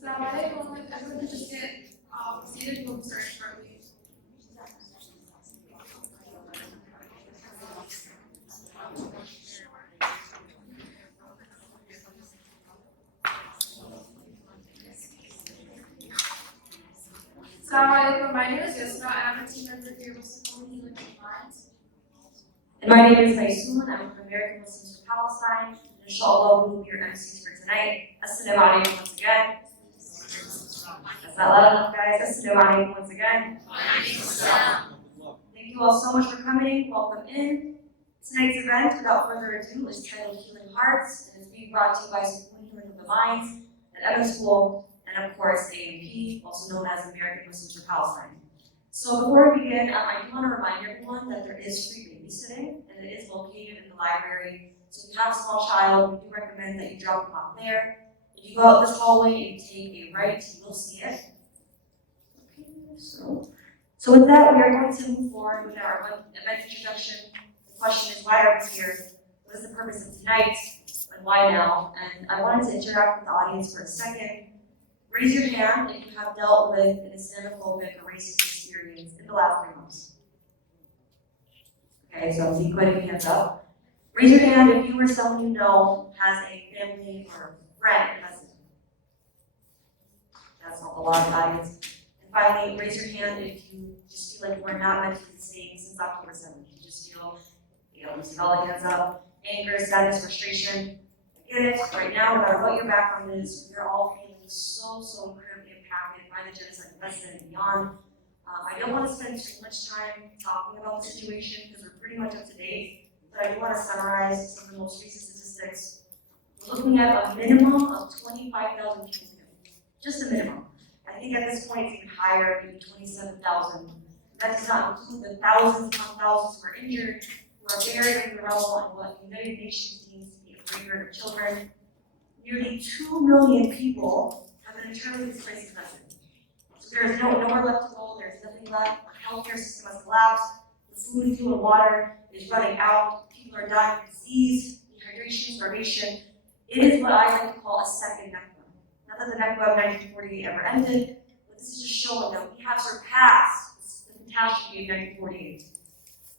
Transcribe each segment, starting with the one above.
Assalamu alaikum. If everyone could just get seated, we'll start shortly. Assalamu alaikum. My name is Yusra, and I'm a team member here with Simone Healing Minds. And my name is Maysoon. I'm from American Muslims for Palestine. And inshallah, we will be your MCs for tonight. Assalamu alaikum once again. That's not loud enough, guys. Assalamu alaikum once again. Thank you all so much for coming. Welcome in. Tonight's event, without further ado, is titled Healing Hearts, and is being brought to you by Simone Healing of the Minds at Evans School, and of course, AMP, also known as American Muslims for Palestine. So before we begin, I do want to remind everyone that there is free babysitting, and it is located in the library. So if you have a small child, we do recommend that you drop them off there. If you go out this hallway and you take a right, you will see it. Okay, so with that, we are going to move forward with our event introduction. The question is, why are we here? What is the purpose of tonight? And why now? And I wanted to interact with the audience for a second. Raise your hand if you have dealt with an Islamophobic or racist experience in the last 3 months. Okay, so I'm seeing quite a few hands up. Raise your hand if you or someone you know has a family or friend who has it. That's not a lot of audience. And finally, raise your hand if you just feel like you are not mentally stable since October 7th. You just feel, you see all the hands up. Anger, sadness, frustration. I get it. Right now, no matter what your background is, we are all feeling so incredibly impacted by the genocide in Gaza and beyond. I don't want to spend too much time talking about the situation because we're pretty much up to date, but I do want to summarize some of the most recent statistics. We're looking at a minimum of 25,000 people killed, just a minimum. I think at this point it's even higher, maybe 27,000. That does not include the thousands upon thousands who are injured, who are buried in the rubble, and what the United Nations deems to be a graveyard of children. Nearly 2 million people have been internally displaced in Gaza. So there is nowhere left to go, there's nothing left, our healthcare system has collapsed, the food, fuel, and water is running out, people are dying of disease, dehydration, starvation. It is what I like to call a second Nakba. Not that the Nakba of 1948 ever ended, but this is just showing that we have surpassed the catastrophe of 1948.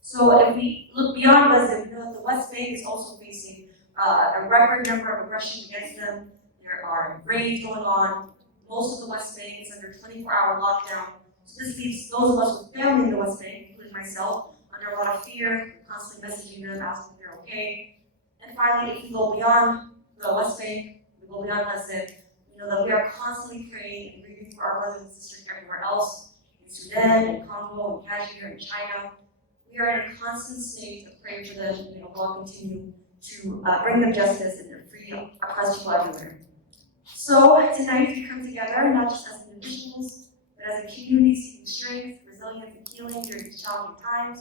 So if we look beyond Gaza, we know that the West Bank is also facing a record number of aggressions against them. There are raids going on. Most of the West Bank is under 24-hour lockdown. So this leaves those of us with family in the West Bank, including myself, under a lot of fear. We're constantly messaging them, asking if they're okay. And finally, if we go beyond the West Bank, we go beyond Gaza, we know that we are constantly praying and grieving for our brothers and sisters everywhere else, in Sudan, in Congo, in Kashmir, in China. We are in a constant state of praying for them, and we'll continue to bring them justice and free oppressed people everywhere. So tonight we come together not just as individuals, but as a community seeking strength, resilience, and healing during these challenging times.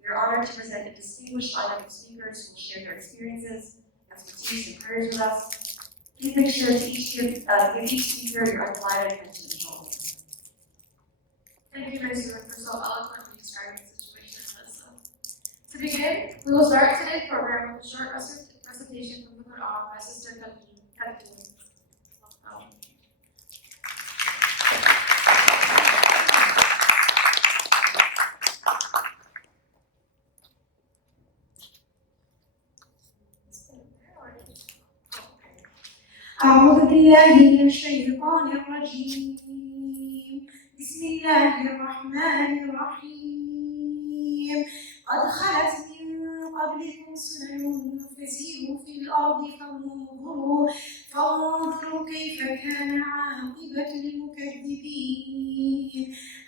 We are honored to present a distinguished lineup of speakers who will share their experiences, expertise, and prayers with us. Please make sure to give each speaker your undivided attention and help. Thank you, Maysoon, for so eloquently describing the situation in Gaza. To begin, we will start today's program with a short recitation from the Quran by Sister Khatun. أعوذ بالله من الشيطان الرجيم بسم الله الرحمن الرحيم قد خلت من قبلكم سنن فسيروا في الأرض فانظروا كيف كان عاقبة المكذبين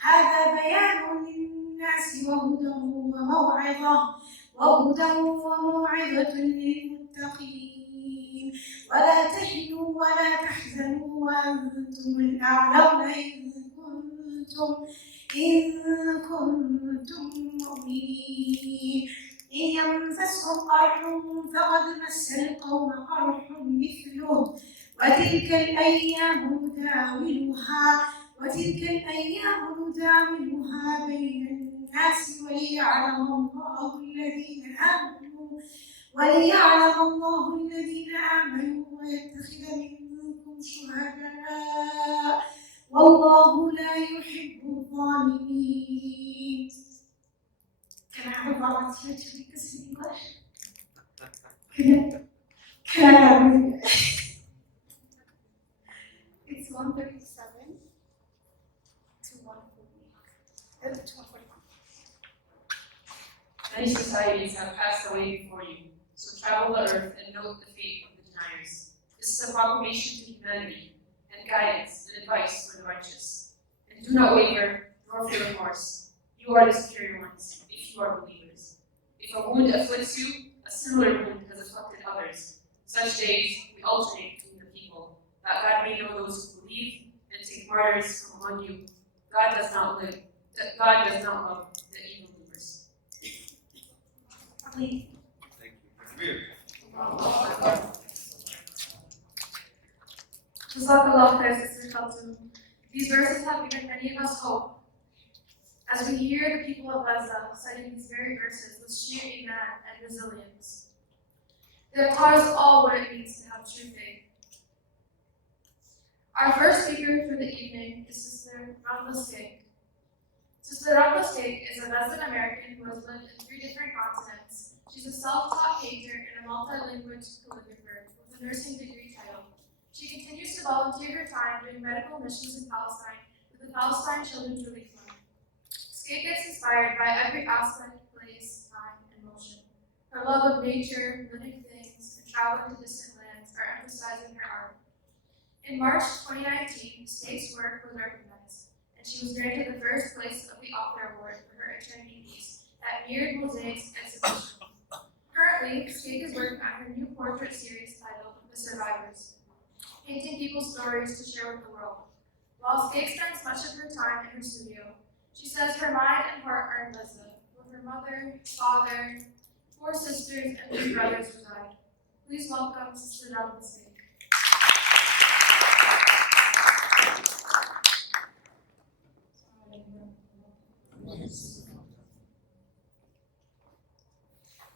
هذا بيان للناس وهدى وموعظة للمتقين ولا تهنوا ولا تحزنوا وأنتم الأعلون إن كنتم مؤمنين إن يمسسهم قرح فقد مس القوم قرح مثله وتلك الأيام نداولها بين الناس وليعلم الله الذين آمنوا ويتخذ منكم شهداء mommy. Can I have a volunteer to read this in English? Can I have It's 137 to 141. Many societies have passed away before you, so travel the earth and note the fate of the deniers. This is a proclamation to humanity, and guidance and advice for the righteous. And do not waver, nor feel remorse. You are the superior ones, if you are believers. If a wound afflicts you, a similar wound has afflicted others. Such days we alternate between the people, that God may know those who believe and take martyrs from among you. God does not love the evildoers. Thank you. Jazakallah khair, Sister Khaltoon. These verses have given many of us hope. As we hear the people of Gaza citing these very verses with sheer iman and resilience, they have taught us all what it means to have true faith. Our first speaker for the evening is Sister Rahma Sheikh. Sister Rahma Sheikh is a Western American who has lived in 3 different continents. She's a self-taught painter and a multi-language calligrapher with a nursing degree title. She continues to volunteer her time doing medical missions in Palestine with the Palestine Children's Relief Fund. Skate gets inspired by every aspect, place, time, and motion. Her love of nature, living things, and traveling to distant lands are emphasized in her art. In March 2019, Skate's work was recognized, and she was granted the first place of the Author Award for her eternity piece at Mirrored Mosaics exhibition. Currently, Skate is working on her new portrait series titled The Survivors, painting people's stories to share with the world. While Skate spends much of her time in her studio, she says her mind and heart are in Gaza, where her mother, father, 4 sisters, and 3 brothers reside. Please welcome Sister Rahma Sheikh.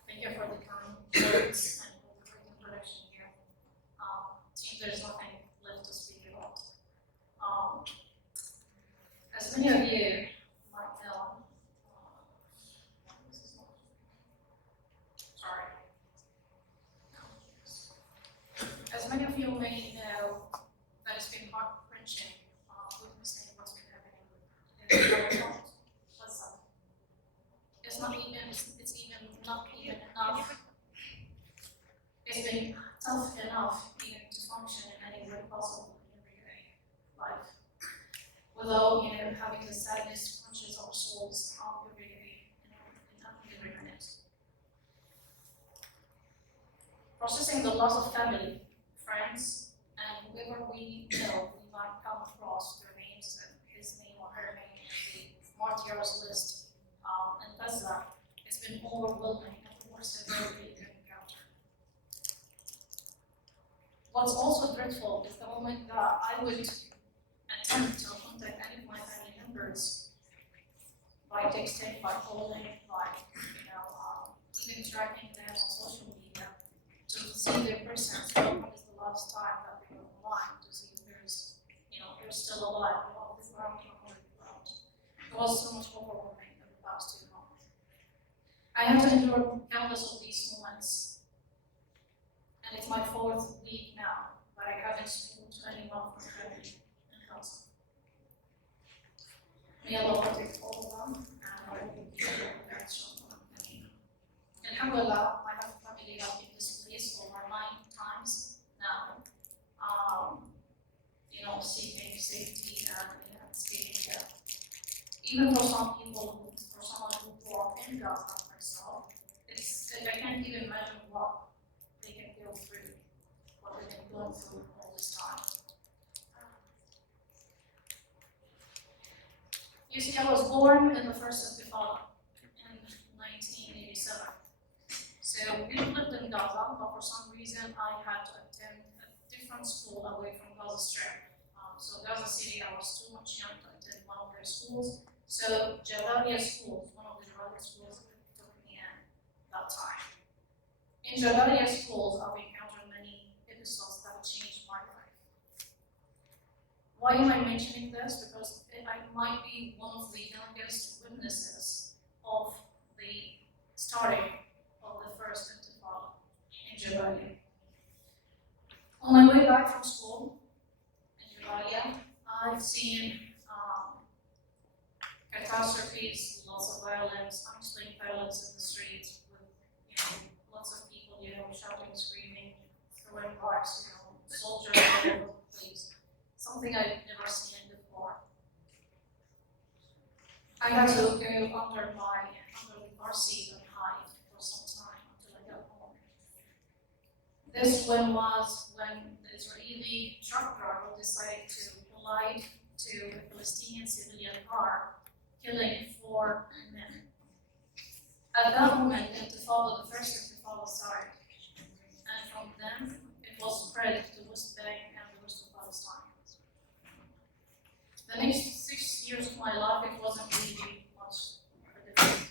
Thank you for the kind words and for the great introduction here. Seems there's nothing left to speak about. As many of you might know, as many of you may know, that it's been heart-wrenching witnessing what's been happening in the world. It's not even enough. It's been tough enough even to function in any way possible in everyday life, without having the sadness crunches our souls every day and every minute. Processing the loss of family, friends, and whoever we know we might come across their names and his name or her name in the martyrs list. And Gaza, it's been overwhelming and the worst ever we can encounter. What's also dreadful is the moment that I would attempt to contact any of my family members by texting, by calling, by even tracking them on social media to see their presence. When is the last time that they were online to see if they're still alive or if they're around. It was so much overwhelming. I have to endure countless of these moments, and it's my 4th week now that I haven't spoken to anyone from family and Gaza. May Allah protect all of them, and I will be here for their children. Alhamdulillah, I have family up in this place for 9 times now, seeking safety and skating there. Even for someone who grew up in Gaza, I can't even imagine what they can go through, what they've been going through all this time. You see, I was born in the first Intifada in 1987. So we lived in Gaza, but for some reason I had to attend a different school away from Gaza Strip. So Gaza City, I was too much young to attend one of their schools. So Jabalia Schools, one of the Jabalia schools, took me in that time. In Jabalia schools, I've encountered many episodes that changed my life. Why am I mentioning this? Because I might be one of the youngest witnesses of the starting of the first intifada in Jabalia. On my way back from school in Jabalia, I've seen catastrophes, lots of violence, unexplained violence in the streets with, lots of people, shouting, screaming, throwing rocks, soldiers all over the place. Something I've never seen before. I had to go under the car seat and hide for some time until I got home. This one was when the Israeli truck driver decided to collide to a Palestinian civilian car, killing 4 men. At that moment, Intifada, the first Intifada started. And from then, it was spread to West Bank and the rest of Palestine. The next 6 years of my life, it wasn't really much of a difference.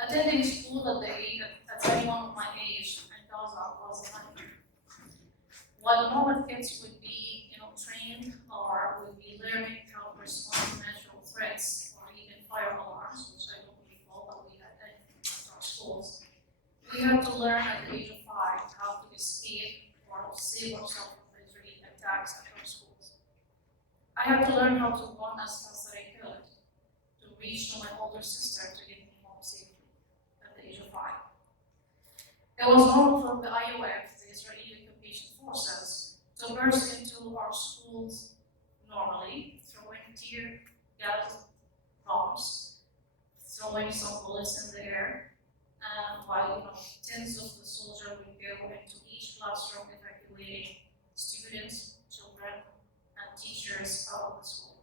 Attending school at anyone of my age in Gaza was a nightmare. While normal kids would be, trained or would be learning how to respond to natural threats or even fire alarms, which I don't recall that we had anything at our schools, we had to learn at the age of 5 how to escape or save ourselves from Israeli attacks at our schools. I had to learn how to run as fast as I could to reach to my older sister to get me home safely at the age of 5. It was normal for the IOF, the Israeli Occupation Forces, to burst into our schools normally, throwing tear gas bombs, throwing some bullets in the air, while tens of the soldiers would go into each classroom evacuating students, children, and teachers out of the school.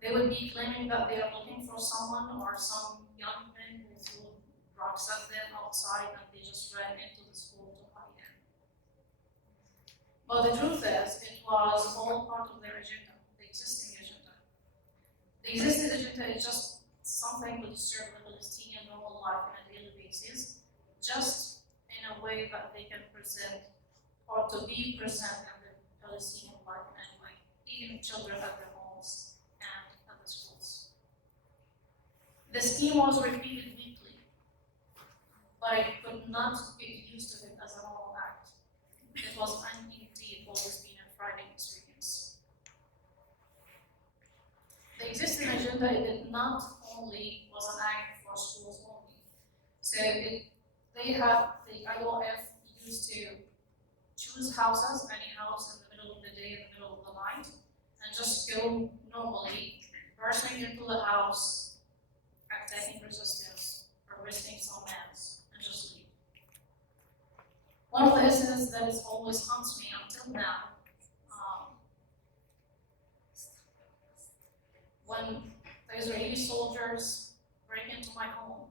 They would be claiming that they are looking for someone or some young men who threw rocks at them outside and they just ran into the school to hide in. But the truth is, it was all part of their agenda, the existing agenda. The existing agenda is just something to disturb the Palestinian normal life on a daily basis, just in a way that they can present or to be present in the Palestinian life in any way, even children at their homes and at the schools. The scheme was repeated weekly, but I could not get used to it as a normal act. It was indeed always been a frightening experience. The existing agenda did not only was an act for schools only. So the IOF used to choose houses, any house in the middle of the day, in the middle of the night, and just go normally, bursting into the house, attacking resistance, arresting some men, and just leave. One of the incidents that has always haunts me until now, when the Israeli soldiers break into my home,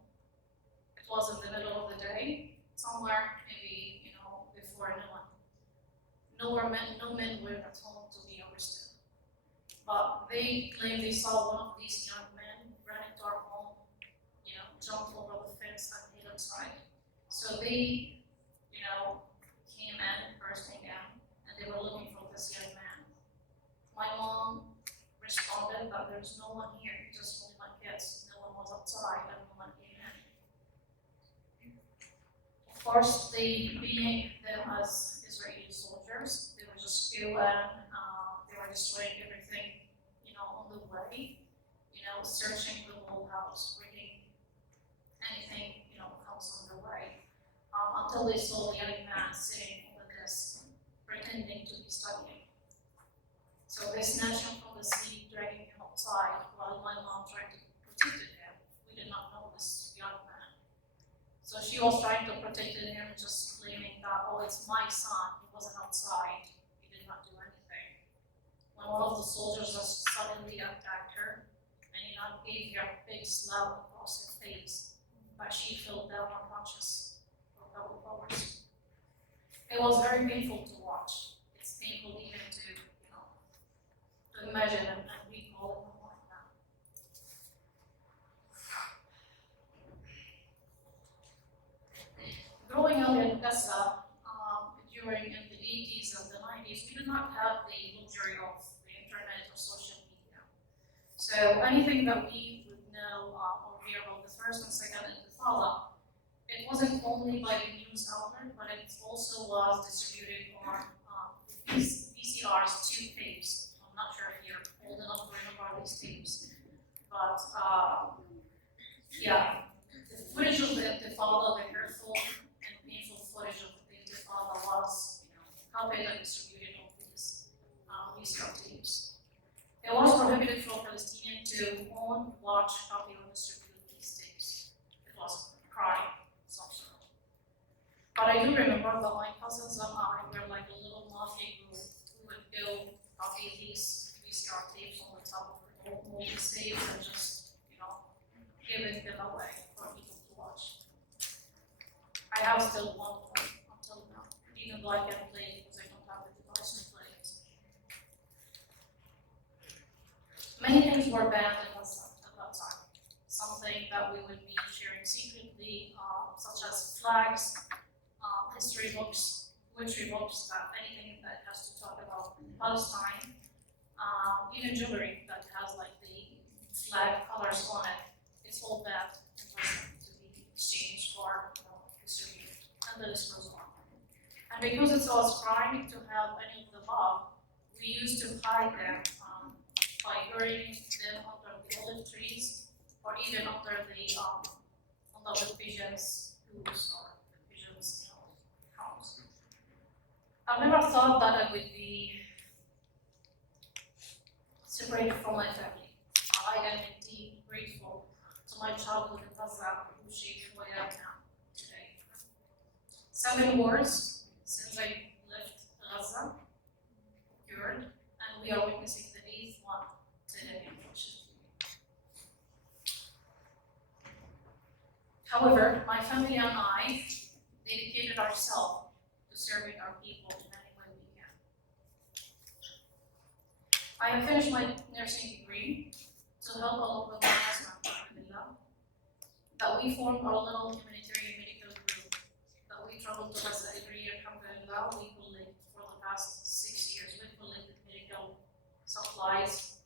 it was in the middle of the day, somewhere maybe, before noon. No men were at home to be arrested. But they claim they saw one of these young men run into our home, jumped over the fence and hid inside. So they, came in, bursting in, and they were looking for this young man. My mom responded that there's no one here, just only my kids. No one was outside and no one came in. Of course, they, being them as Israeli soldiers, they would just go in, they were destroying everything, on the way, searching the whole house, breaking anything, comes on the way, until they saw the young man sitting on the desk, pretending to be studying. So they snatched him from the seat, dragging him outside, while my mom tried to protect him. We did not know this young man. So she was trying to protect him, just claiming that, oh, it's my son, he wasn't outside, he did not do anything. When one of the soldiers just suddenly attacked her, and gave her a big slap across her face, but she fell down unconscious for a couple of hours. It was very painful to watch. It's painful even to imagine and recall it like that. Growing up in Gaza, during in the 80s and the 90s, we did not So anything that we would know or hear about the first and second Intifada, it wasn't only by the news outlet, but it also was distributed on VCR's two tapes. I'm not sure if you're old enough to remember these tapes, but yeah, the footage of the Intifada, the hurtful and painful footage of the Intifada was, copied and distributed on these VCR tapes. It was prohibited for Palestinians to own, watch, copy, or distribute these tapes. It was a crime, some sort. But I do remember that my cousins and I were like a little mafia group who would go copy these VCR tapes on the top of the old movie tapes and just, giving them away for people to watch. I have still one of them until now, even though I can't play it because I don't have the device to play it. Many things were banned in WhatsApp at that time. Something that we would be sharing secretly, such as flags, history books, poetry books, anything that has to talk about Palestine, even jewelry that has like the flag colors on it. It's all banned in WhatsApp to be exchanged or distributed, and the list goes on. And because it was crime to have any of the above, we used to hide them by burying them under the olive trees, or even under the pigeons' hooves or pigeons' homes. I've never thought that I would be separated from my family. I am indeed grateful to my childhood in Gaza, who shaped who I am now, today. 7 wars since I left Gaza occurred, and we are witnessing the 8th one today, unfortunately. However, my family and I dedicated ourselves to serving our people in any way we can. I have finished my nursing degree to help along with my husband, that we formed our little humanitarian medical group, that we traveled to Gaza every year. Alhamdulillah, we collect for the past 6 years. We collected medical supplies,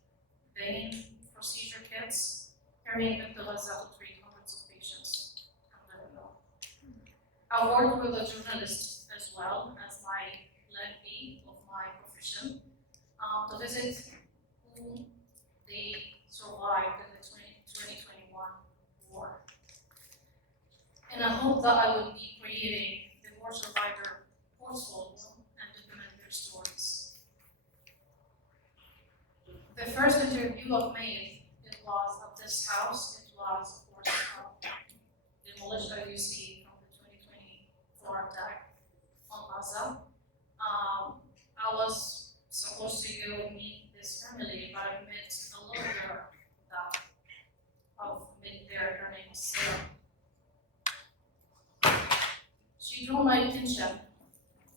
vein procedure kits, carrying them to Gaza to treat hundreds of patients. Alhamdulillah. I worked with a journalist as well as my leg B of my profession to visit who they survived in the 2021 war. And I hope that I will be creating the war survivor portfolio and document their stories. The first interview I've made, it was at this house. It was, of course, demolished, as you see, from the 2024 attack on Gaza. I was supposed to go meet this family, but I met a little girl that I've met there. Her name is Sarah. She drew my attention,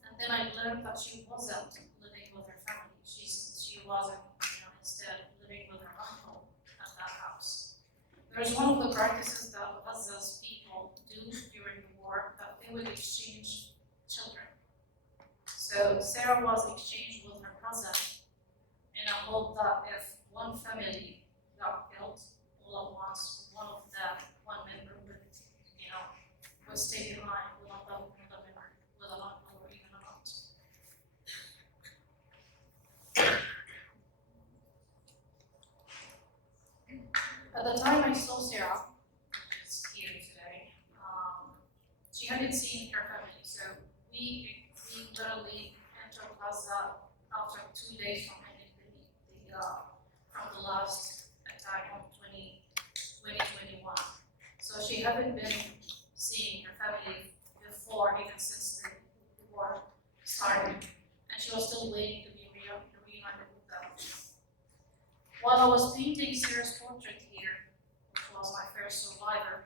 and then I learned that she wasn't living with her family. She wasn't, instead living with her uncle at that house. There's one of the practices that Gaza's people do during the war, that they would exchange children. So Sarah was exchanged with her cousin, and I hope that if one family got killed all at once, one member would stay behind with an uncle or even an aunt. At the time I saw Sarah, who is here today, she hadn't seen her family, so we literally entered Gaza after 2 days from the last attack on 2021. So she hadn't been seeing her family before, even since the war started, and she was still waiting to be reunited with them. While I was painting Sarah's portrait here, which was my first survivor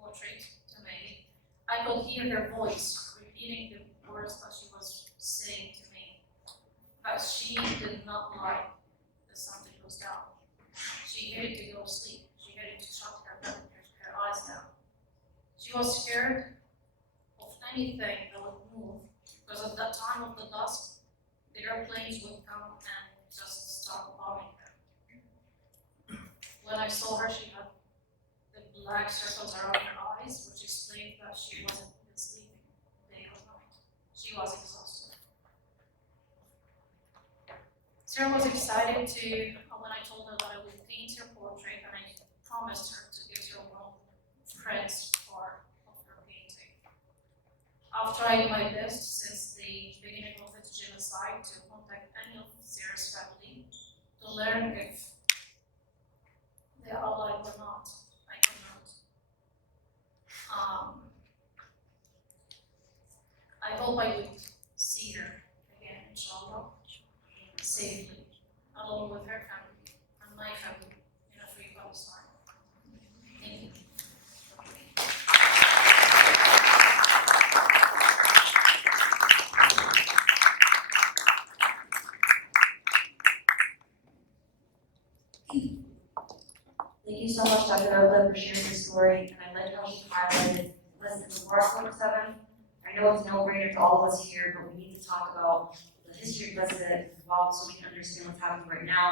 portrait to me, I could hear her voice repeating the words that she was saying to me, that she did not like the sun that goes down. She hated to go to sleep. She hated to shut her eyes down. She was scared of anything that would move, because at that time of the dusk, the airplanes would come and just start bombing her. when I saw her, she had the black circles around her eyes, which explained that she wasn't even sleeping day or night. She was exhausted. Sarah was excited to, when I told her that I would paint her portrait, and I promised her to give her one prints of her painting. I've tried my best since the beginning of the genocide to contact any of Sarah's family to learn if they are alive or not. I cannot. I hope I would see her again, inshallah, safely, along with her family and my family in a free Palestine. Thank you. Thank you so much, Dr. Evelyn, for sharing your story, and I like how she highlighted lessons from March 47. I know it's a no-brainer to all of us here, but we need to talk about the history of Resident involved so we can understand what's happening right now.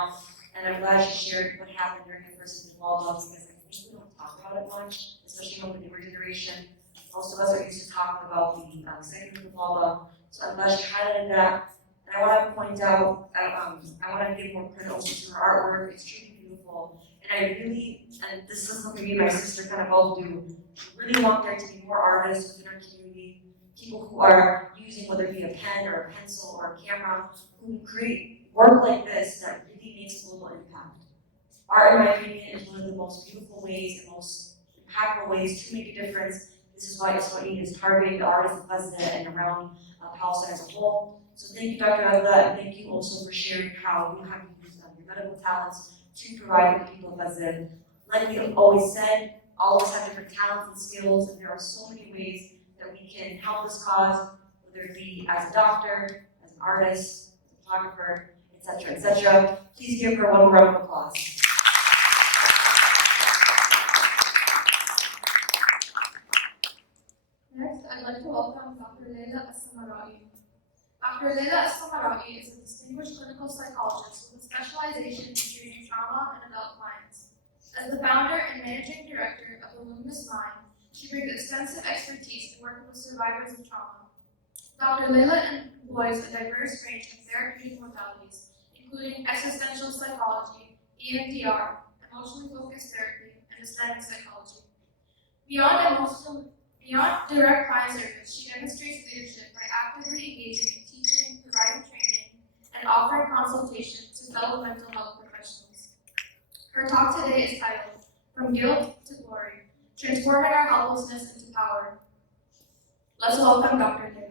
And I'm glad she shared what happened during the first involved because I think we don't talk about it much, especially with the newer generation. Most of us are used to talking about the second involved. So I'm glad she highlighted that. And I want to point out, I want to give more credit also to her artwork. It's truly beautiful. And I really, and this is something me and my sister kind of both do, really want there to be more artists within our community, people who are using whether it be a pen or a pencil or a camera, who create work like this that really makes global impact. Art, in my opinion, is one of the most beautiful ways and most impactful ways to make a difference. This is why SYE is targeting the artists of Gaza and around Palestine as a whole. So thank you, Dr. Avila, and thank you also for sharing how you have used your medical talents to provide for the people of Gaza. Like we have always said, all of us have different talents and skills, and there are so many ways that we can help this cause, whether it be as a doctor, as an artist, as a photographer, etc., etc. Please give her one round of applause. Next, I'd like to welcome Dr. Leila As-Samarai. Dr. Leila As-Samarai is a distinguished clinical psychologist with a specialization in treating trauma and adult clients. As the founder and managing director of the Luminous Mind, she brings extensive expertise in working with survivors of trauma. Dr. Leila employs a diverse range of therapeutic modalities, including existential psychology, EMDR, emotionally focused therapy, and aesthetic psychology. Beyond direct client service, she demonstrates leadership by actively engaging in teaching, providing training, and offering consultation to fellow mental health professionals. Her talk today is titled, From Guilt to Glory, Transforming Our Helplessness into Power. Let's welcome Dr. Leila.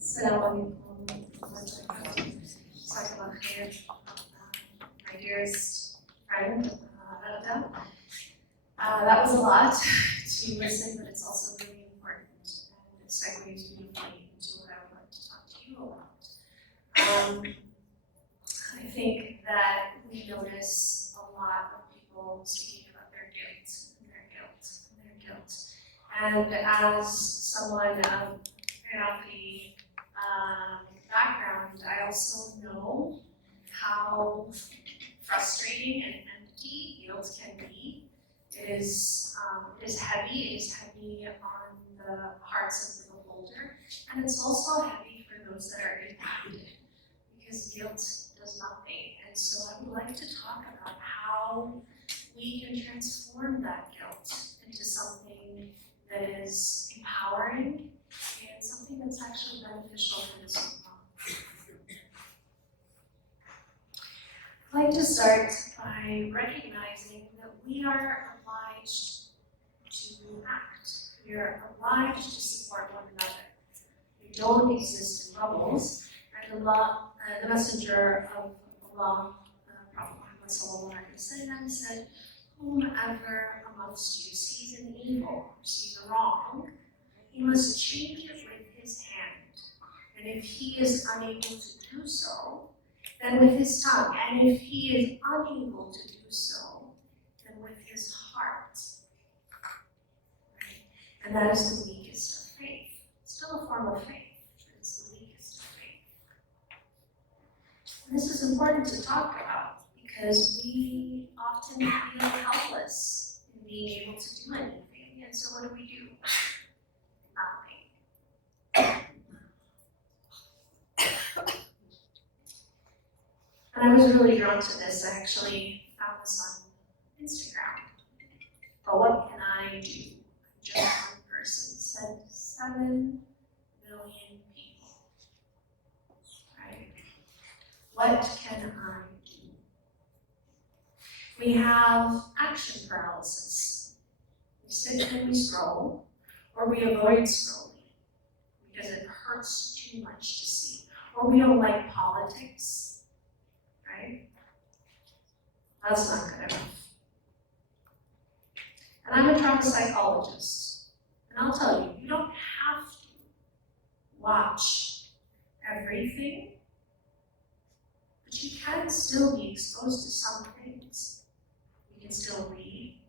Assalamu alaikum. My dearest friend, Rada. That was a lot to listen, but it's also really important, and it segues beautifully into what I would like to talk to you about. I think that we notice a lot of people speaking about their guilt, and their guilt, and their guilt. And as someone of Iraqi background, I also know how frustrating and empty guilt can be. It is heavy. It is heavy on the hearts of the beholder, and it's also heavy for those that are impacted because guilt does nothing. And so I would like to talk about how we can transform that guilt into something that is empowering and something that's actually beneficial for this world. I'd like to start by recognizing that we are obliged to act. We are obliged to support one another. We don't exist in bubbles. And Allah, the messenger of Allah, Prophet Muhammad sallallahu alaihi wasallam said, whomever amongst you sees an evil, sees a wrong, he must change it with his hand. And if he is unable to do so, then with his tongue. And if he is unable to do so, then with his heart. Right? And that is the weakest of faith. Still a form of faith, but it's the weakest of this is important to talk about because we often feel helpless in being able to do anything. And so what do? Nothing. And I was really drawn to this. I actually found this on Instagram. But what can I do? Just one person said 7 million people. Right? What can I do? We have action paralysis. We sit and we scroll, or we avoid scrolling because it hurts too much to see, or we don't like politics, right? That's not good enough. And I'm a trauma psychologist, and I'll tell you, you don't have to watch everything, but you can still be exposed to some things. You can still read.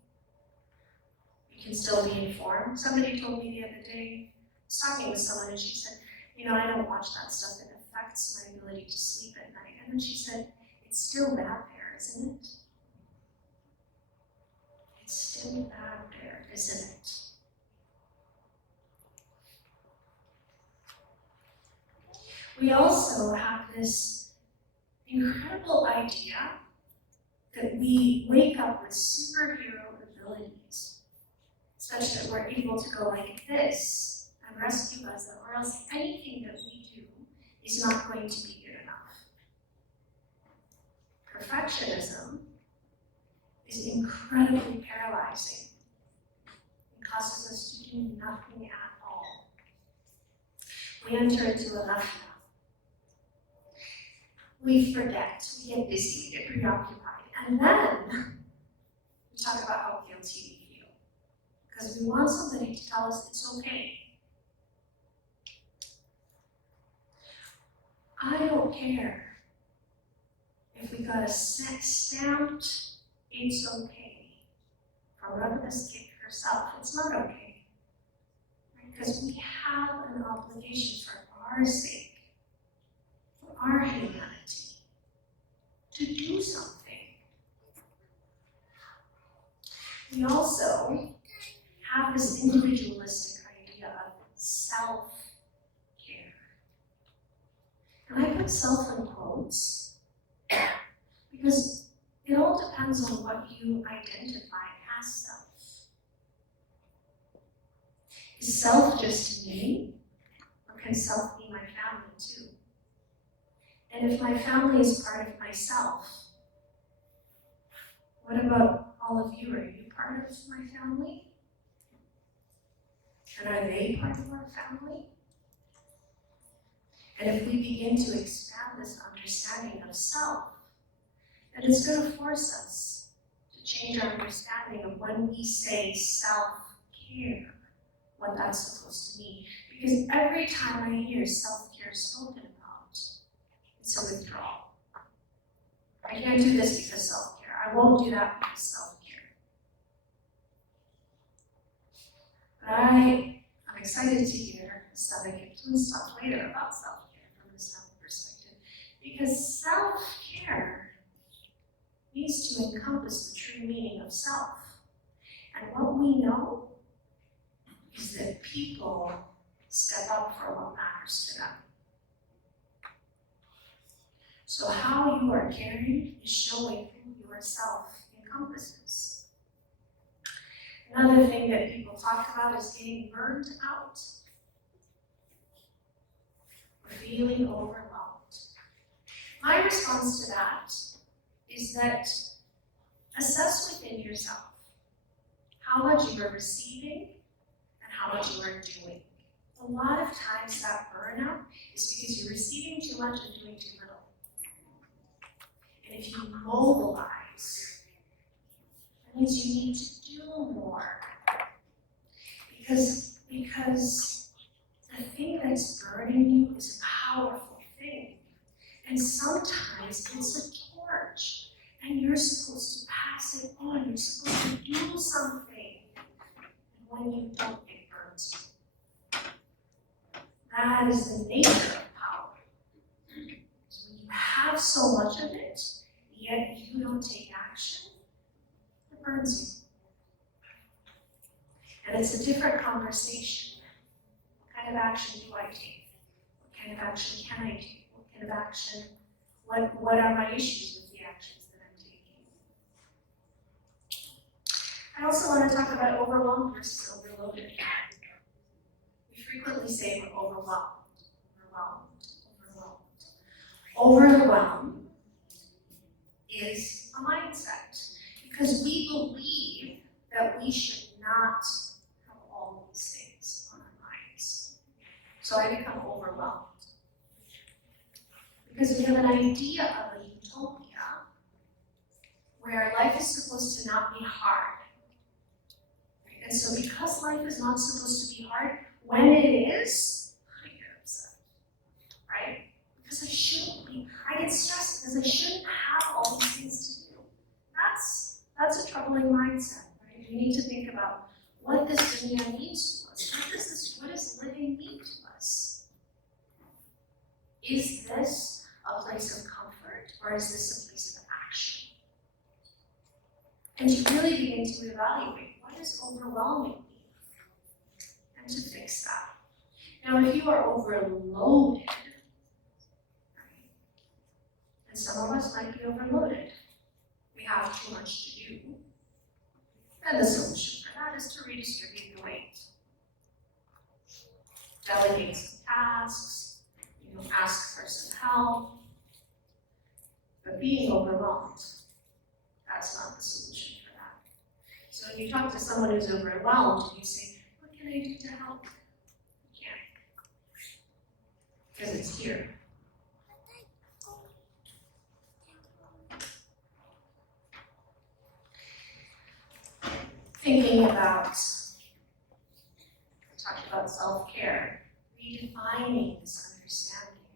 You can still be informed. Somebody told me the other day, I was talking with someone and she said, I don't watch that stuff, it affects my ability to sleep at night. And then she said, it's still bad there, isn't it? It's still bad there, isn't it? We also have this incredible idea that we wake up with superhero abilities, such that we're able to go like this and rescue us, or else anything that we do is not going to be good enough. Perfectionism is incredibly paralyzing. It causes us to do nothing at all. We enter into a left. We forget, we get busy, we get preoccupied, and then we talk about how guilty we feel. Because we want somebody to tell us it's okay. I don't care if we got a stamped, it's okay, from Rebecca's Cake herself. It's not okay. Because we have an obligation for our sake, for our humanity, to do something. We also have this individualistic idea of self-care. And I put self in quotes because it all depends on what you identify as self. Is self just me? Or can self be my family too? And if my family is part of myself, what about all of you? Are you part of my family? And are they part of our family? And if we begin to expand this understanding of self, then it's going to force us to change our understanding of when we say self-care, what that's supposed to mean. Because every time I hear self-care spoken about, it's a withdrawal. I can't do this because self-care. I won't do that because self-care. But I'm excited to hear Stella give some stuff later about self-care from a self perspective. Because self-care needs to encompass the true meaning of self. And what we know is that people step up for what matters to them. So how you are caring is showing who yourself encompasses. Another thing that people talk about is getting burned out or feeling overwhelmed. My response to that is that assess within yourself how much you are receiving and how much you are doing. A lot of times that burnout is because you're receiving too much and doing too little. And if you mobilize, that means you need to do more. Because the thing that's burning you is a powerful thing. And sometimes it's a torch. And you're supposed to pass it on. You're supposed to do something. And when you don't, it burns you. That is the nature of power. So when you have have so much of it, yet you don't take action, it burns you. And it's a different conversation. What kind of action do I take? What kind of action can I take? What kind of action, what are my issues with the actions that I'm taking? I also want to talk about overwhelmed versus overloaded. We frequently say we're overwhelmed. Overwhelm is a mindset because we believe that we should not have all these things on our minds. So I become overwhelmed because we have an idea of a utopia where life is supposed to not be hard. And so because life is not supposed to be hard, when it is, I get upset, right? Because I shouldn't be, I get stressed because I shouldn't have all these things to do. That's a troubling mindset, right? We need to think about what this dunya means to us. What does living mean to us? Is this a place of comfort or is this a place of action? And to really begin to evaluate what is overwhelming me and to fix that. Now, if you are overloaded, and some of us might be overloaded. We have too much to do. And the solution for that is to redistribute the weight. Delegate some tasks, ask for some help. But being overwhelmed, that's not the solution for that. So when you talk to someone who's overwhelmed and you say, what can I do to help? You can't. Because it's here. Thinking about, I talked about self-care, redefining this understanding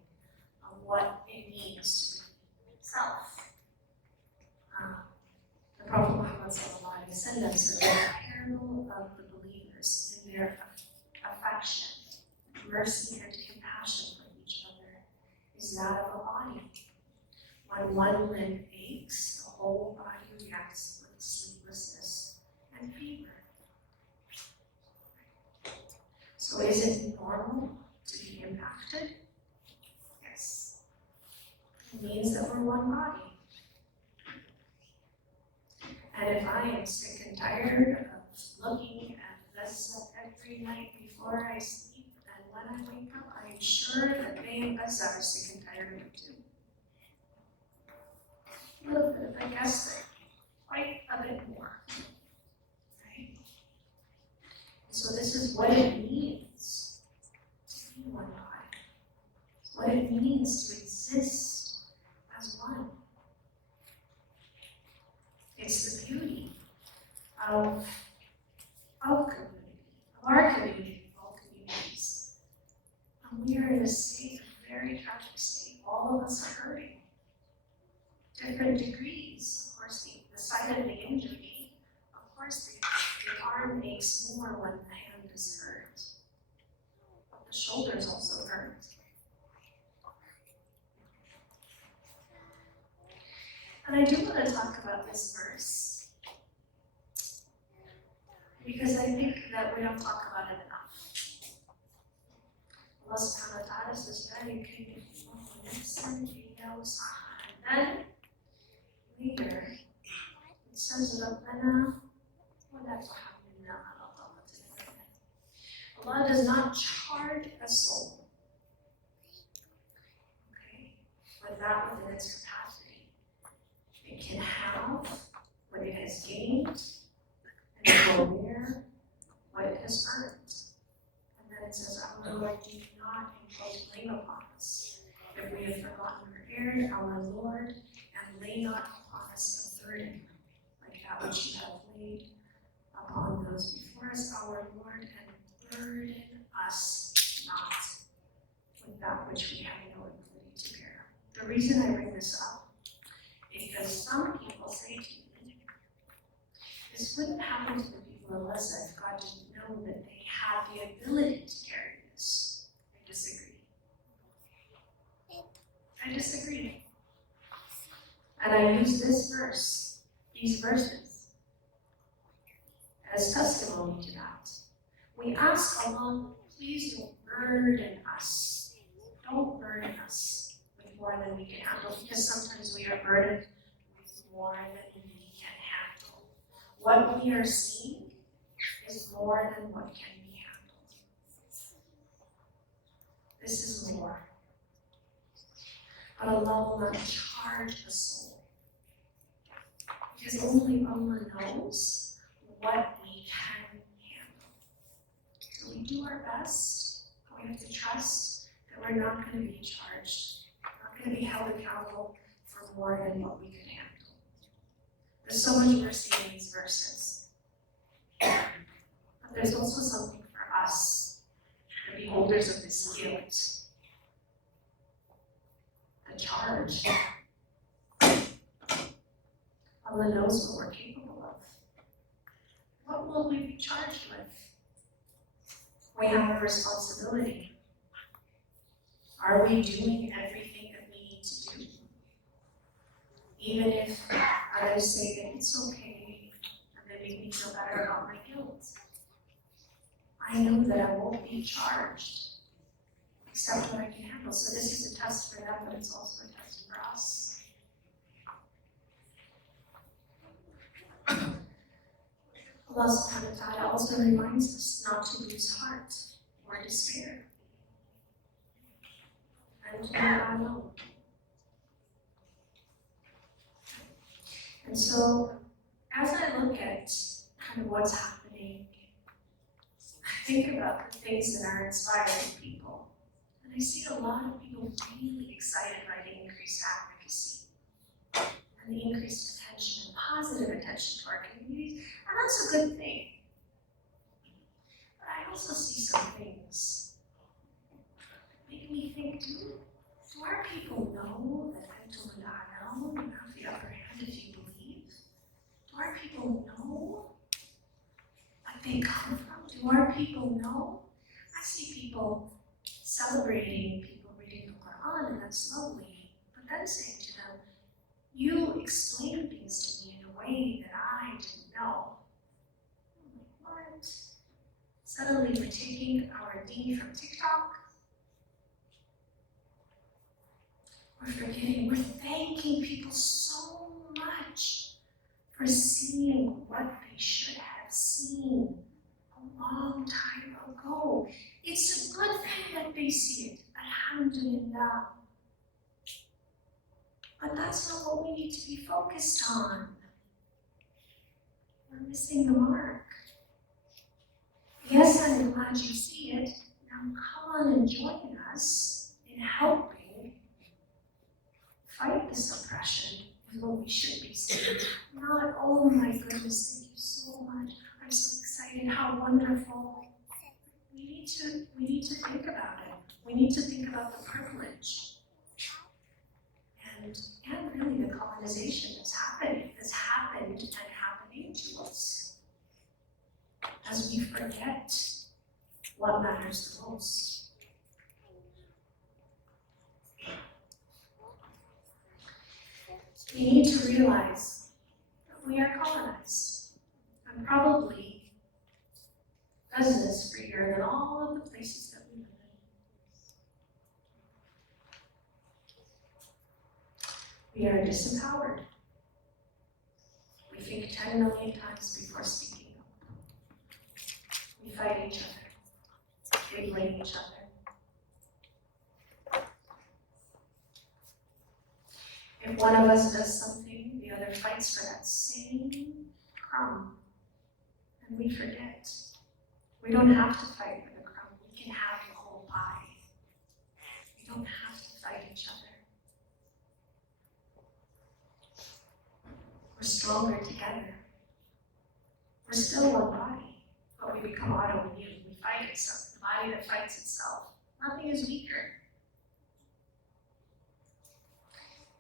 of what it means to be self. The Prophet Muhammad sallallahu alaihi wasallam said that the parable of the believers in their affection, mercy, and compassion for each other is that of a body. When one limb aches, the whole body reacts with sleeplessness and fever. So is it normal to be impacted? Yes. It means that we're one body. And if I am sick and tired of looking at this every night before I sleep, and when I wake up, I am sure that they and Bessa are sick and tired of it too. A little bit, I guess, quite a bit more. Right? And so this is what it means to be one body. What it means to exist as one. It's the beauty of community, of our community, of all communities. And we are in a state, a very tragic state. All of us are hurting. Different degrees. Of course, the site of the injury, of course, the arm aches more when the hand is hurt. But the shoulders also hurt. And I do want to talk about this verse because I think that we don't talk about it enough. Allah subhanahu wa ta'ala says, and then later it says, Allah does not charge a soul, okay, with that within its capacity. It can have what it has gained, and it will wear what it has earned. And then it says, our Lord, do not impose blame upon us. If we have forgotten or erred, our Lord, and lay not upon us a burden, like that which you have laid upon those before us, our Lord, and burden us not with that which we have no ability to bear. The reason I bring this up because some people say to me, this wouldn't happen to the people unless if God didn't know that they had the ability to carry this. I disagree. And I use this verse, these verses, as testimony to that. We ask Allah, please don't burden us. Don't burden us with more than we can handle, because sometimes we are burdened with more than we can handle. What we are seeing is more than what can be handled. This is more. But Allah will not charge a soul, because only Allah knows what we can handle. So we do our best, but we have to trust that we're not going to be charged, not going to be held accountable for more than what we can handle. There's so much mercy in these verses. But there's also something for us, the beholders of this guilt. The charge. Allah knows what we're capable of. What will we be charged with? We have a responsibility. Are we doing everything that we need to do? Even if others say that it's okay and they make me feel better about my guilt. I know that I won't be charged except what I can handle. So this is a test for them, but it's also a test for us. Allah subhanahu wa ta'ala also reminds us not to lose heart or despair. And to not alone. And so, as I look at kind of what's happening, I think about the things that are inspiring people. And I see a lot of people really excited by the increased advocacy and the increased attention and positive attention to our communities, and that's a good thing. But I also see some things that make me think, do our people know that Antum al-A'lam, you have the upper hand if you believe? Do our people know what they come from? Do our people know? I see people celebrating people reading the Quran, and that's lovely, but then saying to them, you explain things to me in a way that I didn't know. I'm like, what? Suddenly we're taking our deen from TikTok. We're forgetting, we're thanking people so much for seeing what they should have seen a long time ago. It's a good thing that they see it, alhamdulillah. But that's not what we need to be focused on. We're missing the mark. Yes, I'm glad you see it. Now come on and join us in helping fight this oppression is what we should be saying. Not, oh my goodness, thank you so much. I'm so excited, how wonderful. We need to think about it. We need to think about the privilege. And really the colonization that's happened and happening to us. As we forget what matters the most. We need to realize that we are colonized, and probably does this freer than all of the places that we live in. We are disempowered. We think 10 million times before speaking up. We fight each other. We blame each other. If one of us does something, the other fights for that same crumb, and we forget. We don't have to fight for the crumb. We can have the whole pie. We don't have to fight each other. We're stronger together. We're still one body, but we become autoimmune. We fight itself. The body that fights itself. Nothing is weaker.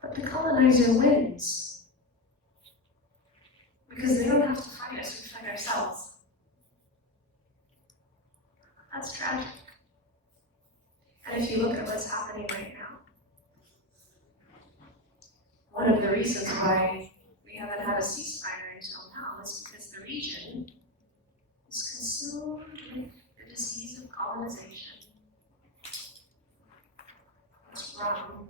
But the colonizer wins. Because they don't have to fight us, we fight ourselves. That's tragic. And if you look at what's happening right now, one of the reasons why we haven't had a ceasefire until now is because the region is consumed with the disease of colonization. It's wrong.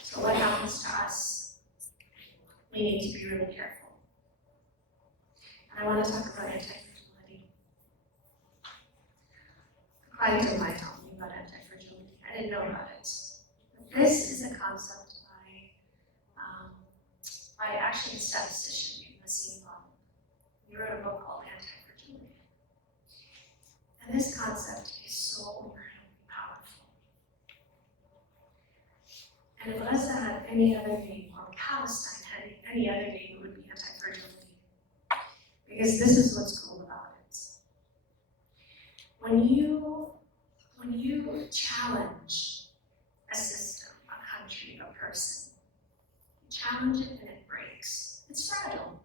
So what happens to us? We need to be really careful. And I want to talk about anti-fragility. A client of mine told me about anti-fragility. I didn't know about it. But this is a concept by actually a statistician named Nassim Taleb. He wrote a book called Anti-Fragility. And this concept is so incredibly powerful. And if Gaza had any other name, or Palestine had any other name, it would be anti-fragility. Because this is what's cool about it. When you challenge a system, a country, a person, you challenge it and it breaks. It's fragile.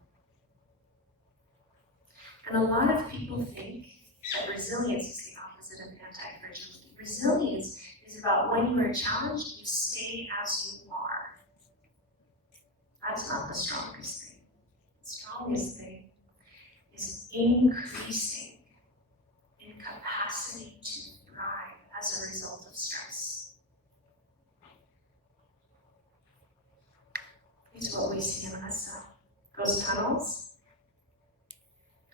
And a lot of people think that resilience is the opposite of anti-fragility. Resilience is about when you are challenged, you stay as you are. That's not the strongest thing. The strongest thing is increasing in capacity to thrive as a result of stress. It's what we see in Gaza. Those tunnels,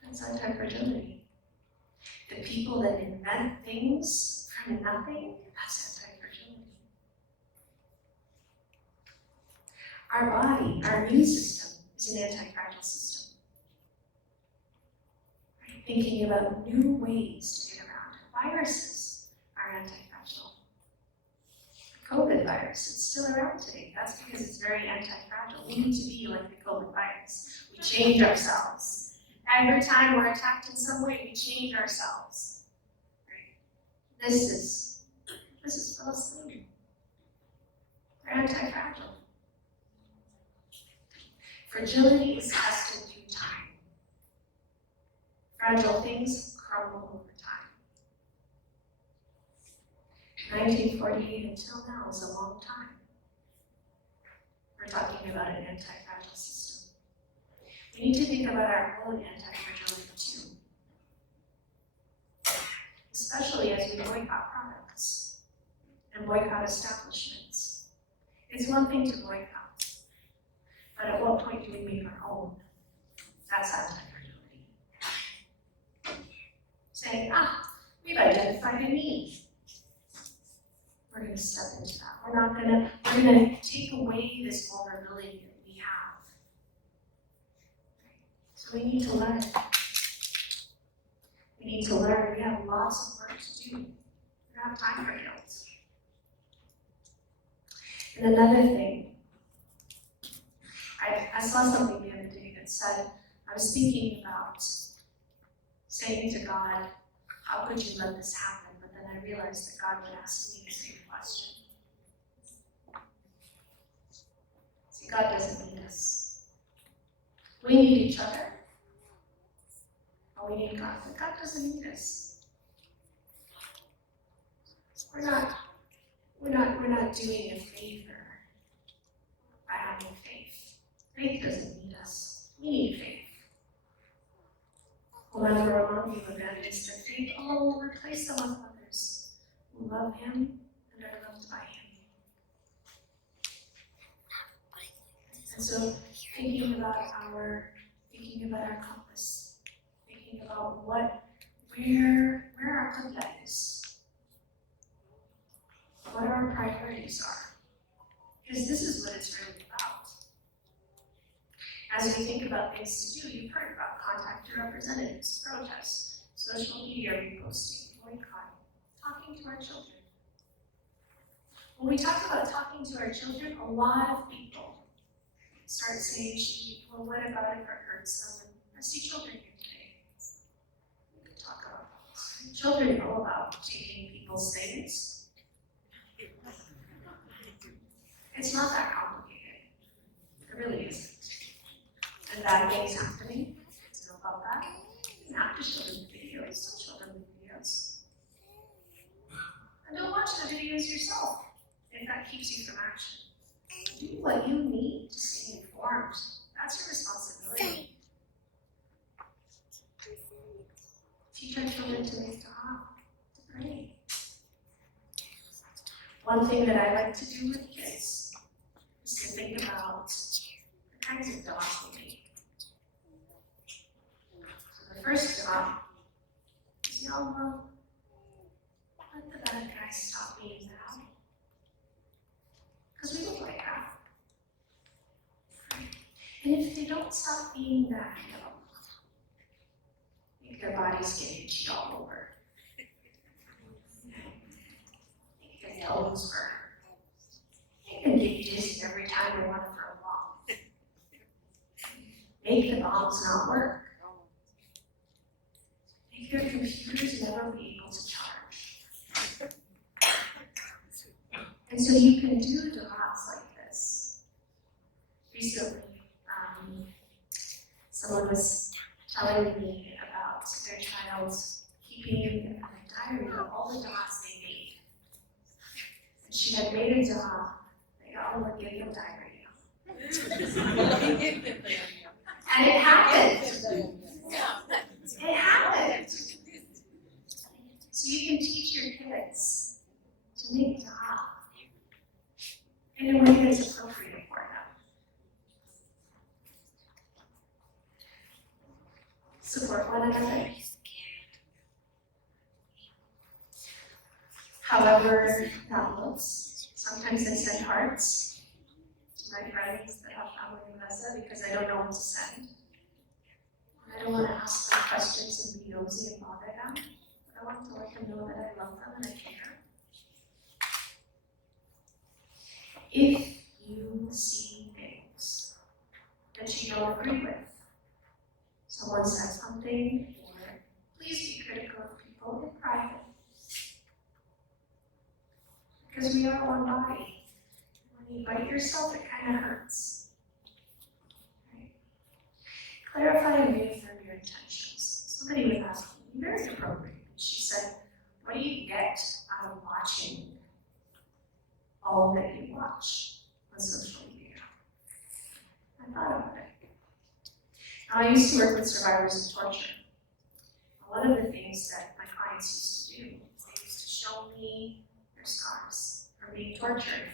that's anti-fragility. The people that invent things from nothing, that's anti-fragility. Our body, our immune system, is an anti-fragile system. Right? Thinking about new ways to get around. Viruses are anti-fragile. The COVID virus is still around today. That's because it's very anti-fragile. We need to be like the COVID virus. We change ourselves. Every time we're attacked in some way, we change ourselves. Right? This is Palestine. They're anti-fragile. Fragility is tested through time. Fragile things crumble over time. 1948 until now is a long time. We're talking about an anti-fragile system. We need to think about our own anti-fragility too. Especially as we boycott products and boycott establishments. It's one thing to boycott, but at what point do we make our own? That's anti-fragility. Saying, we've identified a need. We're going to step into that. We're going to take away this vulnerability that we have. So we need to learn. We need to learn. We have lots of work to do. We don't have time for guilt. And another thing, I saw something the other day that said, I was thinking about saying to God, how could you let this happen? But then I realized that God would ask me the same question. See, God doesn't need us. We need each other. But we need God. But God doesn't need us. We're not doing a favor by having faith. Faith doesn't need us. We need faith. Whoever among you abandons their faith, Allah will replace them with others who love Him and are loved by Him. And so, thinking about our compass, thinking about where our qibla is, what our priorities are, because this is what it's really about. As we think about things to do, you've heard about contact your representatives, protests, social media reposting, boycotting, talking to our children. When we talk about talking to our children, a lot of people start saying, well, what about if it hurts them? I see children here today. We could talk about this. Children know about taking people's things. It's not that complicated. It really isn't. And bad things happening, kids know about that. You can have to show them videos, don't show them the videos. And don't watch the videos yourself, if that keeps you from action. do what you need to stay informed. That's your responsibility. Teach our children to make dua, to pray. One thing that I like to do with kids is to think about the kinds of duas we make. So the first dua is, Ya Allah, let the bad guys stop being bad. Because we look like that. And if they don't stop being bad, make their bodies get itchy all over. Make their elbows burn. Make them get dizzy every time they want to throw a bomb. Make the bombs not work. Make their computers never be able to charge. And so you can do du'as like this. Recently, someone was telling me about their child keeping a diary of all the du'as they made. And she had made a du'a that God would give them diary. And it happened. It happened. So you can teach your kids to make du'a in a way that's appropriate for them. Support one another. However that looks, sometimes I send hearts to my friends that have family in Gaza because I don't know what to send. I don't want to ask them questions and be nosy and bother them, but I want to let them know that I love them and I care. If you see things that you don't agree with, someone says something, or please be critical of people in private. Because we are one body. When you bite yourself, it kind of hurts. Right? Clarify and reaffirm your intentions. Somebody was asking me very appropriate. She said, what do you get out of watching all that you watch on social media? I thought about it. I used to work with survivors of torture. One of the things that my clients used to do is they used to show me their scars from being tortured.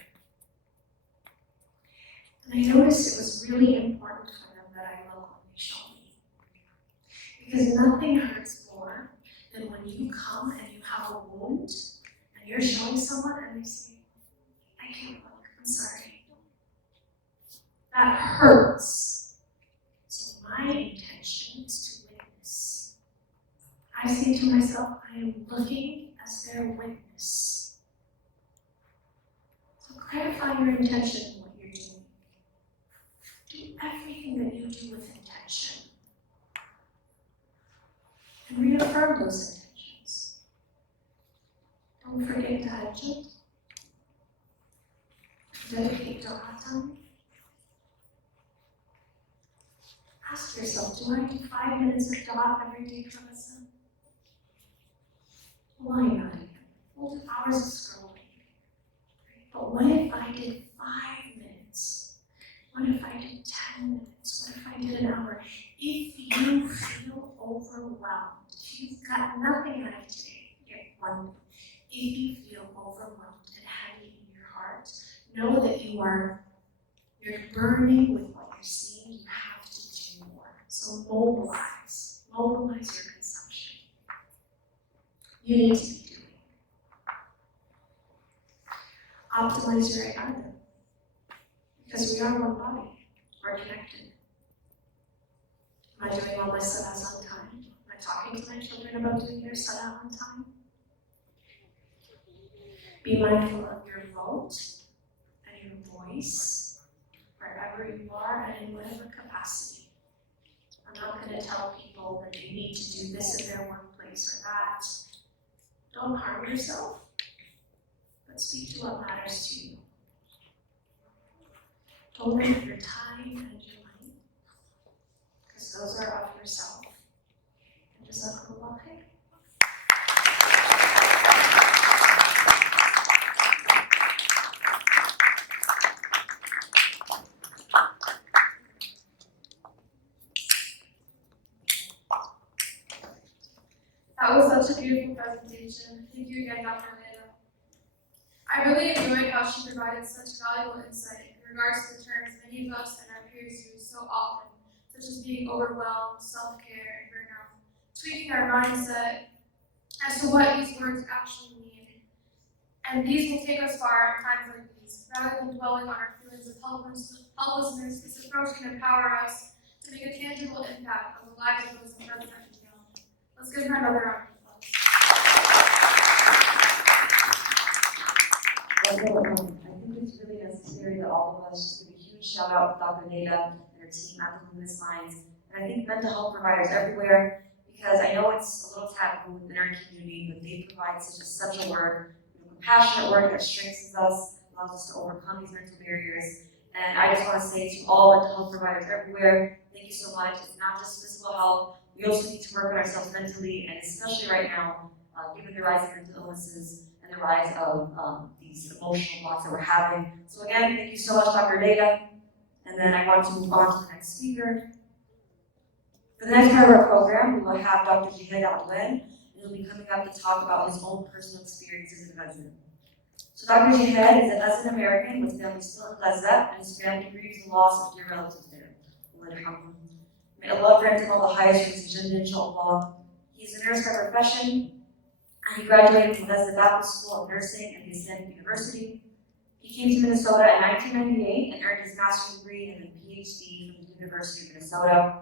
And I noticed it was really important for them that I look when they show me. Because nothing hurts more than when you come and you have a wound and you're showing someone and they say, I can't look, I'm sorry. That hurts. My intention is to witness. I say to myself, I am looking as their witness. So clarify your intention in what you're doing. Do everything that you do with intention. And reaffirm those intentions. Don't forget tahajjud. Dedicate dua time. Ask yourself, do I do 5 minutes of dua every day for myself? Why not? We'll do hours of scrolling. But what if I did 5 minutes? What if I did 10 minutes? What if I did an hour? If you feel overwhelmed, if you've got nothing out of today, get one thing. If you feel overwhelmed and heavy in your heart, know that you're burning with what you're seeing. You have to do more. So mobilize your consumption. You need to be doing. Optimize your ibadah. Because we are one body. We're connected. Am I doing all my salahs on time? Am I talking to my children about doing their salah on time? Be mindful of your vote and your voice, wherever you are and in whatever capacity. I'm not going to tell people that they need to do this in their workplace or that. Don't harm yourself, but speak to what matters to you. Don't limit your time and your money, because those are of yourself. And jazakumullah khair. such a beautiful presentation. Thank you again, Dr. Leda. I really enjoyed how she provided such valuable insight in regards to the terms many of us and our peers use so often, such as being overwhelmed, self-care, and burnout, tweaking our mindset as to what these words actually mean. And these will take us far in times like these. Rather than dwelling on our feelings of helplessness, this approach can empower us to make a tangible impact on the lives of those in present and beyond. Let's give her another round of applause. Also, I think it's really necessary that all of us just give a huge shout out to Dr. Leda and her team at the Luminous Minds, and I think mental health providers everywhere, because I know it's a little taboo within our community, but they provide such essential work, compassionate work that strengthens us, allows us to overcome these mental barriers. And I just want to say to all mental health providers everywhere, thank you so much. It's not just physical health, we also need to work on ourselves mentally, and especially right now, given the rise of mental illnesses and the rise of these emotional blocks that we're having. So again, thank you so much, Dr. Leda. And then I want to move on to the next speaker. For the next part of our program, we will have Dr. Jihed Abdoulen, and he'll be coming up to talk about his own personal experiences in Gaza. So Dr. Jihed is a Gazan American with family still in Gaza, and his family grieves the loss of dear relatives there. May Allah grant him all the highest ranks in Jannah, inshallah. He's a nurse by profession, and he graduated from Gaza Baptist School of Nursing and the Islamic University. He came to Minnesota in 1998 and earned his master's degree and then PhD from the University of Minnesota.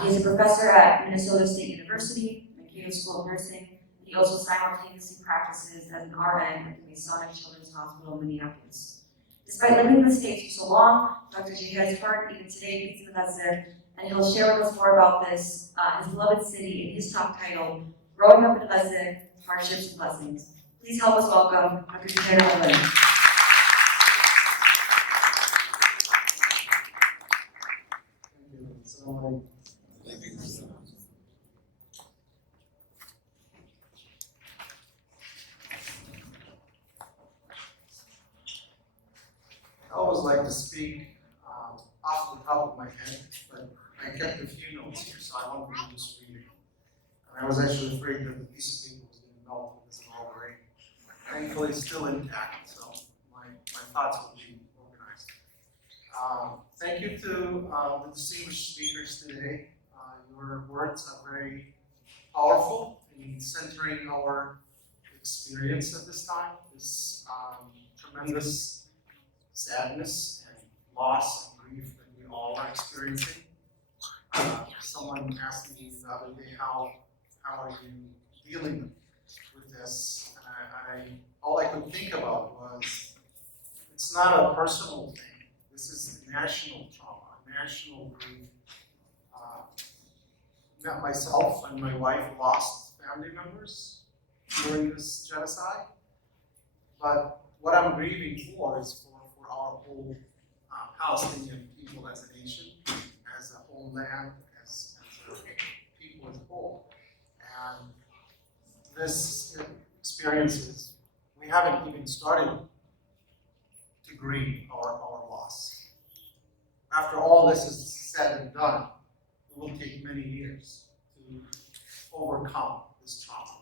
He is a professor at Minnesota State University, Mankato School of Nursing. He also simultaneously practices as an RN at the Masonic Children's Hospital in Minneapolis. Despite living in the States for so long, Dr. Jihed's heart even today beats in Gaza, and he'll share with us more about this, his beloved city, and his talk title, Growing Up in Gaza, Hardships and Blessings. Please help us welcome Dr. Jihed Abdoulen. I always like to speak off the top of my head, but I kept a few notes here, so I won't be just reading. And I was actually afraid that the piece of paper was going to melt because of all the rain. Thankfully, it's still intact, so my thoughts will be organized. Thank you to the distinguished speakers today. Your words are very powerful in centering our experience at this time, this tremendous sadness and loss and grief that we all are experiencing. Someone asked me the other day, how are you dealing with this? And all I could think about was, it's not a personal thing. This is national trauma, national grief. Myself and my wife lost family members during this genocide, but what I'm grieving for is for our whole Palestinian people as a nation, as a whole land, as a people as a whole. And this experience is, we haven't even started to grieve our loss. After all this is said and done, it will take many years to overcome this trauma.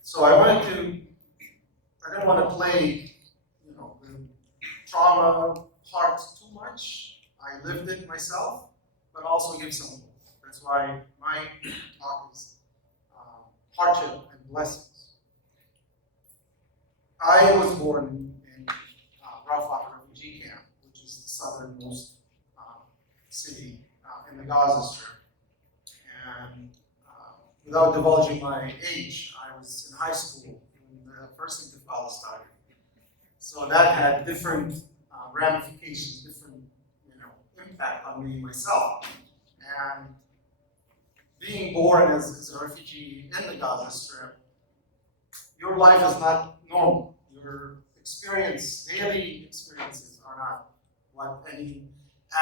So I didn't want to play, the trauma part too much. I lived it myself, but also give some hope. That's why my talk is hardship and blessings. I was born in Rafah refugee camp, which is the southernmost city in the Gaza Strip. And without divulging my age, I was in high school when the first Intifada started. So that had different ramifications, different impact on me myself. And being born as a refugee in the Gaza Strip, your life is not normal. Your daily experiences are not what any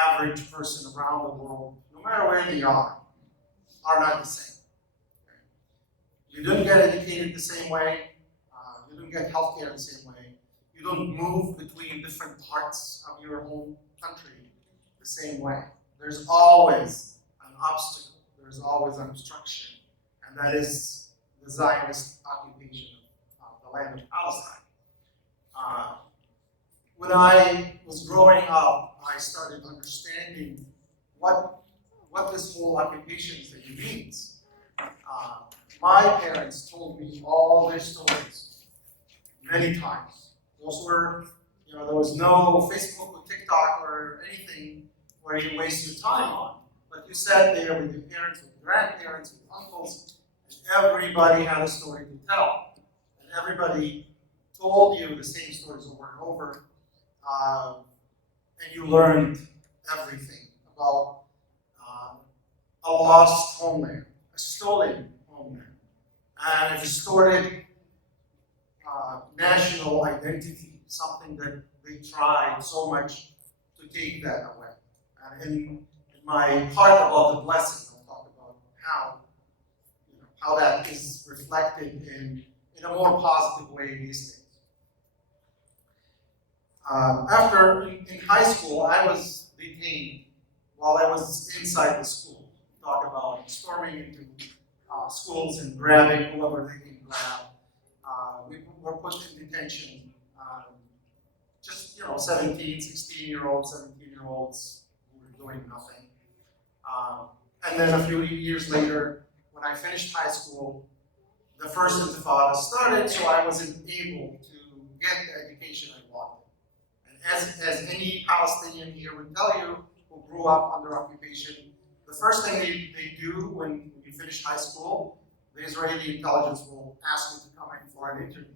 average person around the world, no matter where they are not the same. You don't get educated the same way. You don't get healthcare the same way. You don't move between different parts of your home country the same way. There's always an obstacle. There's always an obstruction. And that is the Zionist occupation of the land of Palestine. When I was growing up, I started understanding what this whole occupation thing means. My parents told me all their stories many times. Those were, there was no Facebook or TikTok or anything where you waste your time on. But you sat there with your parents, with your grandparents, with uncles, and everybody had a story to tell. And everybody told you the same stories over and over. And you learned everything about a lost homeland, a stolen homeland, and a distorted national identity, something that they tried so much to take that away. And in my part about the blessing, I'll talk about how that is reflected in a more positive way these days. After in high school, I was detained while I was inside the school. Talk about storming into schools and grabbing whoever they can grab. We were put in detention. Just 17, 16-year-olds, 17-year-olds who were doing nothing. And then a few years later, when I finished high school, the first Intifada started, so I wasn't able to get the education I wanted. And as any Palestinian here would tell you, who grew up under occupation, the first thing they do when you finish high school, the Israeli intelligence will ask you to come in for an interview.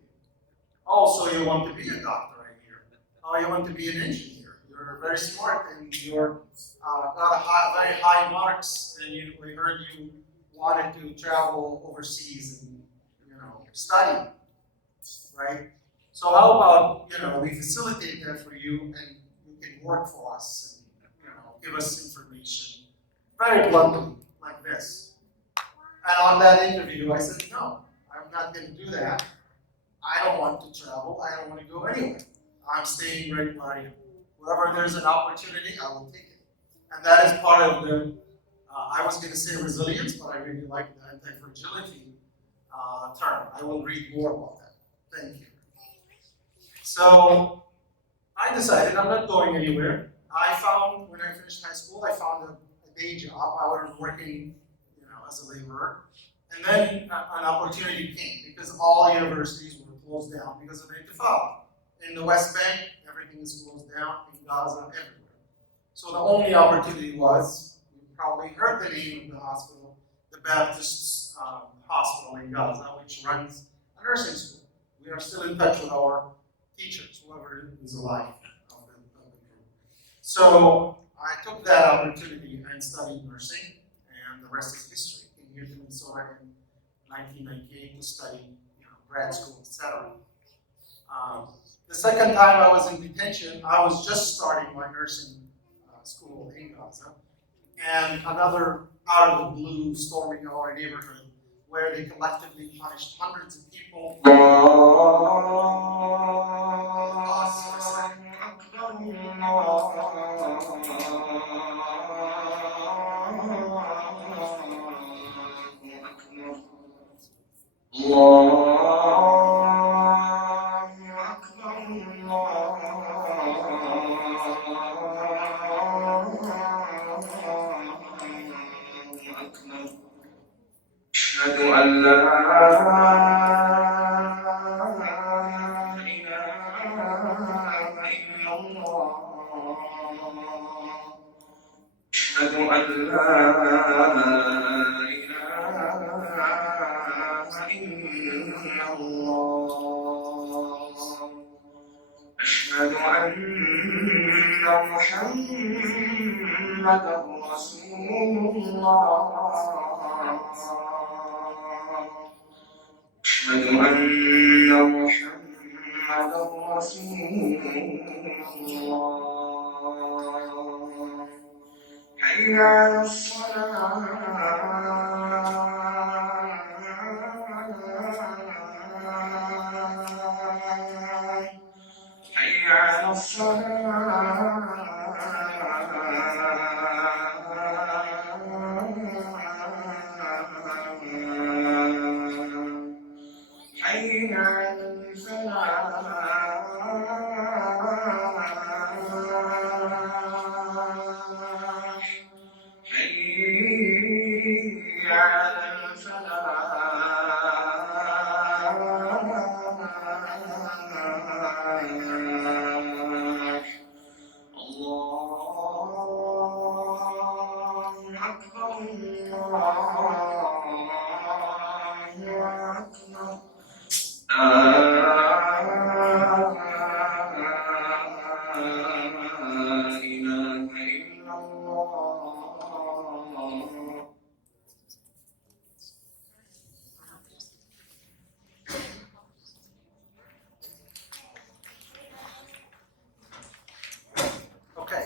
Oh, so you want to be a doctor, I hear. Oh, you want to be an engineer. You're very smart and you're got very high marks, and we heard you wanted to travel overseas and study, right? So how about we facilitate that for you, and you can work for us and give us information very bluntly like this. And on that interview, I said, no, I'm not going to do that. I don't want to travel. I don't want to go anywhere. I'm staying right where I am. Wherever there's an opportunity, I will take it. And that is part of the, I was going to say resilience, but I really like the anti-fragility term. I will read more about that. Thank you. So I decided I'm not going anywhere. I found, when I finished high school, I found a day job. I was working, as a laborer. And then an opportunity came because all universities were closed down because of the Intifada. In the West Bank, everything is closed down. In Gaza, everywhere. So the only opportunity was, you probably heard the name of the hospital, the Baptist Hospital in Gaza, which runs a nursing school. We are still in touch with our teachers, whoever is alive of the group. So I took that opportunity and studied nursing, and the rest is history. Came here to Minnesota in 1998 to study, grad school, etc. The second time I was in detention, I was just starting my nursing school in Gaza, and another out of the blue storming our neighborhood, where they collectively punished hundreds of people. أشهد أن لا إله إلا الله أشهد أن لا إله إلا الله أشهد أن محمدا رسول الله أشهد أن محمدا رسول الله حي على الصلاة حي على الصلاة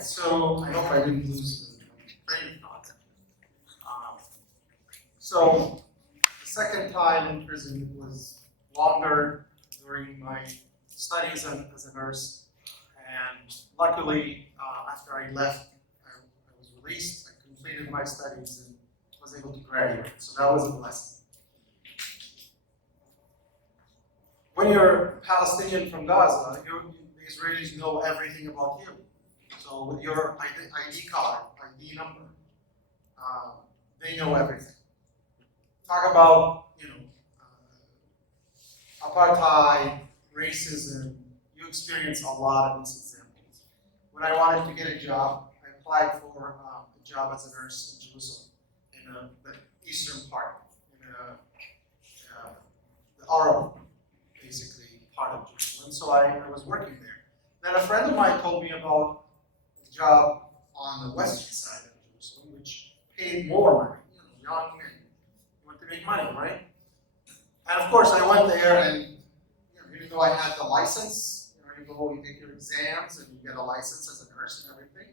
so I hope I didn't lose the train of thought. So the second time in prison was longer during my studies as a nurse, and luckily, after I left, I was released, I completed my studies and was able to graduate, so that was a blessing. When you're Palestinian from Gaza, the Israelis know everything about you. So with your ID card, ID number, they know everything. Talk about, apartheid, racism. You experience a lot of these examples. When I wanted to get a job, I applied for a job as a nurse in Jerusalem, in the eastern part, in the Arab, basically, part of Jerusalem. So I was working there. Then a friend of mine told me about a job on the western side of Jerusalem, which paid more money. Young men, you want to make money, right? And of course, I went there, and even though I had the license, you go, you take your exams, and you get a license as a nurse and everything.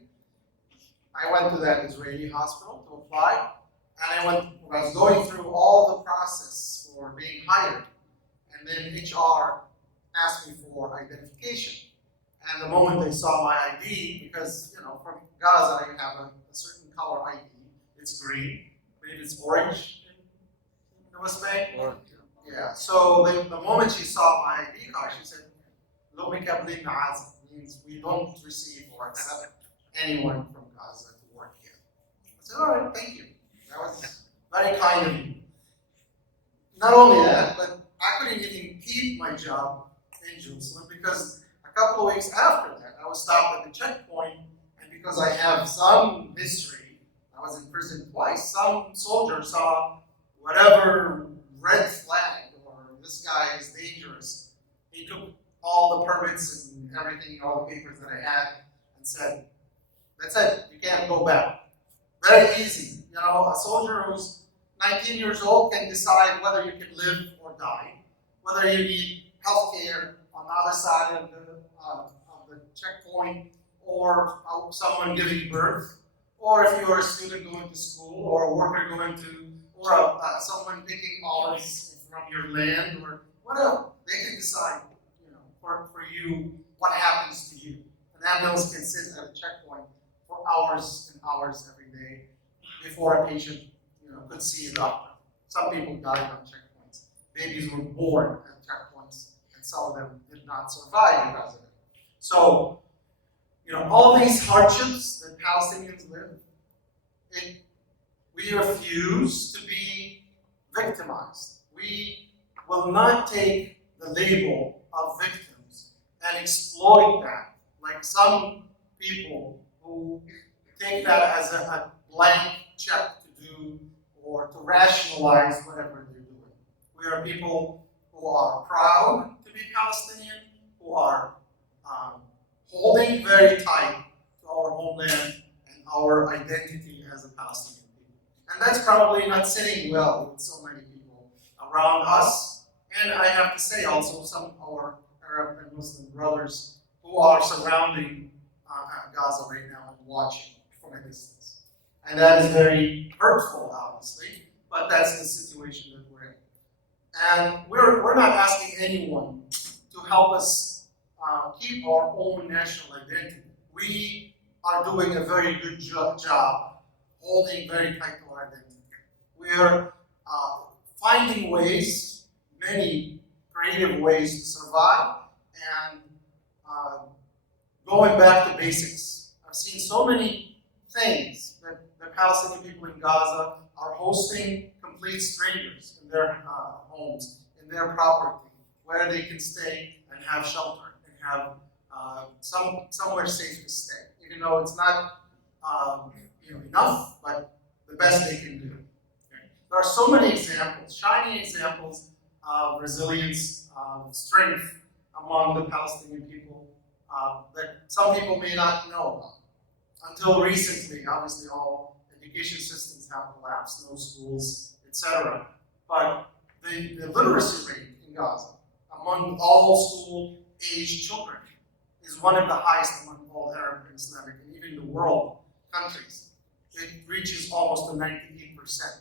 I went to that Israeli hospital to apply, and I was going through all the process for being hired, and then HR asked me for identification. And the moment they saw my ID, because from Gaza you have a certain color ID, it's green, maybe it's orange in the West Bank. Yeah. So the moment she saw my ID card, she said, "Lo mikablim Gaza," means we don't receive or accept anyone from Gaza to work here. I said, "All right, thank you. That was very kind of you." Not only that, but I couldn't even keep my job in Jerusalem because a couple of weeks after that, I was stopped at the checkpoint, and because I have some history, I was in prison twice. Some soldier saw whatever red flag or this guy is dangerous. He took all the permits and everything, all the papers that I had, and said, "That's it. You can't go back." Very easy. A soldier who's 19 years old can decide whether you can live or die, whether you need health care on the other side of the checkpoint, or someone giving birth, or if you're a student going to school, or a worker going to, or someone picking olives from your land, or whatever. They can decide, for you what happens to you. An ambulance can sit at a checkpoint for hours and hours every day before a patient, could see a doctor. Some people died on checkpoints. Babies were born at checkpoints, and some of them did not survive because of it. So, all these hardships that Palestinians live, we refuse to be victimized. We will not take the label of victims and exploit that, like some people who take that as a blank check to do or to rationalize whatever they're doing. We are people who are proud to be Palestinian, who are holding very tight to our homeland and our identity as a Palestinian people. And that's probably not sitting well with so many people around us. And I have to say also some of our Arab and Muslim brothers who are surrounding Gaza right now and watching from a distance. And that is very hurtful, obviously, but that's the situation that we're in. And we're not asking anyone to help us keep our own national identity. We are doing a very good job holding very tight to our identity. We are finding ways, many creative ways to survive, and going back to basics. I've seen so many things that the Palestinian people in Gaza are hosting complete strangers in their homes, in their property, where they can stay and have shelter and have somewhere safe to stay. Even though it's not enough, but the best they can do. Okay. There are so many examples, shining examples of resilience, strength among the Palestinian people that some people may not know about. Until recently, obviously, all education systems have collapsed, no schools, etc. But the literacy rate in Gaza among all school-aged children is one of the highest among all Arab and Islamic and even the world countries. It reaches almost to 98%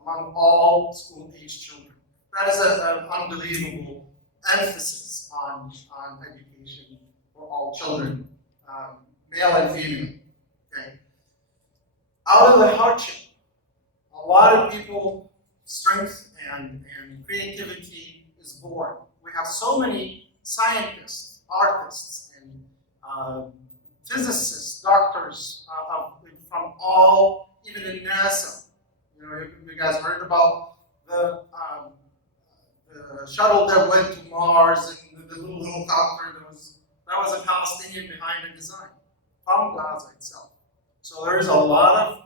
among all school-age children. That is an unbelievable emphasis on education for all children, male and female. Okay. Out of the hardship, a lot of people, strength and creativity is born. We have so many scientists, artists, and physicists, doctors from all, even in NASA. You know, you guys heard about the shuttle that went to Mars and the little helicopter that was a Palestinian behind the design from Gaza itself. So there is a lot of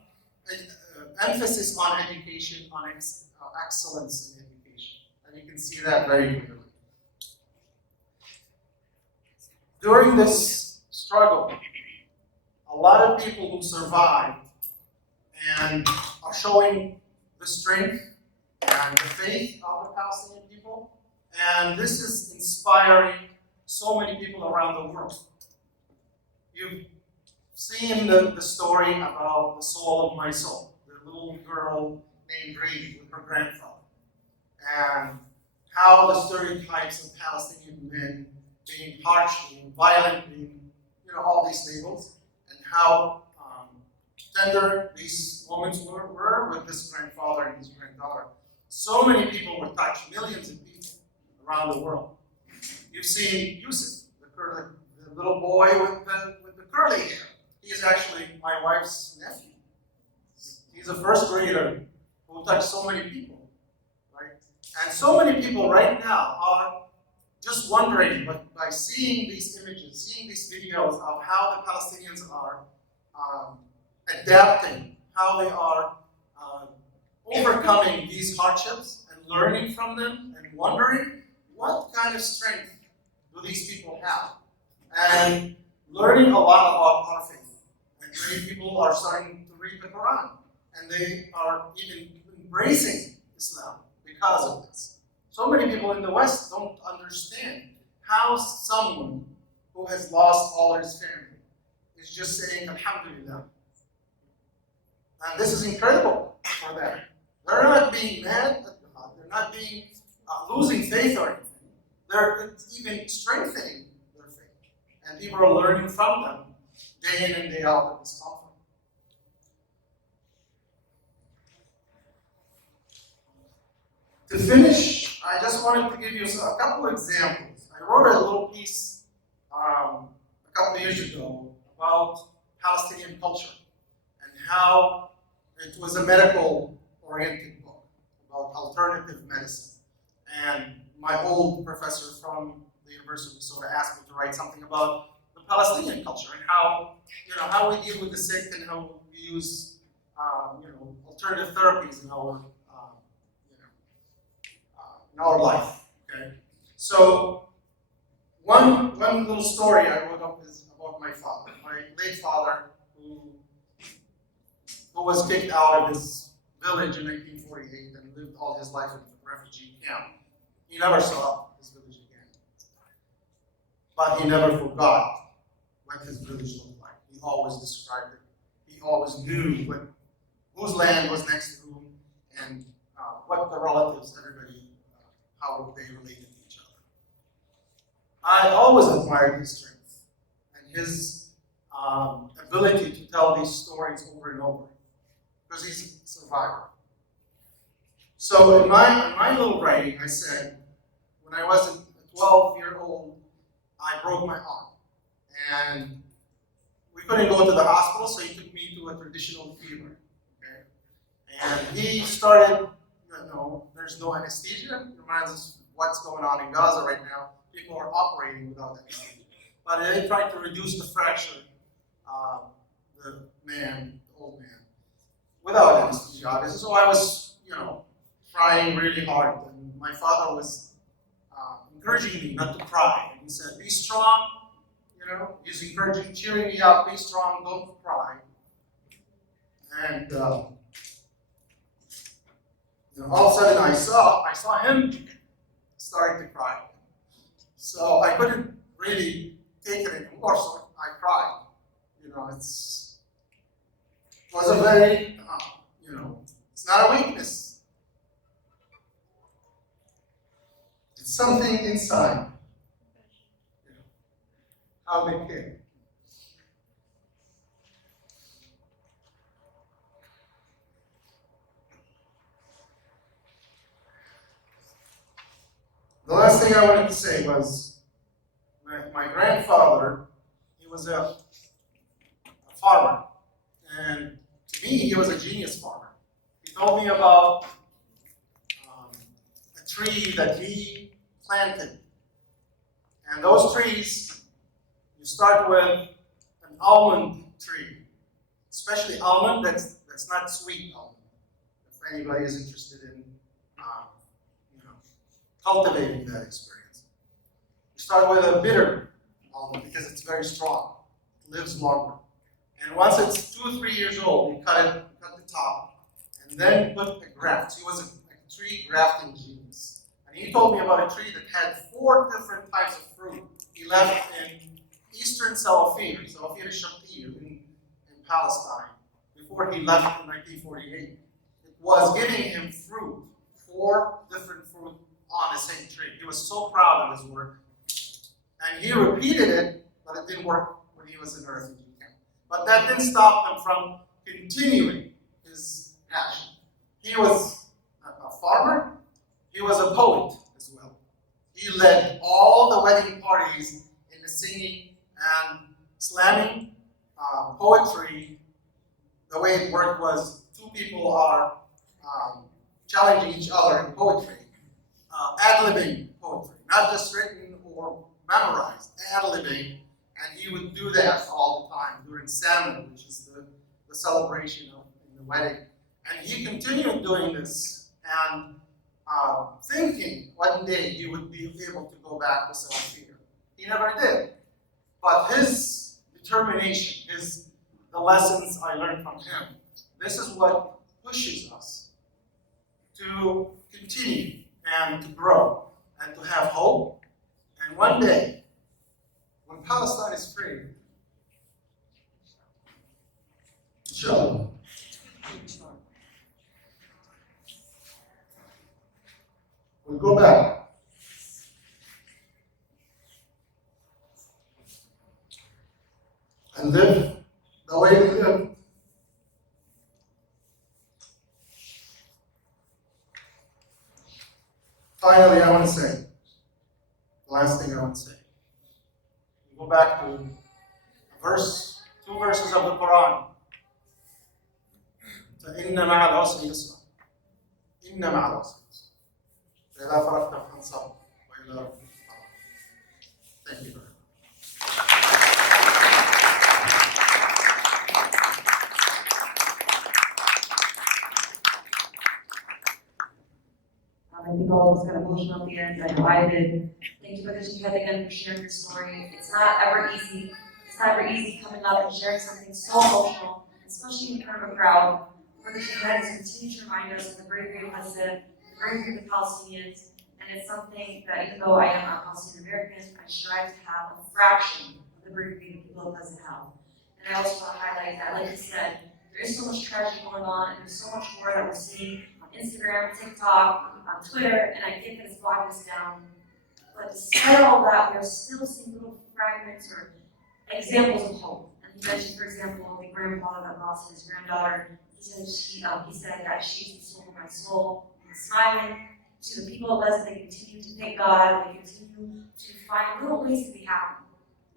emphasis on education, on excellence in education, and you can see that very clearly. During this struggle, a lot of people who survived and are showing the strength and the faith of the Palestinian people, and this is inspiring so many people around the world. You've seen the story about the soul of my soul, the little girl named Reed with her grandfather, and how the stereotypes of Palestinian men being harsh, being violent, being, all these labels, and how tender these moments were with this grandfather and his granddaughter. So many people were touched, millions of people around the world. You've seen Yusuf, the little boy with the curly hair. He is actually my wife's nephew. He's a first grader who touched so many people, right? And so many people right now are just wondering, but by seeing these images, seeing these videos of how the Palestinians are adapting, how they are overcoming these hardships and learning from them and wondering what kind of strength do these people have, and learning a lot about our faith. And many people are starting to read the Quran, and they are even embracing Islam because of this. So many people in the West don't understand how someone who has lost all his family is just saying Alhamdulillah. And this is incredible for them. They're not being mad at God. They're not being losing faith or anything. They're even strengthening their faith. And people are learning from them day in and day out at this conference. To finish, I just wanted to give you a couple of examples. I wrote a little piece a couple of years ago about Palestinian culture and how it was a medical-oriented book about alternative medicine. And my old professor from the University of Minnesota asked me to write something about the Palestinian culture and how we deal with the sick and how we use alternative therapies in our life. Okay, so one little story I wrote up is about my father, my late father, who was kicked out of his village in 1948 and lived all his life in a refugee camp. He never saw his village again, but he never forgot what his village looked like. He always described it. He always knew whose land was next to whom and what the relatives, everybody, how they related to each other. I always admired his strength and his ability to tell these stories over and over, because he's a survivor. So in my little writing, I said, when I was a 12-year-old, I broke my arm. And we couldn't go to the hospital, so he took me to a traditional fever. Okay? And he started, there's no anesthesia. It reminds us what's going on in Gaza right now. People are operating without anesthesia. But they tried to reduce the fracture, the old man, without anesthesia, obviously. So I was, trying really hard. And my father was encouraging me not to cry. And he said, be strong, he's encouraging, cheering me up, be strong, don't cry. And all of a sudden I saw him starting to cry. So I couldn't really take it anymore, so I cried, it was a very, it's not a weakness. It's something inside. How they care. The last thing I wanted to say was my grandfather, he was a farmer. And to me, he was a genius farmer. He told me about a tree that he planted. And those trees, you start with an almond tree, especially almond that's not sweet almond. If anybody is interested in cultivating that experience. You start with a bitter almond because it's very strong. It lives longer. And once it's 2 or 3 years old, you cut the top, and then put a graft. He was a tree grafting genius. And he told me about a tree that had 4 different types of fruit. He left in eastern Salafir Shaqir in Palestine, before he left in 1948. It was giving him fruit, 4 different fruit on the same tree. He was so proud of his work. And he repeated it, but it didn't work when he was in a refugee camp. But that didn't stop him from continuing his passion. He was a farmer. He was a poet as well. He led all the wedding parties in the singing and slamming poetry. The way it worked was 2 people are challenging each other in poetry. Ad-libbing poetry, not just written or memorized, ad-libbing, and he would do that all the time during Salmon, which is the celebration in the wedding. And he continued doing this and thinking one day he would be able to go back to Salafir. He never did. But his determination, the lessons I learned from him, this is what pushes us to continue and to grow, and to have hope. And one day, when Palestine is free, inshallah, we'll go back. And live the way we live. Finally, I want to say, the last thing I want to say. We go back to 2 verses of the Quran. فَإِنَّ مَعَ الْعُسْرِ يُسْرًا. إِنَّ مَعَ الْعُسْرِ يُسْرًا. فَإِذَا فَرَغْتَ فَانْصَبْ وَإِلَىٰ رَبِّكَ فَارْغَب. Thank you very much. I think all of us got emotional at the end. I know I did. Thank you, Brother Jihad, again for sharing your story. It's not ever easy. It's not ever easy coming up and sharing something so emotional, especially in front of a crowd. Brother Jihad has continued to remind us of the bravery of Gaza, the bravery of the Palestinians, and it's something that even though I am a Palestinian American, I strive to have a fraction of the bravery the people of Gaza have. And I also want to highlight that, like you said, there is so much tragedy going on, and there's so much more that we're seeing on Instagram, TikTok, on Twitter, and I get that it's bogging us down. But despite all that, we are still seeing little fragments or examples of hope. And he mentioned, for example, the grandfather that lost his granddaughter. He said that she's the soul of my soul. And smiling to the people of Gaza, they continue to thank God, they continue to find little ways to be happy.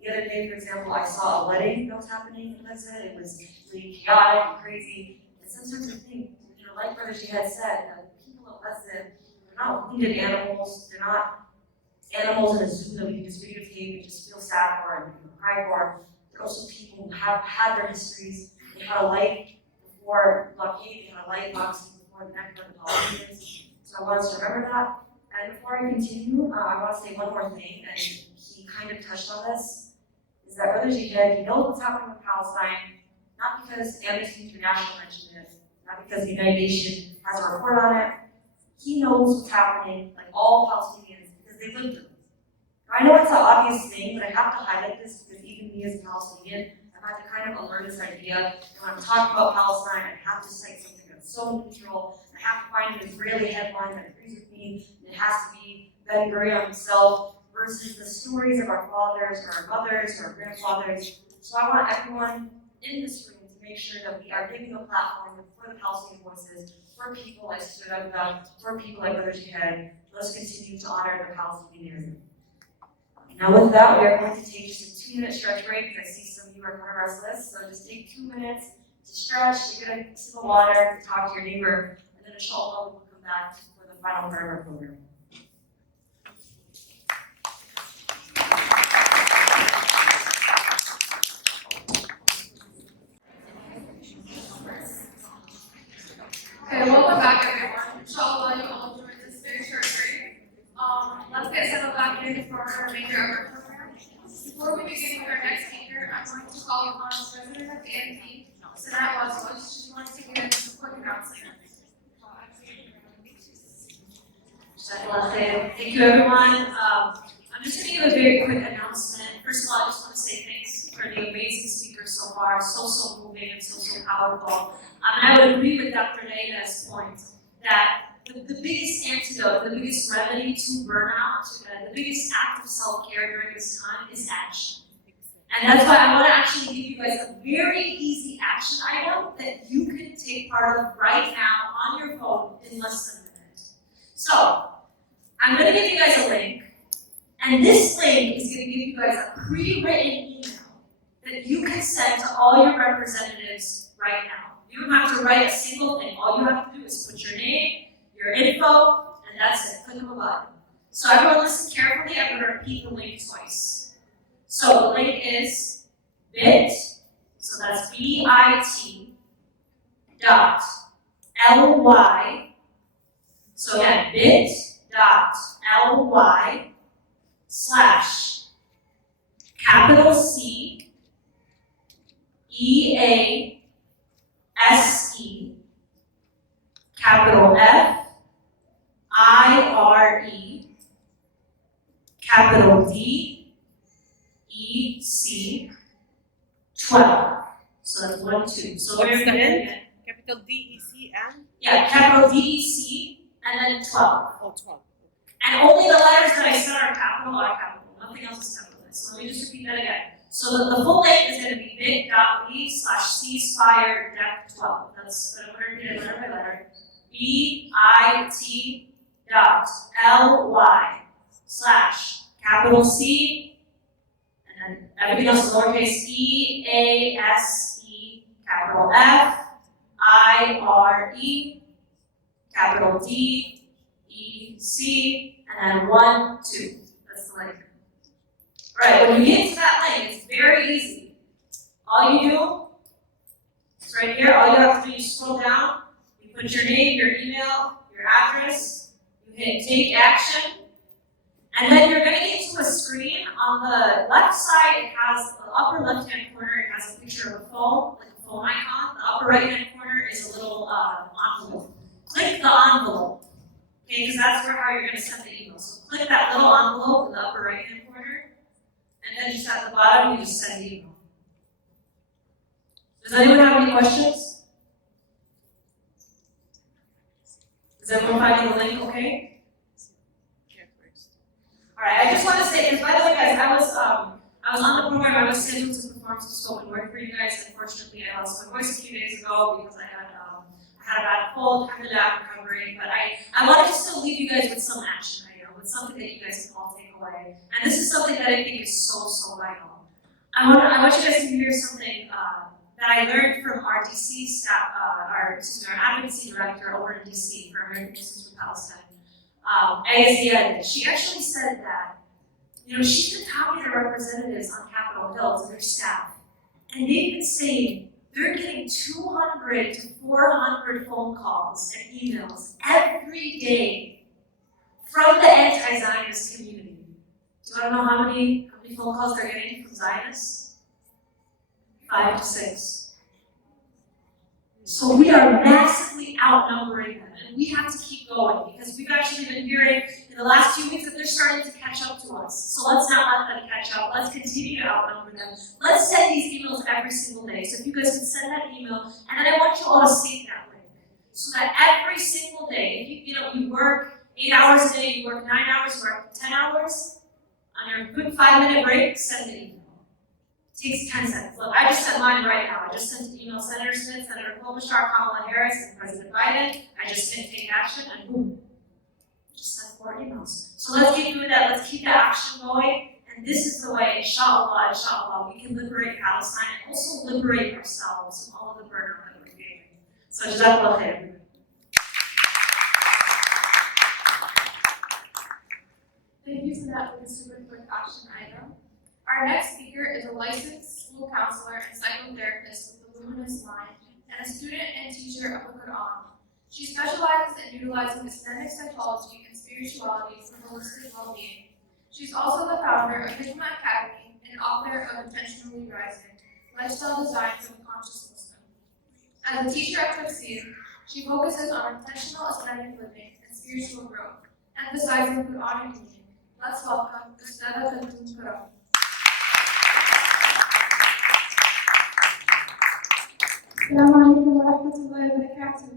The other day, for example, I saw a wedding that was happening in Gaza. It was really chaotic and crazy. And sometimes I think, like Brother Jihad said, that the people of Gaza, they're not wounded animals, they're not animals in a zoo that we can just videotape and just feel sad for and cry for. They're also people who have had their histories. They had a life before blockade, they had a life obviously before the next of the Palestinians. So I want us to remember that. And before I continue, I want to say one more thing, and he kind of touched on this, is that Brother Jihad, he knows what's happening with Palestine, not because Amnesty International mentioned it, not because the United Nations has a report on it. He knows what's happening, like all Palestinians, because they lived through it. Now, I know it's an obvious thing, but I have to highlight this because even me as a Palestinian, I've had to kind of alert this idea, and when I'm talking about Palestine, I have to cite something that's so neutral, I have to find an Israeli headline that agrees with me, and it has to be Ben Gurion himself, versus the stories of our fathers, or our mothers, or our grandfathers. So I want everyone in this room to make sure that we are giving a platform for the Palestinian voices, for people like Sister Rebecca, for people like Brother Jihad. Let's continue to honor the Palestinian narrative. Now with that, we are going to take just a 2-minute stretch break, because I see some of you are kind of restless, so just take 2 minutes to stretch, to get a sip of water, to talk to your neighbor, and then inshallah we'll come back for the final part of our program. Okay, welcome back everyone. Inshallah, you all enjoyed this very short break. Let's get settled back in for the remainder of our program. Before we begin with our next speaker, I'm going to call upon the president of the ANP, Sanat Wazwaz. She's going to give us a quick announcement. Thank you, everyone. I'm just going to give a very quick announcement. First of all, I just want to say thanks for the amazing speakers so far. So moving and so powerful. And I would agree with Dr. Leila's point that the biggest antidote, the biggest remedy to burnout, the biggest act of self-care during this time is action. And that's why I want to actually give you guys a very easy action item that you can take part of right now on your phone in less than a minute. So, I'm going to give you guys a link, and this link is going to give you guys a pre-written email that you can send to all your representatives right now. You don't have to write a single thing. All you have to do is put your name, your info, and that's it. Click on the button. So everyone listen carefully. I'm going to repeat the link twice. So the link is bit, so that's bit dot ly. So again, bit dot ly slash capital C EASE capital F IRE capital D EC 12. So that's 1, 2. So What's the again? end? Capital DEC and? Yeah, capital DEC and then 12. Oh, 12. And only the letters that I said are capital. Nothing else is capitalized. So let me just repeat that again. So the full link is going to be bit.ly slash ceasefire deck 12. That's what I'm going to repeat it letter by letter. bit dot ly slash capital C and then everything else is lowercase EASE capital F IRE capital D EC and then 1, 2. That's the link. Alright, when you get to that link, it's very easy. All you do, it's right here, all you have to do is scroll down, you put your name, your email, your address, you hit take action, and then you're gonna get to a screen. On the left side, it has the upper left-hand corner, it has a picture of a phone, like a phone icon. The upper right-hand corner is a little envelope. Click the envelope, okay, because that's how you're gonna send the email. So click that little envelope in the upper right-hand corner, and then just at the bottom, you just send the email. Does anyone have any questions? Is everyone finding the link okay? Alright, I just want to say, because by the way guys, I was on the program, I was scheduled to perform some spoken word for you guys. Unfortunately, I lost my voice a few days ago because I had a bad cold, kind of that recovering, but I wanted to still leave you guys with some action item, with something that you guys can all take away. And this is something that I think is so vital. I want you guys to hear something that I learned from our DC staff, our advocacy director over in DC for American Muslims for Palestine, Ayazia. She actually said that, she's been talking to representatives on Capitol Hill, to their staff, and they've been saying they're getting 200 to 400 phone calls and emails every day from the anti-Zionist community. Do you want to know how many phone calls they're getting from Zionists? 5 to 6. So we are massively outnumbering them, and we have to keep going because we've actually been hearing in the last 2 weeks that they're starting to catch up to us. So let's not let them catch up. Let's continue to outnumber them. Let's send these emails every single day. So if you guys can send that email, and then I want you all to save that link so that every single day, if you work 8 hours a day, you work 9 hours, you work 10 hours, on your quick 5-minute break, send an email. It takes 10 seconds. Look, I just sent mine right now. I just sent an email, Senator Smith, Senator Klobuchar, Kamala Harris, and President Biden. I just hit take action, and boom, just sent 4 emails. So let's keep doing that. Let's keep the action going. And this is the way, inshallah, we can liberate Palestine and also liberate ourselves from all of the burden that we're feeling. So jazakallah khair. Thank you for that super quick action item. Our next speaker is a licensed school counselor and psychotherapist with the Luminous Mind and a student and teacher of the Quran. She specializes in utilizing Islamic psychology and spirituality for holistic well-being. She's also the founder of Hikmah Academy and author of Intentionally Rising, Lifestyle Design for the Conscious Muslim. As a teacher of Tafsir, she focuses on intentional Islamic living and spiritual growth, emphasizing Quranic meaning. Let's welcome Ustadha Khatun Karam. السلام عليكم ورحمة الله وبركاته.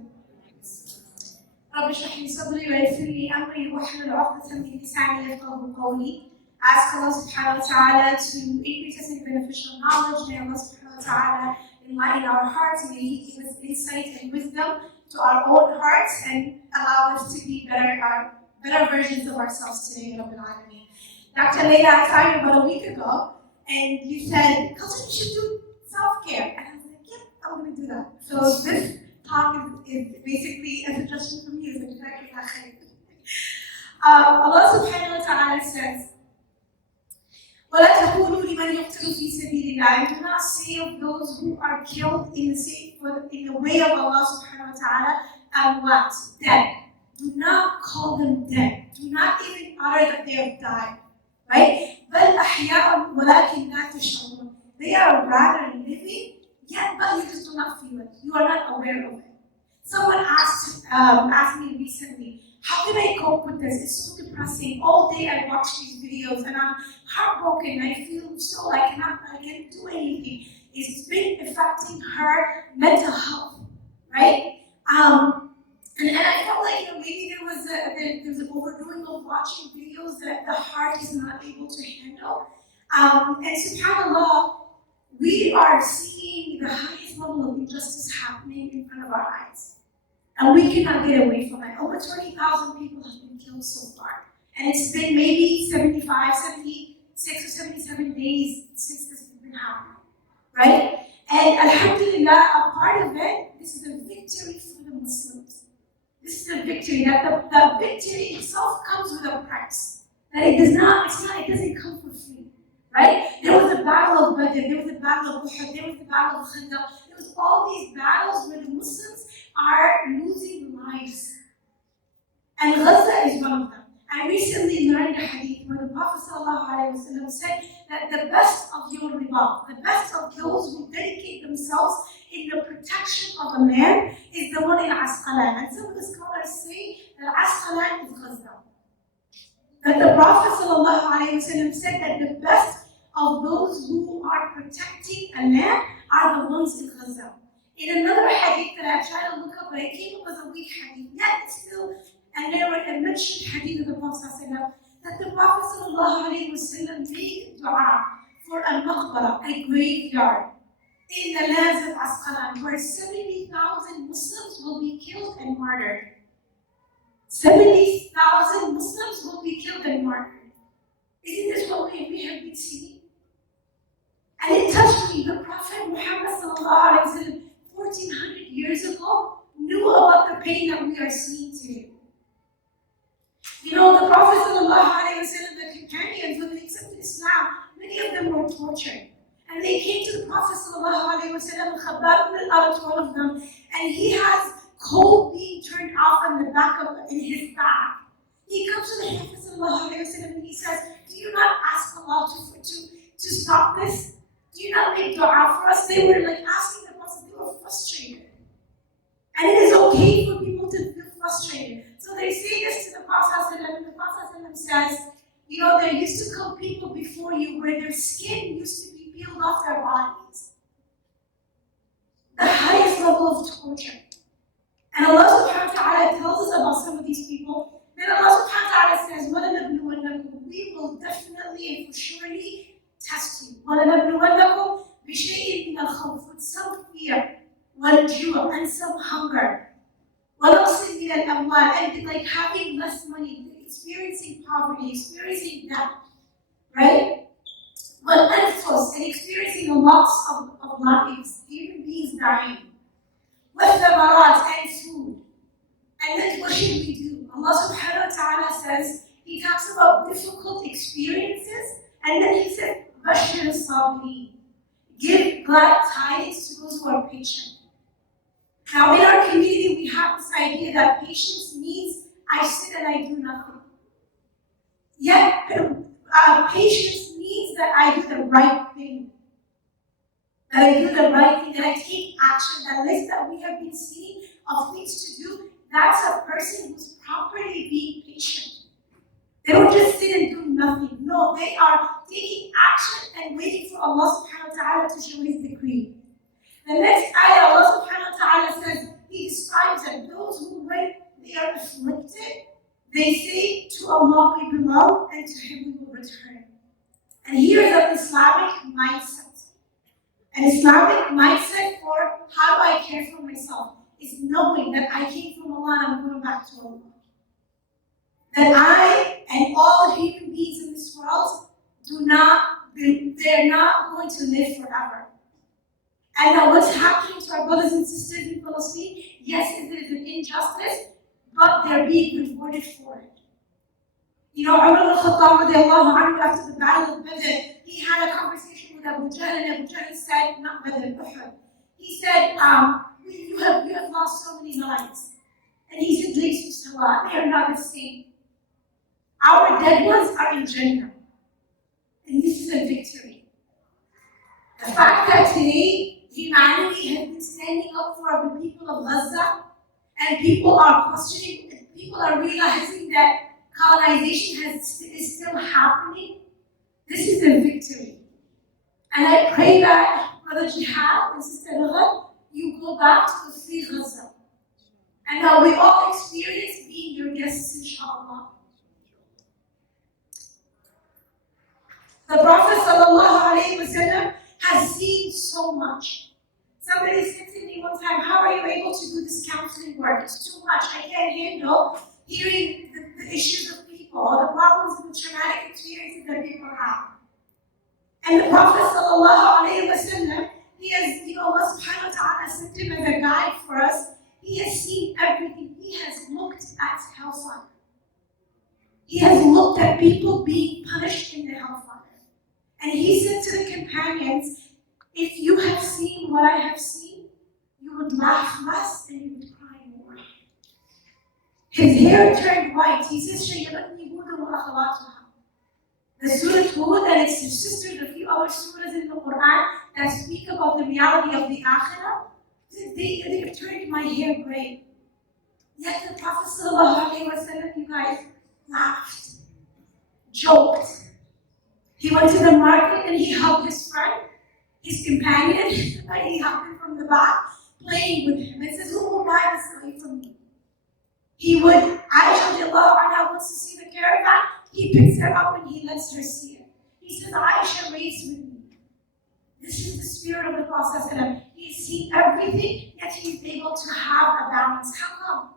رب اشرح لي صدري ويسر لي أمري واحلل عقدة من لساني يفقهوا قولي. Ask Allah subhanahu wa ta'ala to increase us in beneficial knowledge. May Allah subhanahu wa ta'ala enlighten our hearts. May He give us insight and wisdom to our own hearts and allow us to be better versions of ourselves today, Rabbil Alameen. Dr. Leila, I saw you about a week ago, and you said, Khalid, you should do self-care. And I was like, yep, I'm going to do that. So this talk is basically a suggestion from you. So Allah subhanahu wa ta'ala says, وَلَا تَقُولُوا لِمَنْ يُقْتَلُ فِي سَبِيلِ اللَّهِ. And do not say of those who are killed in the way of Allah subhanahu wa ta'ala, amwat, dead. Do not call them dead. Do not even utter that they have died. Right? بَلْ أَحْيَاءٌ وَلَكِنْ لَا تَشْعُرُونَ. They are rather living, yet but you just do not feel it. You are not aware of it. Someone asked me recently, how can I cope with this? It's so depressing. All day I watch these videos and I'm heartbroken. I feel so I can't do anything. It's been affecting her mental health, right? And I felt like maybe there was an overdoing of watching videos that the heart is not able to handle. And subhanAllah, we are seeing the highest level of injustice happening in front of our eyes. And we cannot get away from it. Over 20,000 people have been killed so far. And it's been maybe 75, 76 or 77 days since this has been happening, right? And alhamdulillah, a part of it, this is a victory for the Muslims. This is a victory, that the victory itself comes with a price. That it doesn't come for free, right? There was a battle of Badr, there was a battle of Uhud, there was the battle of Khandaq. There was all these battles where the Muslims are losing lives. And Gaza is one of them. I recently learned a hadith where the Prophet ﷺ said that the best of your riba, the best of those who dedicate themselves in the protection of a land is the one in Asqalan. And some of the scholars say that Asqalan is Gaza. That the Prophet ﷺ said that the best of those who are protecting a land are the ones in Gaza. In another hadith that I tried to look up, but it came up as a weak hadith, yet still, and there were a mentioned hadith of the Prophet that the Prophet ﷺ made dua for a maqbara, a graveyard, in the lands of Asqalan, where 70,000 Muslims will be killed and martyred. 70,000 Muslims will be killed and martyred. Isn't this what we have been seeing? And it touched me. The Prophet Muhammad ﷺ, 1400 years ago, knew about the pain that we are seeing today. You know, the Prophet ﷺ, the companions, when they accepted Islam, many of them were tortured. And they came to the Prophet ﷺ, Khabbab ibn al-Arat, one of them, and he has coal being turned off on the back of in his back. He comes to the Prophet ﷺ and he says, do you not ask Allah to stop this? Do you not make dua for us? They were like asking the Prophet, they were frustrated. hate for people to feel frustrated. So they say this to the Prophet, and the Prophet says, you know, there used to come people before you where their skin used to be peeled off their bodies. The highest level of torture. And Allah subhanahu wa ta'ala tells us about some of these people. Then Allah subhanahu wa ta'ala says, وَلَنَبْلُوَنَّكُمْ, we will definitely and for surely test you. وَلَنَبْلُوَنَّكُمْ بِشَيْءٍ مِنَ الْخَوْفِ, with some fear, وَالْجُوعِ, and some hunger. وَنَقْصٍ مِنَ الْأَمْوَالِ, and like having less money, experiencing poverty, experiencing debt, right? وَالْأَنفُسِ, and experiencing the loss of lives, human beings dying. وَالثَّمَرَاتِ, and food. And then what should we do? Allah subhanahu wa ta'ala says, He talks about difficult experiences, and then He said, بَشِّرِ الصَّابِرِينَ, give glad tidings to those who are patient. Now in our community we have this idea that patience means I sit and I do nothing. Yet patience means that I do the right thing. That I do the right thing, that I take action. That list that we have been seeing of things to do, that's a person who's properly being patient. They don't just sit and do nothing. No, they are taking action and waiting for Allah subhanahu wa ta'ala to show His decree. The next ayah, Allah subhanahu wa ta'ala says, He describes that those who, when they are afflicted, they say, to Allah we belong and to Him we will return. And here is an Islamic mindset. An Islamic mindset for how do I care for myself is knowing that I came from Allah and I'm going back to Allah. That I and all human beings in this world they're not going to live forever. And now what's happening to our brothers and sisters in Palestine, yes, it is an injustice, but they're being rewarded for it. You know, Umar al-Khattab radiallahu anhu, after the Battle of Badr, he had a conversation with Abu Jahl, and Abu Jahl said, not Badr, Uhud. He said, you have lost so many lives. And he said, Laysu sawa, they are not the same. Our dead ones are in Jannah. And this is a victory. The fact that today humanity has been standing up for the people of Gaza, and people are questioning, people are realizing that colonization is still happening, this is a victory. And I pray that Brother Jihad and Sister Raghat, you go back to the free Gaza. And that we all experience being your guests, inshallah. The Prophet ﷺ has seen so much. Somebody said to me one time, how are you able to do this counseling work? It's too much. I can't handle hearing the issues of people, the problems and the traumatic experiences that people have. And the Prophet ﷺ, he has, you know, Allah subhanahu wa ta'ala sent him as a guide for us. He has seen everything. He has looked at hellfire. He has looked at people being punished in the hellfire. And he said to the companions, if you have seen what I have seen, you would laugh less and you would cry more. His hair turned white. He says, شَيَّبَتْنِي هُودٌ وَأَخَوَاتُهَا. The Surah Hud and its sisters, a few other surahs in the Quran that speak about the reality of the Akhirah, they have turned my hair gray. Yet the Prophet ﷺ, you guys, laughed, joked. He went to the market and he hugged his friend, his companion, and he hugged him from the back, playing with him. And says, who will buy this away from me? He would, Aisha radiallahu anha wants to see the caravan, he picks her up and he lets her see it. He says, Aisha, race with me. This is the spirit of the Prophet. He's seen everything, yet he's able to have a balance. How come?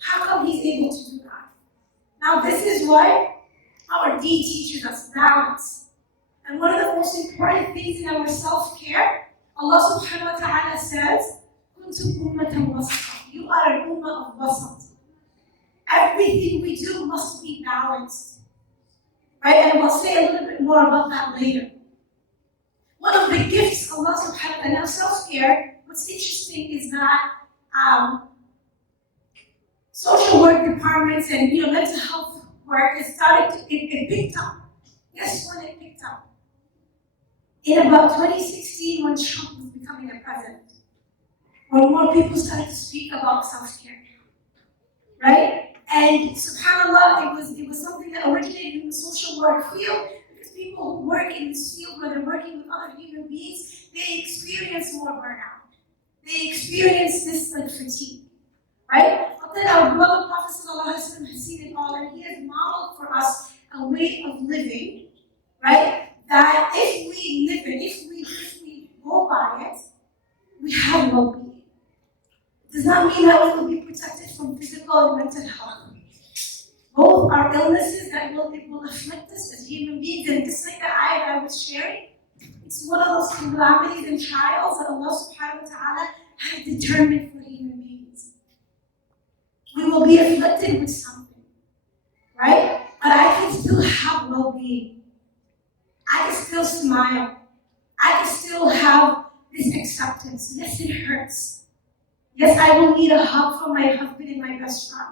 How come he's able to do that? Now this is what our deen teaches us, balance. And one of the most important things in our self-care, Allah subhanahu wa ta'ala says, Kuntum ummatan wasata. You are an ummah of wasat. Everything we do must be balanced. Right? And we'll say a little bit more about that later. One of the gifts Allah subhanahu wa ta'ala, now self-care, what's interesting is that social work departments and mental health work has started to, it picked up. Guess when it picked up? In about 2016 when Trump was becoming the president. where more people started to speak about self-care, right? And subhanAllah, it was something that originated in the social work field, because people who work in this field where they're working with other human beings, they experience more burnout. They experience this like fatigue, right? But then our beloved Prophet ﷺ has seen it all, and he has modeled for us a way of living, right? That if we live it, if we go by it, we have well-being. It does not mean that we will be protected from physical and mental health. Both are illnesses that it will afflict us as human beings, and just like the ayah that I was sharing, it's one of those calamities and trials that Allah subhanahu wa ta'ala has determined for human beings. We will be afflicted with something, right? But I can still have well-being. I can still smile. I can still have this acceptance. Yes, it hurts. Yes, I will need a hug from my husband and my best friend.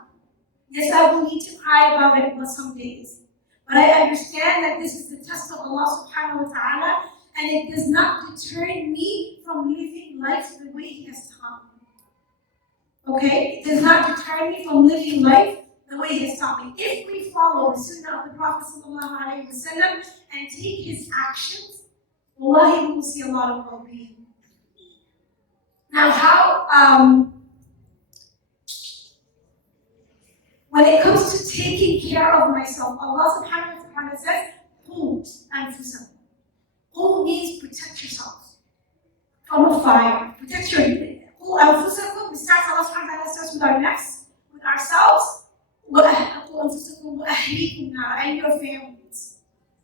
Yes, I will need to cry about it for some days. But I understand that this is the test of Allah subhanahu wa ta'ala, and it does not deter me from living life the way He has taught me. Okay? It does not deter me from living life the way He has taught me. If we follow the sunnah of the Prophet sallallahu alaihi wasallam and take his actions, wallahi, we will see a lot of well-being. Now, when it comes to taking care of myself, Allah subhanahu wa ta'ala says, "Qu anfusakum." Qu means protect yourself from a fire. Protect your Qu anfusakum. Allah subhanahu wa ta'ala starts with our nafs, with ourselves, Qu anfusakum wa ahlikum nar, and your families.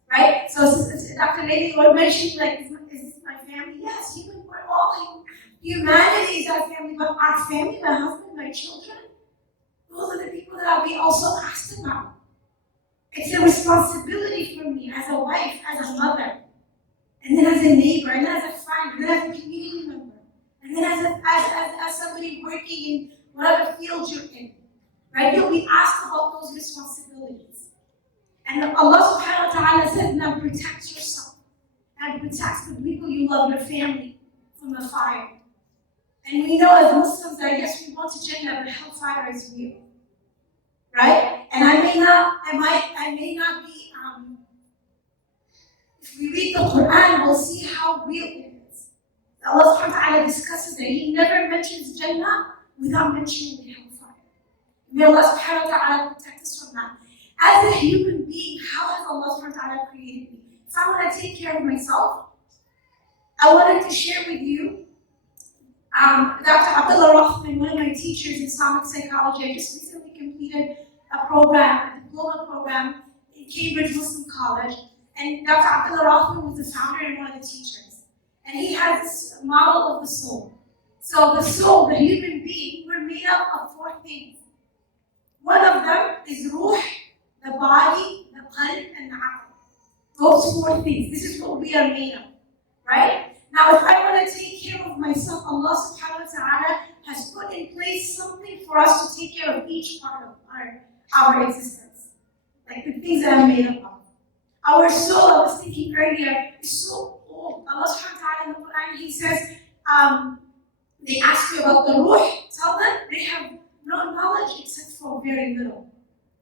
Right? So Dr. Lady mentioned, like, is this my family? Yes, we're all humanity is our family, but our family, my husband, my children, those are the people that I'll be also asked about. It's a responsibility for me as a wife, as a mother, and then as a neighbor, and then as a friend, and then as a community member, and then as somebody working in whatever field you're in. Right? You'll be asked about those responsibilities. And Allah subhanahu wa ta'ala says, now protect yourself. And protect the people you love, your family, from the fire. And we know as Muslims that yes, we want to Jannah, but hellfire is real. Right? And I may not be, if we read the Quran, we'll see how real it is. Allah subhanahu wa ta'ala discusses it. He never mentions Jannah without mentioning the hellfire. May Allah subhanahu wa ta'ala protect us from that. As a human being, how has Allah subhanahu wa ta'ala created me? If I want to take care of myself, I wanted to share with you Dr. Abdullah Rahman, one of my teachers in Islamic psychology. I just recently completed a diploma program in Cambridge Muslim College, and Dr. Abdullah Rahman was the founder and one of the teachers. And he has this model of the soul. So the soul, the human being, we're made up of 4 things. One of them is ruh, the body, the qalb, and the aql. Those 4 things. This is what we are made of, right? Now, if I want to take care of myself, Allah subhanahu wa ta'ala has put in place something for us to take care of each part of our existence. Like the things that I'm made up of. Our soul, I was thinking earlier, is so old. Allah subhanahu wa ta'ala in the Quran, He says, they ask you about the ruh, tell them they have no knowledge except for very little.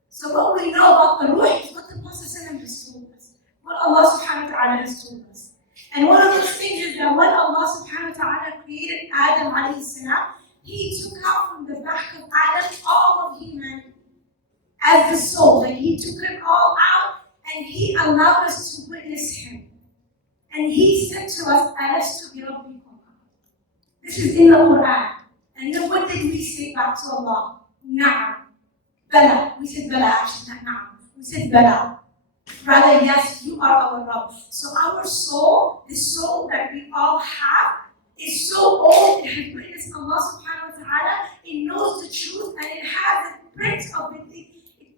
So what we know about the ruh is what the Prophet has told us, what Allah subhanahu wa ta'ala has told us. And one of those things is that when Allah subhanahu wa ta'ala created Adam alayhi salam, He took out from the back of Adam all of humanity as the soul. Like He took it all out and He allowed us to witness Him. And He said to us, Alastu bi rabbikum. This is in the Quran. And then what did we say back to Allah? Na'am. Bala. We said Bala, actually, not Na'am. We said Bala. Rather, yes, you are our Rabb. So our soul, the soul that we all have, is so old, it has witnessed Allah subhanahu wa ta'ala, it knows the truth, and it has the print of it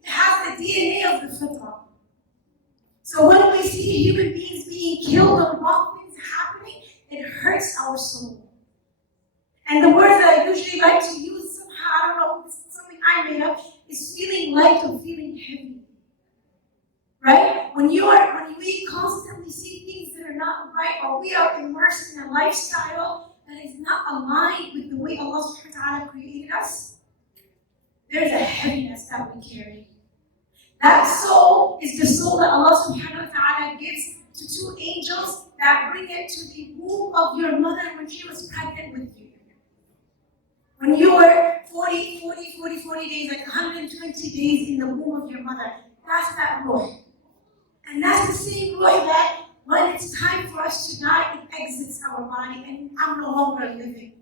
has the DNA of the fitrah. So when we see human beings being killed or wrong things happening, it hurts our soul. And the words that I usually like to use somehow, I don't know, it's something I made up, is feeling light or feeling heavy. Right? When we constantly see things that are not right, or we are immersed in a lifestyle that that is not aligned with the way Allah subhanahu wa ta'ala created us, there's a heaviness that we carry. That soul is the soul that Allah subhanahu wa ta'ala gives to two angels that bring it to the womb of your mother when she was pregnant with you. When you were 40 days, like 120 days in the womb of your mother, that's that ruh. And that's the same ruh that when it's time for us to die, it exits our body and I'm no longer living.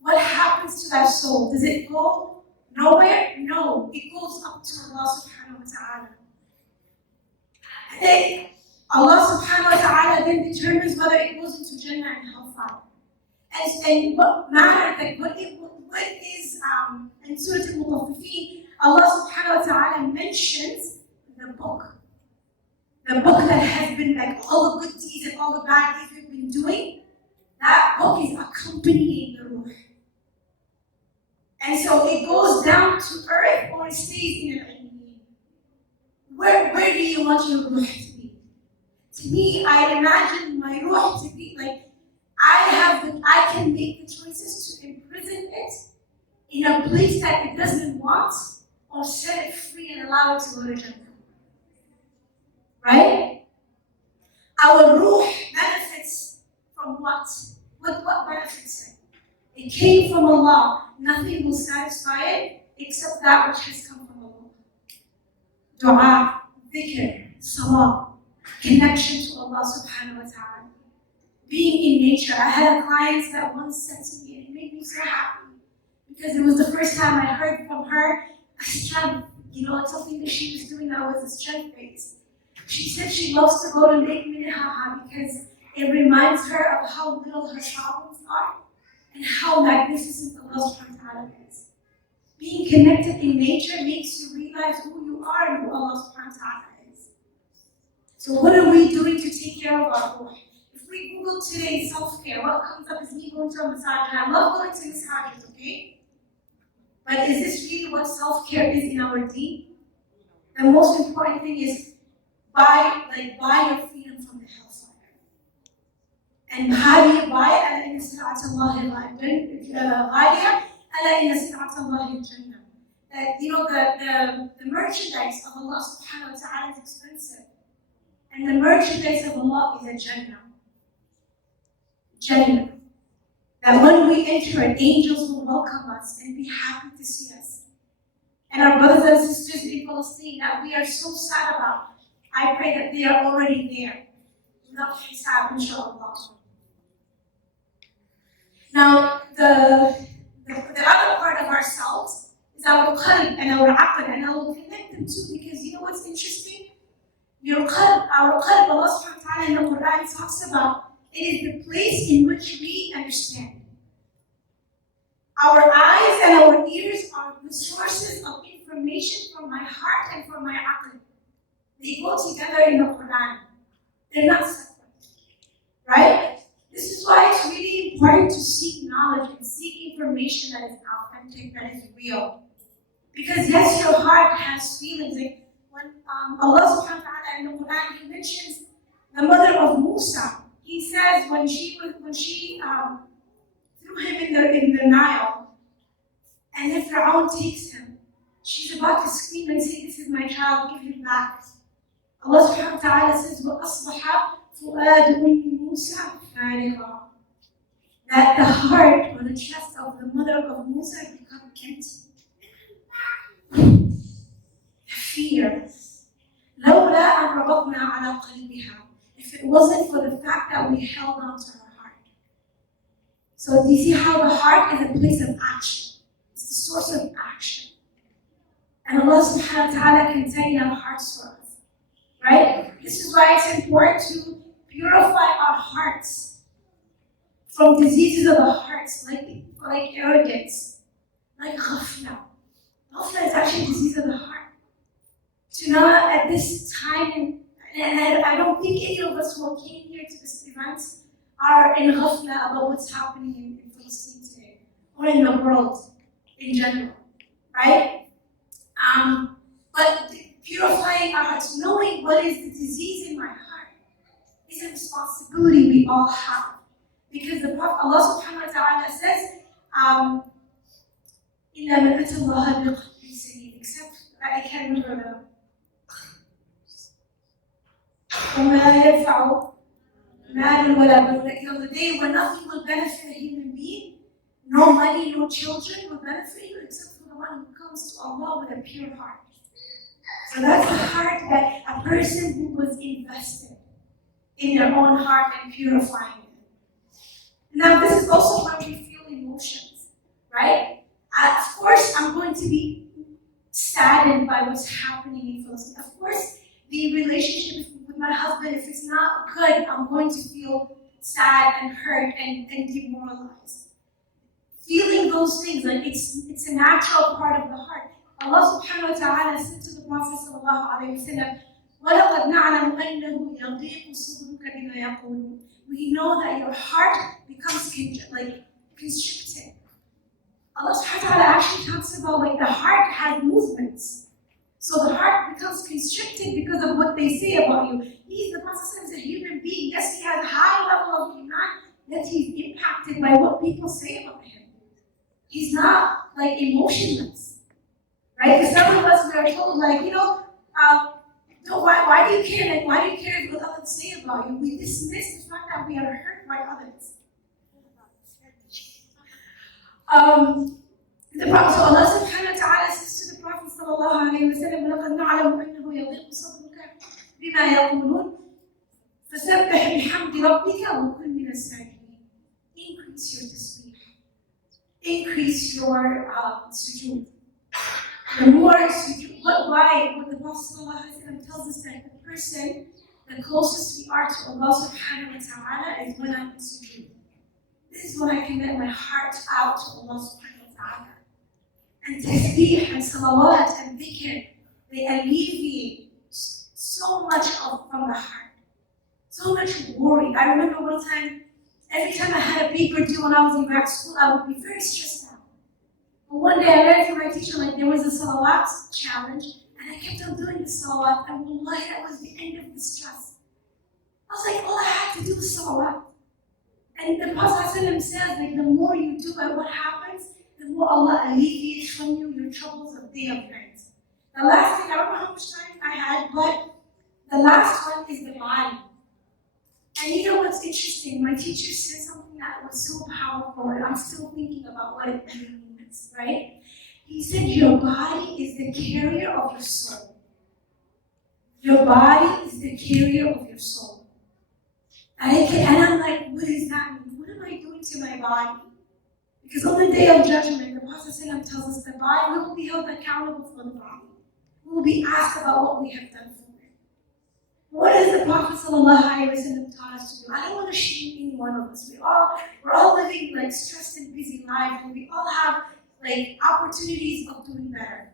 What happens to that soul? Does it go nowhere? No, it goes up to Allah subhanahu wa ta'ala. And then Allah subhanahu wa ta'ala then determines whether it goes into Jannah and Hellfire. And what matters, like what is in Surah Al-Mutaffifin, Allah subhanahu wa ta'ala mentions the book. The book that has been like all the good deeds and all the bad deeds we've been doing, that book is accompanying the ruh. And so it goes down to earth or it stays in an Where do you want your ruh to be? To me, I imagine my ruh to be like, I can make the choices to imprison it in a place that it doesn't want, or set it free and allow it to go to Jannah. Right? Our ruh benefits from what? What benefits it? It came from Allah. Nothing will satisfy it except that which has come from Allah. Dua, dhikr, salah, connection to Allah subhanahu wa ta'ala. Being in nature. I had a client that once said to me, and it made me so happy, because it was the first time I heard from her a strength, it's something that she was doing that was a strength based. She said she loves to go to Lake Minnehaha because it reminds her of how little her problems are and how magnificent Allah subhanahu wa ta'ala is. Being connected in nature makes you realize who you are and who Allah subhanahu wa ta'ala is. So what are we doing to take care of our ruh? If we Google today self-care, what comes up is me going to a massage, and I love going to massages, okay? But is this really what self-care is in our deen? The most important thing is buy your freedom from the hellfire. And how do you buy it? ألا إن سلعة الله غالية ألا إن سلعة الله الجنة. That the merchandise of Allah subhanahu wa ta'ala is expensive. And the merchandise of Allah is a Jannah. Jannah. That when we enter it, angels will welcome us and be happy to see us. And our brothers and sisters in Palestine that we are so sad about, I pray that they are already there. Without hisab, inshallah. Now, the other part of ourselves is our qalb and our aql, and I will connect them too, because you know what's interesting? Our qalb, Allah subhanahu wa ta'ala in the Quran talks about, it is the place in which we understand. Our eyes and our ears are the sources of information from my heart and from my aql. They go together in the Quran. They're not separate. Right? This is why it's really important to seek knowledge and seek information that is authentic, that is real. Because yes, your heart has feelings. Like when Allah subhanahu wa ta'ala in the Quran, He mentions the mother of Musa. He says when she threw him in the Nile, and then Fir'aun takes him, she's about to scream and say, "This is my child, give him back." Allah subhanahu wa ta'ala says, وَأَصْبَحَ فُؤَادُ أُمِّ مُوسَى فَارِغًا. That the heart or the chest of the mother of Musa become empty. Fear. لَوْلَا أَنْ رَبَطْنَا عَلَى قَلْبِهَا. If it wasn't for the fact that we held on to her heart. So do you see how the heart is a place of action? It's the source of action. And Allah subhanahu wa ta'ala can contain our hearts for us. Right? This is why it's important to purify our hearts from diseases of the hearts, like arrogance, like ghafla. Ghafla is actually a disease of the heart. To not at this time, and I don't think any of us who came here to this event are in ghafla about what's happening in Palestine today, or in the world in general, right? But purifying our hearts, knowing what is the disease in my heart, is a responsibility we all have. Because the Prophet, Allah subhanahu wa ta'ala says, إِلَّا مَنْ أَتَى اللَّهَ بِقَلْبٍ سَلِيمٍ, except, I can't remember وَمَا يَنْفَعُ مَالٌ وَلَا بَنُونَ, like on the day when nothing will benefit a human being, no money, no children will benefit you except for the one who comes to Allah with a pure heart. So that's the heart that a person who was invested in their own heart and purifying it. Now this is also when we feel emotions, right? Of course I'm going to be saddened by what's happening in Palestine. Of course the relationship with my husband, if it's not good, I'm going to feel sad and hurt and demoralized. Feeling those things, like it's a natural part of the heart. Allah subhanahu wa ta'ala said to the Prophet sallallahu alayhi wa sallam, وَلَقَدْ نَعْلَمُ أَنَّهُ يَضِيقُ صَدْرُكَ بِمَا يَقُولُونَ. We know that your heart becomes constricted. Allah subhanahu wa ta'ala actually talks about like the heart has movements. So the heart becomes constricted because of what they say about you. The Prophet is a human being. Yes, he has a high level of iman, yet he's impacted by what people say about him. He's not like emotionless, right? Because some of us, we are told like, no, why do you care? Like, why do you care what others say about you? We dismiss the fact that we are hurt by others. The Prophet, Allah subhanahu wa ta'ala says to the Prophet sallallahu alayhi wa sallam, لَقَدْ نَعْلَمُ أَنَّهُ يَضِيقُ صَدْرُكَ بِمَا يَقُولُونَ فَسَبِّحْ بِحَمْدِ رَبِّكَ وَكُنْ مِنَ السَّاجِدِينَ. Increase your tasbih. Increase your sujood. The more sujood, what the Prophet sallallahu alayhi wa sallam tells us that the person, the closest we are to Allah subhanahu wa ta'ala is when I'm in sujood. This is when I can let my heart out to Allah subhanahu wa ta'ala. And tasbih and salawat and dhikr, they alleviate so much from the heart. So much worry. I remember one time, every time I had a paper due when I was in grad school, I would be very stressed out. But one day I learned from my teacher, like there was a salawat challenge, and I kept on doing the salawat, and wallahi, that was the end of the stress. I was like, all I had to do was salawat. And the Prophet ﷺ says, like the more you do it, what happens? The more Allah alleviates from you your troubles of day of night. The last thing, I don't know how much time I had, but the last one is the body. And you know what's interesting? My teacher said something that was so powerful, and I'm still thinking about what it really means, right? He said, your body is the carrier of your soul. Your body is the carrier of your soul. And I'm like, what does that mean? What am I doing to my body? Because on the day of judgment, the Prophet ﷺ tells us the body, we will be held accountable for the body. We will be asked about what we have done for it. What does the Prophet ﷺ taught us to do? I don't want to shame any one of us. We're all living like stressed and busy lives, and we all have like opportunities of doing better,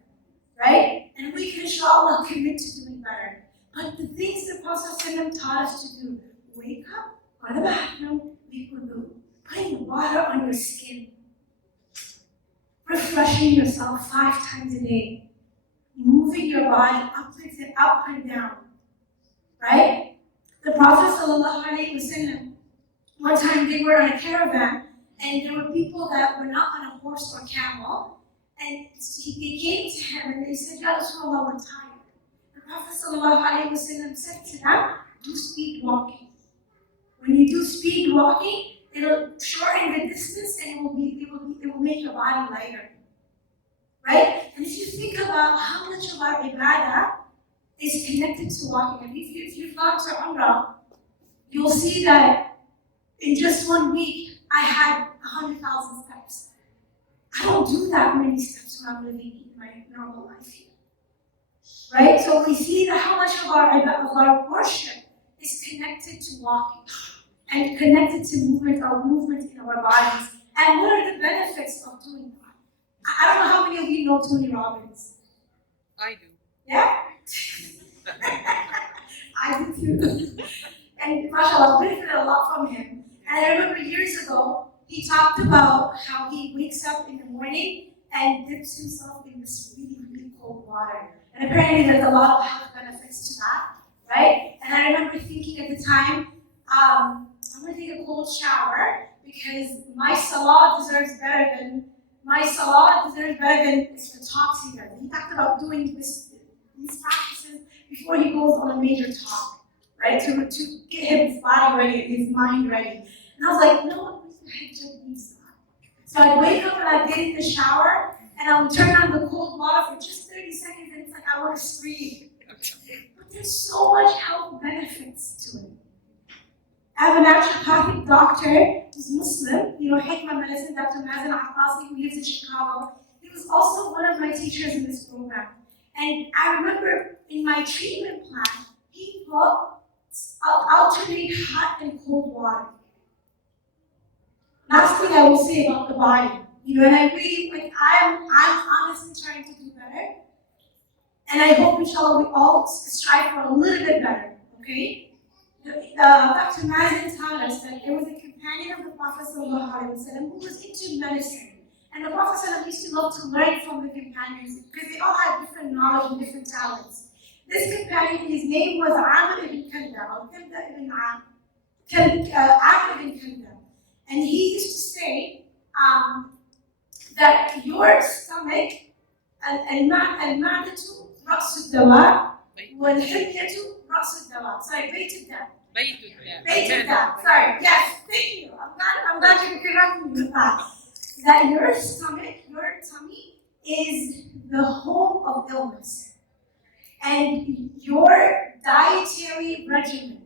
right? And we can inshallah commit to doing better. But the things the Prophet ﷺ taught us to do, wake up, go to the bathroom, make wudu, putting water on your skin, refreshing yourself 5 times a day, moving your body up and down, right? The Prophet ﷺ, one time they were on a caravan, and there were people that were not on a horse or camel, and they came to him and they said, Ya Rasulullah, we're tired. The Prophet ﷺ said to them, do speed walking. When you do speed walking, it'll shorten the distance and it will make your body lighter. Right? And if you think about how much of our ibadah is connected to walking, and if you've gone to Umrah, you'll see that in just 1 week, I had 100,000 steps. I don't do that many steps when I'm living in my normal life here. Right? So we see that how much of our worship is connected to walking and connected to movement in our bodies. And what are the benefits of doing that? I don't know how many of you know Tony Robbins. I do. Yeah? I do too. And mashallah, I've benefited a lot from him. And I remember years ago, he talked about how he wakes up in the morning and dips himself in this really, really cold water. And apparently there's a lot of health benefits to that, right? And I remember thinking at the time, I'm gonna take a cold shower, because my salah deserves better than the talks he does. He talked about doing these practices before he goes on a major talk, right? To get his body ready and his mind ready. And I was like, no one with the hijab needs that. So I'd wake up and I'd get in the shower and I would turn on the cold water for just 30 seconds and it's like I want to scream. But there's so much health benefits to it. I have a naturopathic doctor who's Muslim, Hikma Medicine, Dr. Mazen Abbasi, who lives in Chicago. He was also one of my teachers in this program. And I remember in my treatment plan, he put alternate hot and cold water. Last thing I will say about the body, and I really, I'm honestly trying to do better. And I hope, inshallah, we all strive for a little bit better, okay? Dr. Mazen taught us that there was a companion of the Prophet ﷺ who was into medicine. And the Prophet ﷺ used to love to learn from the companions because they all had different knowledge and different talents. This companion, his name was Amr ibn Kanda, or Kanda ibn Amr ibn Kanda. And he used to say that your stomach, al-ma'datu ra'su dawa, wal-hilyatu ra'su dawa. Sorry, baited that. Baited that. Sorry, yes, thank you. I'm glad you corrected me with that. That your stomach, your tummy, is the home of illness. And your dietary regimen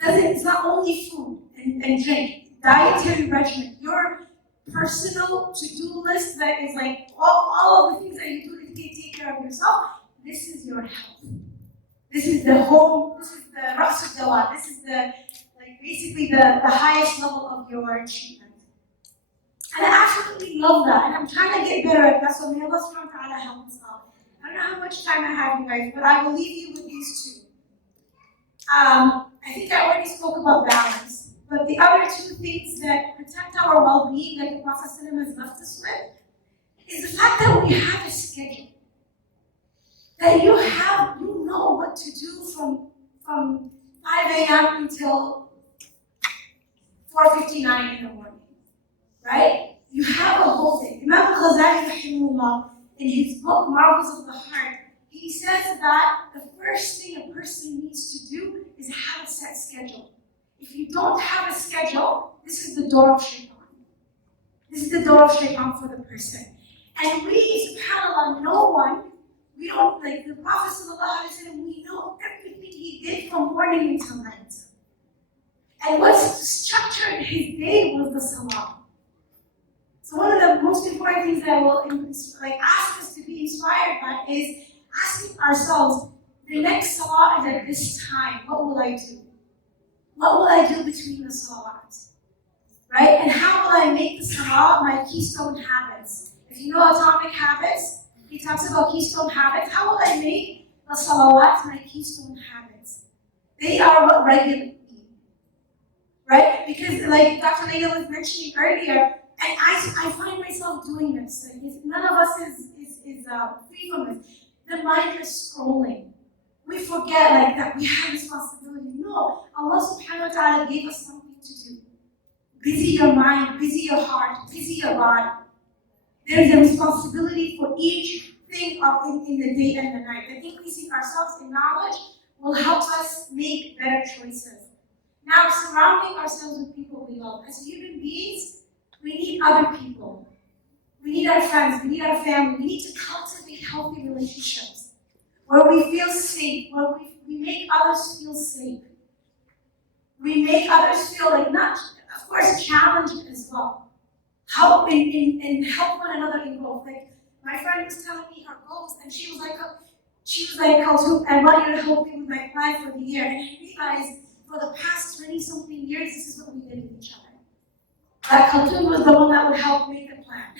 it's not only food and drink. Dietary regimen, your personal to-do list that is like all of the things that you do to take care of yourself, this is your health. This is the home, this is the Ra's al-Dawa, this is basically the highest level of your treatment. And I absolutely love that, and I'm trying to get better at that, so may Allah subhanahu wa ta'ala help us out. I don't know how much time I have, you guys, but I will leave you with these two. I think I already spoke about balance. But the other two things that protect our well-being that the Prophet ﷺ has left us with is the fact that we have a schedule. That you know what to do from 5 a.m. until 4:59 in the morning, right? You have a whole day. Imam Ghazali rahimahullah, in his book Marvels of the Heart, he says that the first thing a person needs to do is have a set schedule. If you don't have a schedule, this is the door of shaitan. This is the door of shaitan for the person. And we, subhanAllah, we don't, like the Prophet ﷺ, we know everything he did from morning until night. And what structured his day was the salah. So one of the most important things that will ask us to be inspired by is asking ourselves, the next salah is at this time, what will I do? What will I do between the salawats? Right? And how will I make the salah my keystone habits? If you know Atomic Habits, he talks about keystone habits. How will I make the salawats my keystone habits? They are what regulate me. Right? Because like Dr. Layla was mentioning earlier, and I find myself doing this. None of us is free from this. The mind is scrolling. We forget that we have responsibility. No, Allah subhanahu wa ta'ala gave us something to do. Busy your mind, busy your heart, busy your body. There's a responsibility for each thing in the day and the night. And increasing ourselves in knowledge will help us make better choices. Now, surrounding ourselves with people we love. As human beings, we need other people. We need our friends, we need our family. We need to cultivate healthy relationships where we feel safe, where we make others feel safe. We make others feel not, of course, challenged as well. Help and help one another in growth. My friend was telling me her goals, and she was like, Kaltoum, I want you to help me with my plan for the year. And I realized for the past 20-something years, this is what we did with each other. That Kaltoum was the one that would help make the plan.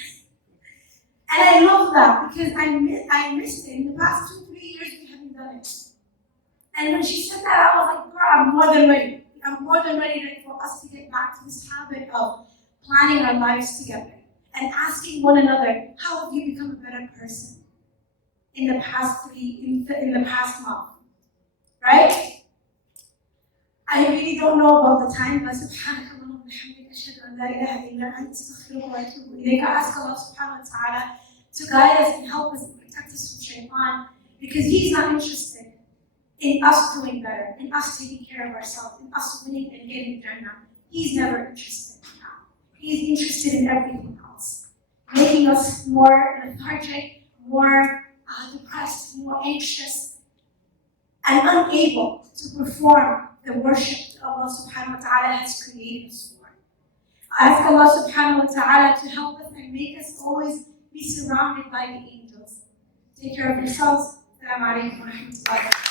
And I love that because I missed it. In the past 2-3 years, we haven't done it. And when she said that, I was like, girl, I'm more than ready. I'm more than ready for us to get back to this habit of planning our lives together and asking one another, how have you become a better person in the past month? Right? I really don't know about the time, but subhanAllah, وبحمدك أشهد أن لا إله إلا أنت أستغفرك وأتوب إليك. I ask Allah subhanahu wa ta'ala to guide us and help us and protect us from shaitan, because he's not interested in us doing better, in us taking care of ourselves, in us winning and getting Jannah. He's never interested in that. He's interested in everything else, making us more lethargic, more depressed, more anxious, and unable to perform the worship that Allah subhanahu wa ta'ala has created us for. I ask Allah subhanahu wa ta'ala to help us and make us always be surrounded by the angels. Take care of yourselves. Assalamu alaikum wa rahmatullahi wa barakatuh.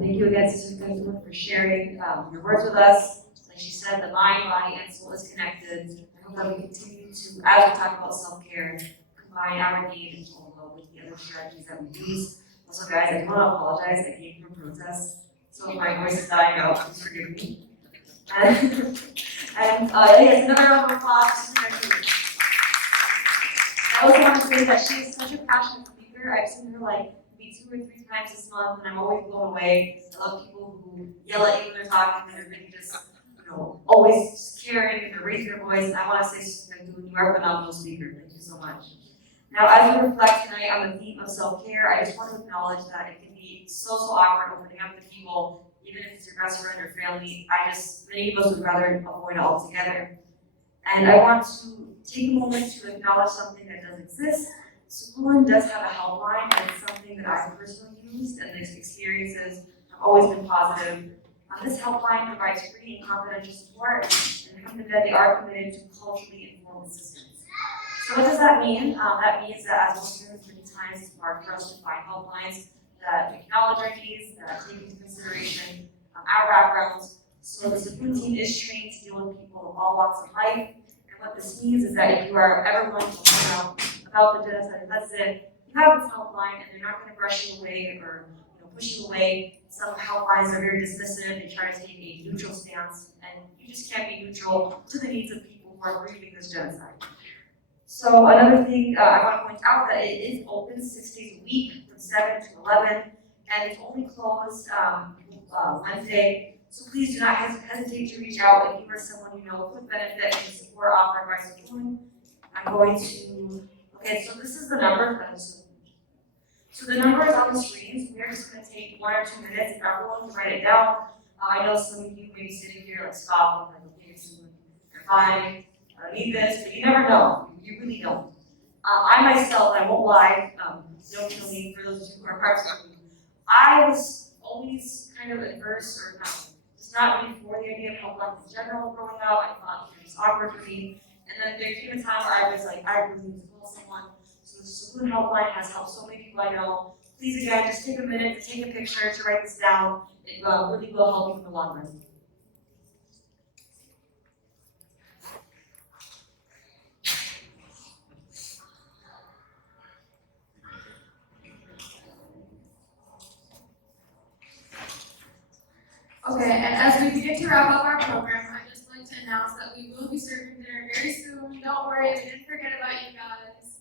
Thank you again, Sister Fatima, for sharing your words with us. Like she said, the mind, body, and soul is connected. I hope that we continue to, as we talk about self-care, combine our need and Tola with the other strategies that we use. Also, guys, I do want to apologize. I came from protest, so if my voice is dying out, please forgive me. And yes, another round of applause to Sister Fatima. I also want to say that she is such a passionate speaker. I've seen her like 2 or 3 times this month, and I'm always blown away. I love people who yell at you when they're talking, and they're really just, always just caring, and they're raising their voice. And I want to say, you are a phenomenal speaker. Thank you so much. Now, as we reflect tonight on the theme of self-care, I just want to acknowledge that it can be so awkward opening up to people, even if it's your best friend or family. Many of us would rather avoid it altogether. And I want to take a moment to acknowledge something that does exist. Sukoon does have a helpline, and it's something that I've personally used, and these experiences have always been positive. This helpline provides free and confidential support, and from the bed, they are committed to culturally informed assistance. So what does that mean? That means that as Muslims, many times it's hard for us to find helplines that acknowledge our needs, that take into consideration our backgrounds. So the Sukoon team is trained to deal with people of all walks of life, and what this means is that if you are ever going to learn about the genocide lesson, you have this helpline, and they're not going to brush you away or push you away. Some helplines are very dismissive. They try to take a neutral stance, and you just can't be neutral to the needs of people who are grieving this genocide. So another thing I want to point out that it is open 6 days a week from 7 to 11, and it's only closed Wednesday. So please do not hesitate to reach out if you or someone you know could benefit from the support offered by Sukoon. I'm going to. Okay, so this is the number. So the number is on the screens. We're just going to take 1 or 2 minutes if everyone can write it down. I know some of you may be sitting here like stop, like okay, you're fine. I need this, but you never know. You really don't. I myself, I won't lie. Don't kill me for those who are parts of me. I was always kind of adverse or just not really for the idea of helpline in general growing up. I thought it was awkward for me. And then there came a time where I was like, I really need to call someone. So the Sukoon helpline has helped so many people I know. Please again, just take a minute to take a picture, to write this down. It really will help you in the long run. Okay, and as we begin to wrap up our program, I'd just like to announce that we will be serving dinner very soon. Don't worry, we didn't forget about you guys.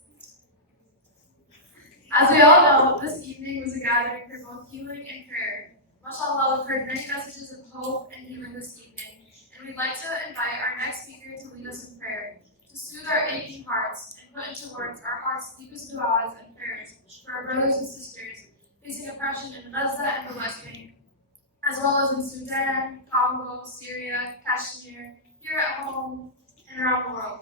As we all know, this evening was a gathering for both healing and prayer. MashaAllah, we've heard many messages of hope and healing this evening, and we'd like to invite our next speaker to lead us in prayer, to soothe our aching hearts and put into words our heart's deepest du'as and prayers for our brothers and sisters facing oppression in Gaza and the West Bank, as well as in Sudan, Congo, Syria, Kashmir, here at home, and around the world.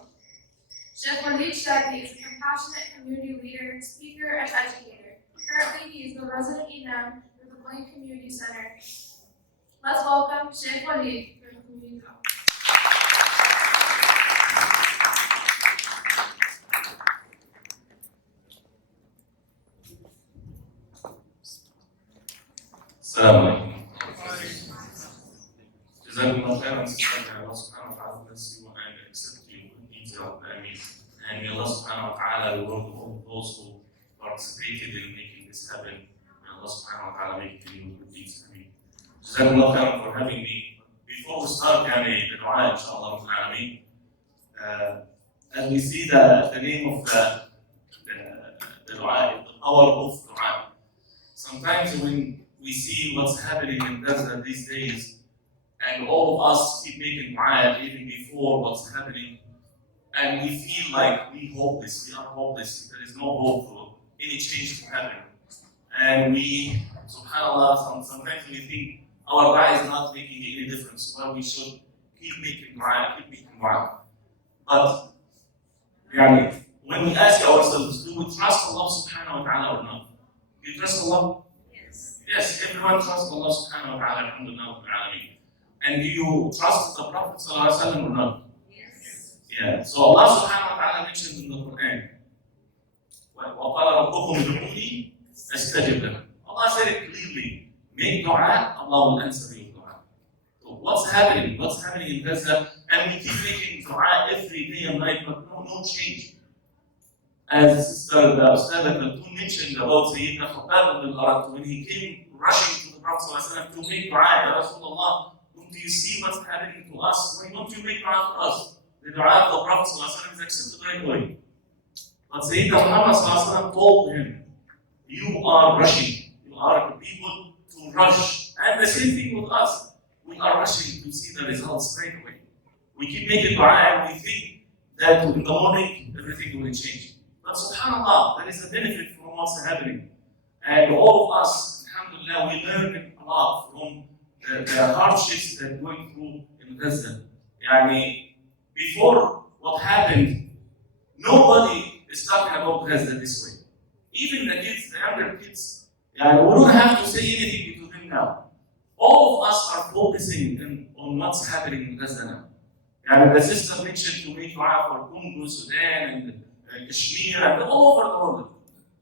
Sheikh Walid Shadi is a compassionate community leader, speaker, and educator. Currently, he is the resident imam for the Blaine Community Center. Let's welcome Sheikh Walid for the community talk. Assalamu alaikum. Jazakumullah khairan, sister. May Allah subhanahu wa ta'ala bless you and accept you in needs of the Ameen. And may Allah subhanahu wa ta'ala reward all those who participated in making this happen. May Allah subhanahu wa ta'ala make it in good deeds. Ameen. Jazakumullah khairan for having me. Before we start, the dua, inshallah, as we see the name of the dua, power of dua. Sometimes when we see what's happening in Gaza these days, and all of us keep making dua even before what's happening, and we feel like we are hopeless, there is no hope for any change to happen. And we, subhanAllah, sometimes we think our dua is not making any difference, so we should keep making dua. But when we ask ourselves, do we trust Allah subhanahu wa ta'ala or not? Do you trust Allah? Yes. Yes, everyone trusts Allah subhanahu wa ta'ala, alhamdulillah, wa ta'ala. And do you trust the Prophet sallallahu alaihi wasallam or not? Yes. Yeah. So Allah subhanahu wa ta'ala mentioned in the Quran, وَقَالَ رَبُّكُمْ ادْعُونِي أَسْتَجِبْ لَكُمْ. Allah said it clearly. Make dua, Allah will answer your dua. So what's happening? What's happening in Gaza? And we keep making dua every day and night, but no change. As Sister Ustadha Khaltoon mentioned about Sayyidina Khabbab ibn al-Arat, when he came rushing to the Prophet ﷺ to make dua, Ya Rasulullah, do you see what's happening to us? Why don't you make dua for us? The dua of the Prophet ﷺ is accepted right away. But Sayyidina Muhammad ﷺ told him, you are rushing. You are people to rush. And the same thing with us. We are rushing to see the results right away. We keep making dua and we think that in the morning everything will change. But subhanAllah, there is a benefit from what's happening. And all of us, alhamdulillah, we learn a lot from the hardships that we're going through in Gaza. Before what happened, nobody is talking about Gaza this way. Even the kids, the younger kids, we don't have to say anything to them now. All of us are focusing on what's happening in Gaza now. The sister mentioned to make dua for Congo, Sudan, and Kashmir, and all over the world.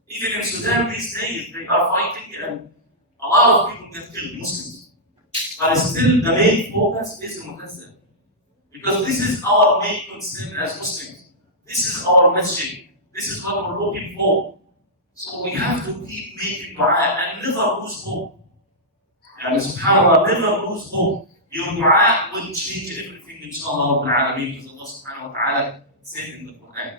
Even in Sudan these days, they are fighting, and a lot of people get killed, Muslims. But still, the main focus is in Gaza. Because this is our main concern as Muslims. This is our masjid. This is what we're looking for. So we have to keep making dua and never lose hope. And subhanAllah, never lose hope. Your dua will change everything, inshallah, because Allah subhanahu wa ta'ala said in the Quran.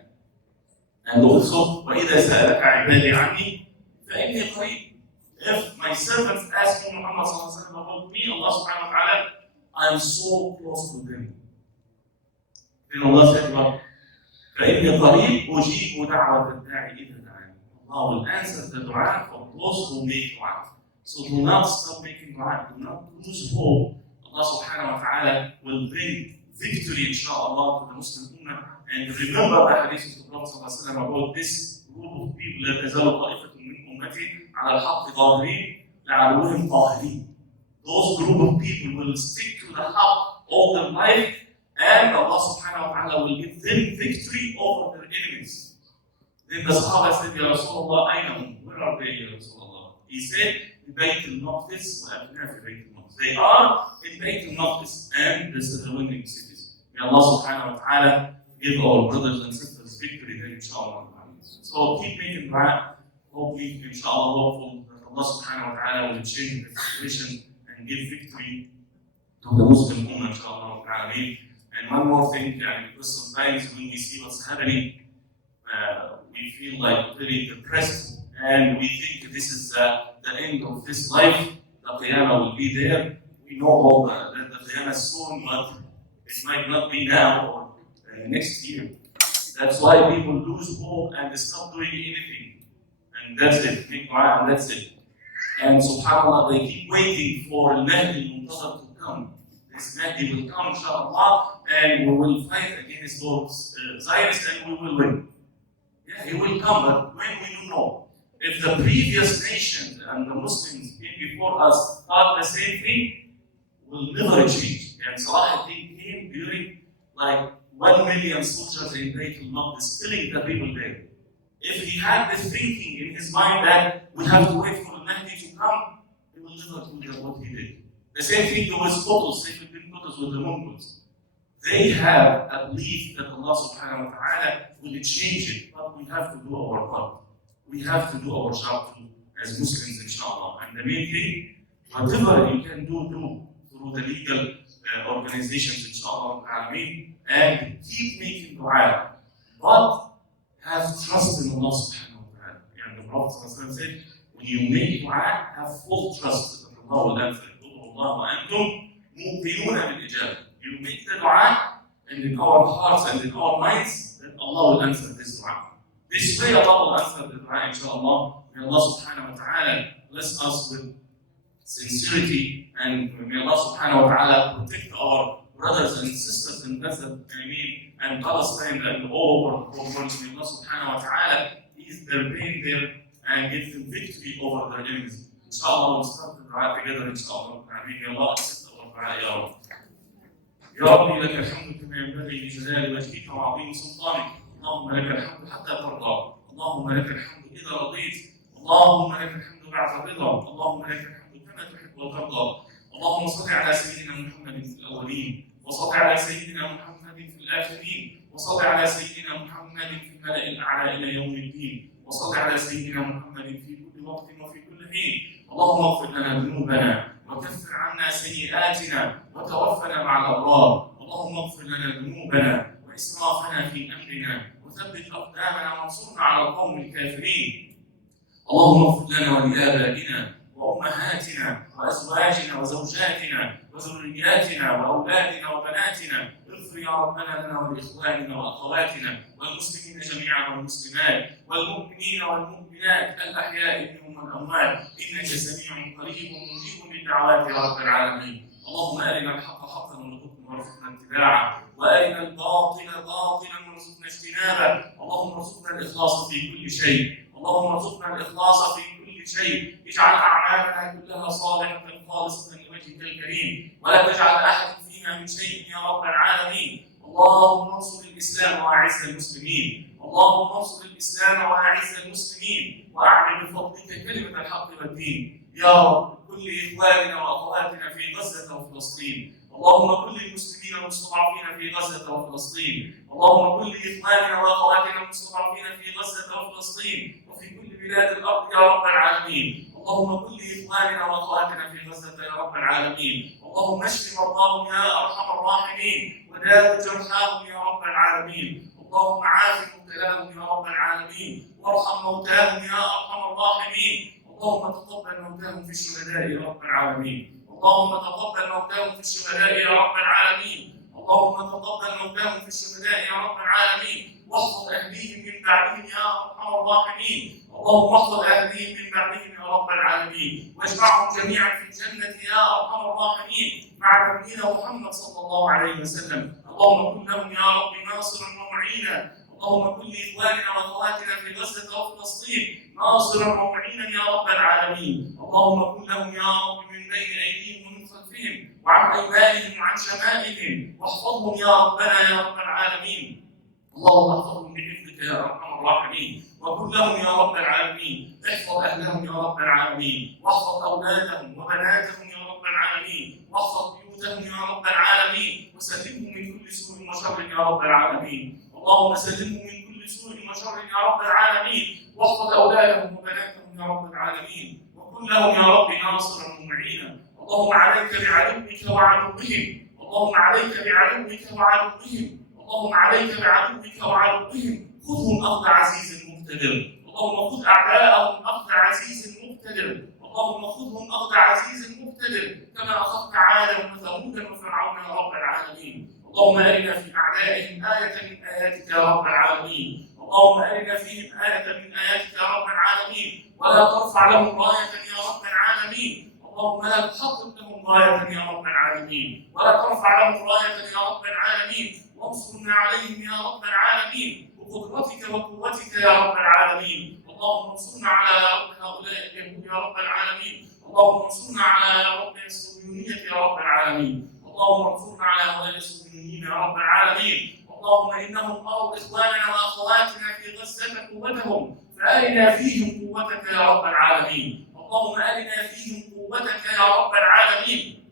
And also, وَإِذَا سَأَلَكَ عِبَادِي عَنِّي فَإِنِّي قَرِيبٌ. If my servants ask me, Muhammad sallallahu alaihi wasallam, about me, Allah subhanahu wa ta'ala, I am so close to them. Then Allah said, فَإِنِّي قَرِيبٌ أُجِيبُ دَعْوَةَ الدَّاعِ إِذَا دَعَانِ. Allah will answer the dua for those who make dua. So do not stop making dua, do not lose hope. Allah subhanahu wa ta'ala will bring victory, inshallah, to the Muslim Ummah. And remember the hadith of the Prophet sallallahu alaihi wasallam about this group of people, لا تزال طائفة من أمتي على الحق ظاهرين لعلوهم قاهرين. Those group of people will stick to the haqq all their life, and Allah subhanahu wa ta'ala will give them victory over their enemies. Then the Sahaba said, Ya Rasulullah, Aynahum, where are they, Ya Rasulullah? He said, Bayt al-Maqdis wa Abna fi Bayt al-Maqdis. They are in Bayt al-Maqdis and the surrounding cities. May Allah subhanahu wa ta'ala give our brothers and sisters victory there, inshallah. So keep making dua. Hopefully, inshallah, hopeful that Allah subhanahu wa ta'ala will change the situation and give victory to the Muslim Ummah, inshallah. And one more thing, because sometimes when we see what's happening, we feel like very depressed, and we think this is the end of this life. The Qiyamah will be there. We know all that the Qiyamah is soon, but it might not be now or next year. That's why people lose hope and they stop doing anything. And that's it. Make dua and that's it. And subhanAllah, they keep waiting for Al-Mahdi al-Muntazar to come. This Mahdi will come, inshallah, and we will fight against those Zionists and we will win. Yeah, he will come, but when we don't know. If the previous nations and the Muslims came before us thought the same thing, will never change. And Salah ad-Din came during like 1 million soldiers in Bayt al-Maqdis, killing the people there. If he had this thinking in his mind that we have to wait for the Mahdi to come, he will never do what he did. The same thing with Qutuz, Sayyid ibn Qutuz with the Mongols. They have a belief that Allah subhanahu wa ta'ala will change it, but we have to do our part. We have to do our job too, as Muslims, inshallah. And the main thing, whatever you can do through the legal organizations, inshallah, and keep making dua. But have trust in Allah subhanahu wa ta'ala. And the Prophet said, when you make dua, have full trust that Allah will answer. Allah wa antum muqinuna bil ijabah. You make the dua, and in our hearts and in our minds, that Allah will answer this dua. This way Allah will answer the dua, inshallah. May Allah subhanahu wa ta'ala bless us with sincerity, and may Allah subhanahu wa ta'ala protect our brothers and sisters in Gaza and Palestine and all over the world. May Allah subhanahu wa ta'ala ease their pain there and give them victory over their enemies. Inshallah, we'll start the dua together, inshallah. May Allah accept our dua, Ya Rabbi. يا ربي لك الحمد كما ينبغي لجلال وجهك وعظيم سلطانك، اللهم لك الحمد حتى ترضى، اللهم لك الحمد إذا رضيت، اللهم لك الحمد بعد الرضا، اللهم لك الحمد كما تحب وترضى، اللهم صل على سيدنا محمد في الأولين، وصل على سيدنا محمد في الآخرين، وصل على سيدنا محمد في الملأ الأعلى إلى يوم الدين، وصل على سيدنا محمد في كل وقت وفي كل حين، اللهم اغفر لنا ذنوبنا وكفر عنا سيئاتنا وتوفنا مع الأبرار، اللهم اغفر لنا ذنوبنا وإسرافنا في أمرنا وثبت أقدامنا وانصرنا على القوم الكافرين، اللهم اغفر لنا ولآبائنا وأمهاتنا وأزواجنا وزوجاتنا وذرياتنا وأولادنا وبناتنا، اغفر يا ربنا لنا ولإخواننا وأخواتنا والمسلمين جميعا والمسلمات والمؤمنين والمؤمنات الأحياء منهم والأموات، إنك سميع قريب مجيب للدعوات يا رب العالمين. اللهم أرنا الحق حقا وارزقنا اتباعه، وأرنا الباطل باطلا وارزقنا اجتنابه، اللهم ارزقنا الإخلاص في كل شيء، اللهم ارزقنا الإخلاص في كل شيء، اجعل أعمالنا كلها صالحة خالصة لوجهك الكريم، ولا تجعل أحد فيها من شيء يا رب العالمين. اللهم انصر الإسلام وأعز المسلمين، اللهم انصر الإسلام وأعز المسلمين، وأعلن بفضلك كلمة الحق والدين يا رب. كل إخواننا وأخواتنا في غزة وفلسطين، اللهم كل المسلمين المستضعفين في غزة وفلسطين، اللهم كل إخواننا وأخواتنا المستضعفين في غزة وفلسطين وفي كل بلاد الأرض يا رب العالمين، اللهم كل إخواننا وأخواتنا في غزة يا رب العالمين، اللهم اشف مرضاهم يا أرحم الراحمين، وداوي جرحاهم يا رب العالمين، اللهم عاف مبتلاهم يا رب العالمين، وارحم موتاهم يا أرحم الراحمين، اللهم تقبل موتاهم في الشهداء يا رب العالمين، اللهم تقبل موتاهم في الشهداء يا رب العالمين، اللهم تقبل موتاهم في الشهداء يا رب العالمين، واحفظ أهليهم من بعدهم يا أرحم الراحمين، اللهم احفظ أهليهم من بعدهم يا رب العالمين، واجمعهم جميعا في الجنة يا أرحم الراحمين مع نبينا محمد صلى الله عليه وسلم. اللهم كن لهم يا رب ناصرا ومعينا، اللهم كن لإخواننا وأخواتنا في غزة وفلسطين ناصرا ومعينا يا رب العالمين، اللهم كن لهم يا رب من بين أيديهم ومن خلفهم وعن أيمانهم وعن شمائلهم، واحفظهم يا ربنا يا رب العالمين، اللهم احفظهم بحفظك يا أرحم الراحمين، وكن لهم يا رب العالمين، احفظ أهلهم يا رب العالمين، واحفظ أولادهم وبناتهم يا رب العالمين، واحفظ بيوتهم يا رب العالمين، وسلمهم من كل سوء وشر يا رب العالمين، اللهم سلمهم من كل سوء وشر يا رب العالمين، واحفظ أولادهم وبناتهم يا رب العالمين، وكن لهم يا رب ناصرا ومعينا، اللهم عليك بعدوك وعدوهم، اللهم عليك بعدوك وعدوهم، اللهم عليك بعدوك وعدوهم، خذهم أخذ عزيز مقتدر، اللهم خذ أعداءهم أخذ عزيز مقتدر، اللهم خذهم أخذ عزيز مقتدر كما أخذت عادا وثمودا وفرعون يا رب العالمين، اللهم أرنا في أعدائهم آية من آياتك يا رب العالمين، اللهم أرنا فيهم آية من آياتك يا رب العالمين، ولا ترفع لهم راية يا رب العالمين، اللهم لا تحطم لهم راية يا رب العالمين، ولا ترفع لهم راية يا رب العالمين، وانصرنا عليهم يا رب العالمين بقدرتك وقوتك يا رب العالمين، اللهم انصرنا على هؤلاء اليهود يا رب العالمين، اللهم انصرنا على رب الصهيونية يا رب العالمين، اللهم انصرنا على هؤلاء الصهيونيين يا رب العالمين، اللهم انهم اروا اخواننا واخواتنا في غزة قوتهم، فارنا فيهم قوتك يا رب العالمين، اللهم ارنا فيهم قوتك يا رب العالمين،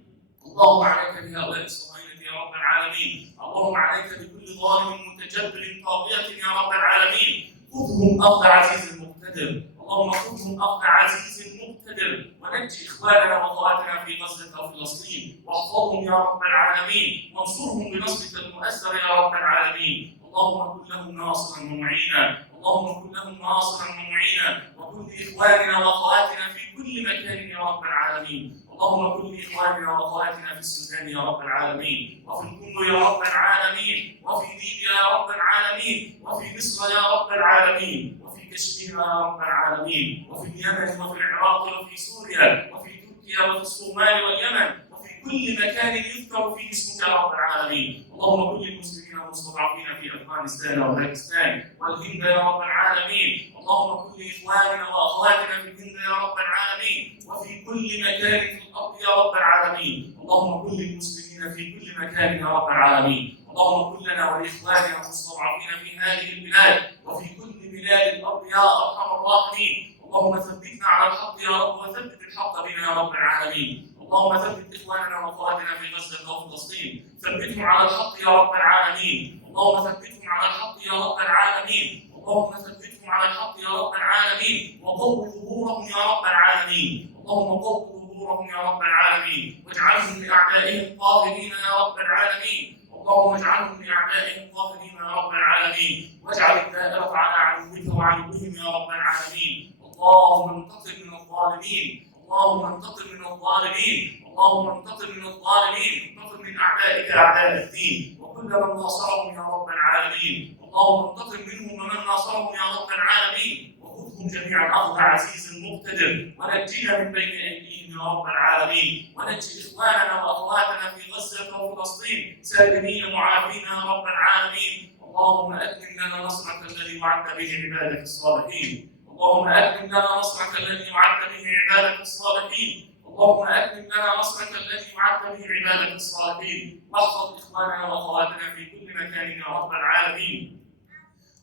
اللهم عليك بهؤلاء الصهاينة يا رب العالمين، اللهم عليك بكل ظالم متجبر طاغية يا رب العالمين، خذهم أخذ عزيز مقتدر، اللهم خذهم أخذ عزيز مقتدر، ونجي إخواننا وأخواتنا في غزة وفلسطين، واحفظهم يا رب العالمين، وانصرهم بنصرك المؤثر يا رب العالمين، اللهم كن لهم ناصرا ومعينا، اللهم كن لهم ناصرا ومعينا، وكن لاخواننا واخواتنا في كل مكان يا رب العالمين. اللهم كن لاخواننا واخواتنا في السودان يا رب العالمين، وفي الكونغو يا رب العالمين، وفي ليبيا يا رب العالمين، وفي مصر يا رب العالمين، وفي كشمير يا رب العالمين، وفي اليمن وفي العراق وفي سوريا وفي تركيا وفي الصومال واليمن، وفي كل مكان يذكر فيه اسمك يا رب العالمين. اللهم كن للمسلمين المستضعفين في افغانستان وباكستان والهند يا رب العالمين. اللهم كن لاخواننا واخواتنا في الهند يا رب العالمين، وفي كل مكان في الارض يا رب العالمين. اللهم كن للمسلمين في كل مكان يا رب العالمين. اللهم كن لنا ولاخواننا المستضعفين في هذه البلاد وفي كل بلاد الارض يا ارحم الراحمين. اللهم ثبتنا على الحق يا رب، وثبت الحق بنا يا رب العالمين. اللهم ثبت اخواننا واخواتنا في غزه وفلسطين، ثبتهم على الحق يا رب العالمين. اللهم ثبتهم على الحق يا رب العالمين. اللهم ثبتهم على الحق يا رب العالمين، وقوي ظهورهم يا رب العالمين. اللهم قوي ظهورهم يا رب العالمين، واجعلهم لاعدائهم قاهرين يا رب العالمين. اللهم اجعلهم لاعدائهم قاهرين يا رب العالمين، واجعل الدائرة على عدوك وعدوهم يا رب العالمين. اللهم انتقم من الظالمين، اللهم انتقم من الظالمين، اللهم انتقم من الظالمين، انتقم من اعدائك اعداء الدين وكل من ناصرهم يا رب العالمين. اللهم انتقم منهم ومن ناصرهم يا رب العالمين، وخذهم جميعا اخذ عزيز مقتدر، ونجنا من بين ايديهم يا رب العالمين، ونجي اخواننا واخواتنا في غزه وفلسطين سالمين معافين يا رب العالمين. اللهم اتمم لنا نصرك الذي وعدت به عبادك الصالحين. اللهم اتمم لنا نصرك الذي وعدت به عبادك الصالحين. اللهم اتمم لنا نصرك الذي وعدت به عبادك الصالحين، واحفظ اخواننا واخواتنا في كل مكان يا رب العالمين.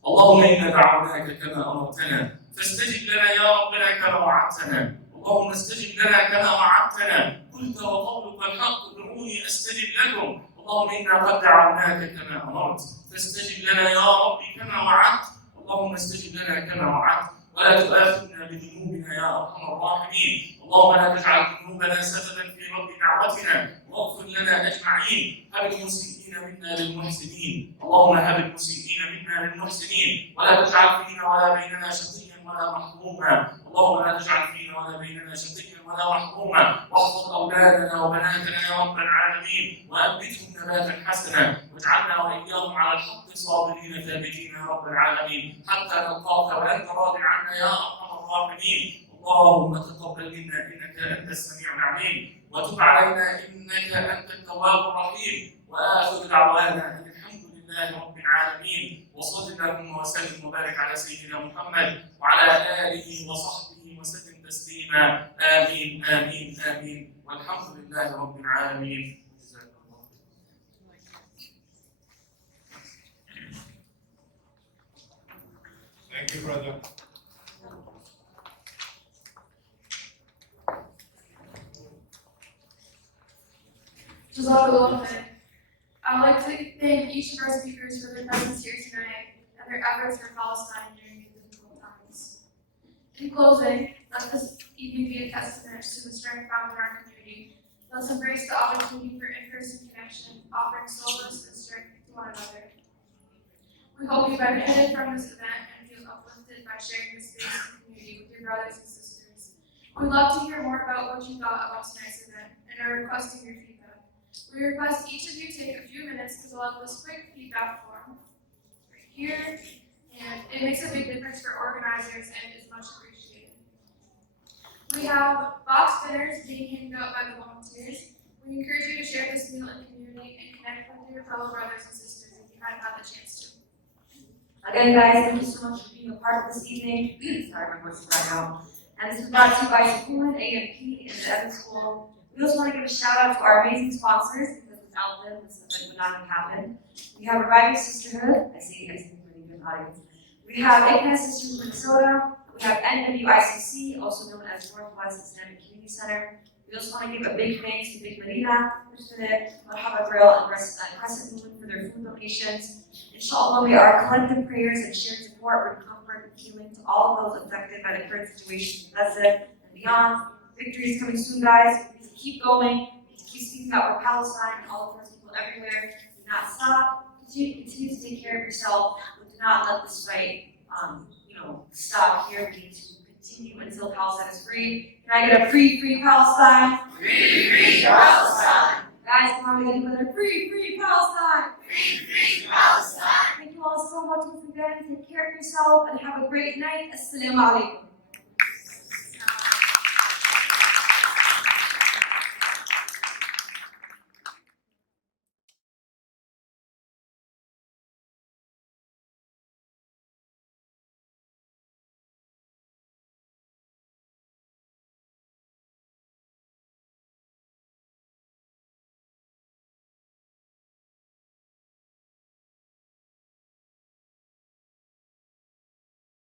اللهم انا دعوناك كما امرتنا فاستجب لنا يا ربنا كما وعدتنا. اللهم استجب لنا كما وعدتنا، قلت وقولك الحق ادعوني استجب لكم. اللهم انا قد دعوناك كما امرت فاستجب لنا يا ربي كما وعدت. اللهم استجب لنا كما وعدت، ولا تؤاخذنا بذنوبنا يا ارحم الراحمين. اللهم لا تجعل ذنوبنا سببا في رد دعوتنا، واغفر لنا اجمعين. هب المسيئين منا للمحسنين، اللهم هب المسيئين منا للمحسنين، ولا تجعل فينا ولا بيننا شقيا ولا محروما. اللهم لا تجعل فينا ولا بيننا شقيا ولا محروما، واحفظ اولادنا وبناتنا يا رب العالمين، وانبتهم نباتا حسنا، واجعلنا واياهم على الحق صابرين ثابتين يا رب العالمين، حتى نلقاك وانت راض عنا يا ارحم الراحمين. اللهم تقبل منا انك انت السميع العليم، وتب علينا انك انت التواب الرحيم. واخر دعوانا ان الحمد لله رب العالمين، وصل اللهم وسلم وبارك على سيدنا محمد وعلى اله وصحبه وسلم تسليما. امين امين امين، والحمد لله رب العالمين. Thank you, brother. Jazakallah khair. I would like to thank each of our speakers for their presence here tonight and their efforts for Palestine during these difficult times. In closing, let this evening be a testament to the strength found in our community. Let's embrace the opportunity for in-person connection, offering solace and strength to one another. We hope you benefited from this event and feel uplifted by sharing this space and community with your brothers and sisters. We'd love to hear more about what you thought about tonight's event and are requesting your feedback. We request each of you take a few minutes to fill out this quick feedback form right here, and it makes a big difference for organizers and is much appreciated. We have box dinners being handed out by the volunteers. We encourage you to share this meal in community and connect with your fellow brothers and sisters if you hadn't had the chance to. Again, guys, thank you so much for being a part of this evening. Sorry, my voice is right now. And this is brought to you by Sequoia AMP and the Evans School. We also want to give a shout out to our amazing sponsors, because without them, this event would not have happened. We have Reviving Sisterhood. I see really good audience. We have Ignis Sisters of Minnesota. We have NWICC, also known as Northwest Islamic Community Center. We also want to give a big thanks to Big Medina, Internet, Marhaba Grill, and Crescent Moon for their food donations. Inshallah, we are collective prayers and shared support bring comfort and healing to all of those affected by the current situation in Gaza and beyond. Victory is coming soon, guys. We need to keep going. We need to keep speaking out for Palestine and all of our people everywhere. Do not stop. Continue to take care of yourself, but do not let this fight stop here. We need to continue until Palestine is free. Can I get a free Palestine? Free Palestine! Guys, come on, we gotta do another free Palestine! Free Palestine! Thank you all so much once again. Take care of yourself and have a great night. Assalamu alaikum.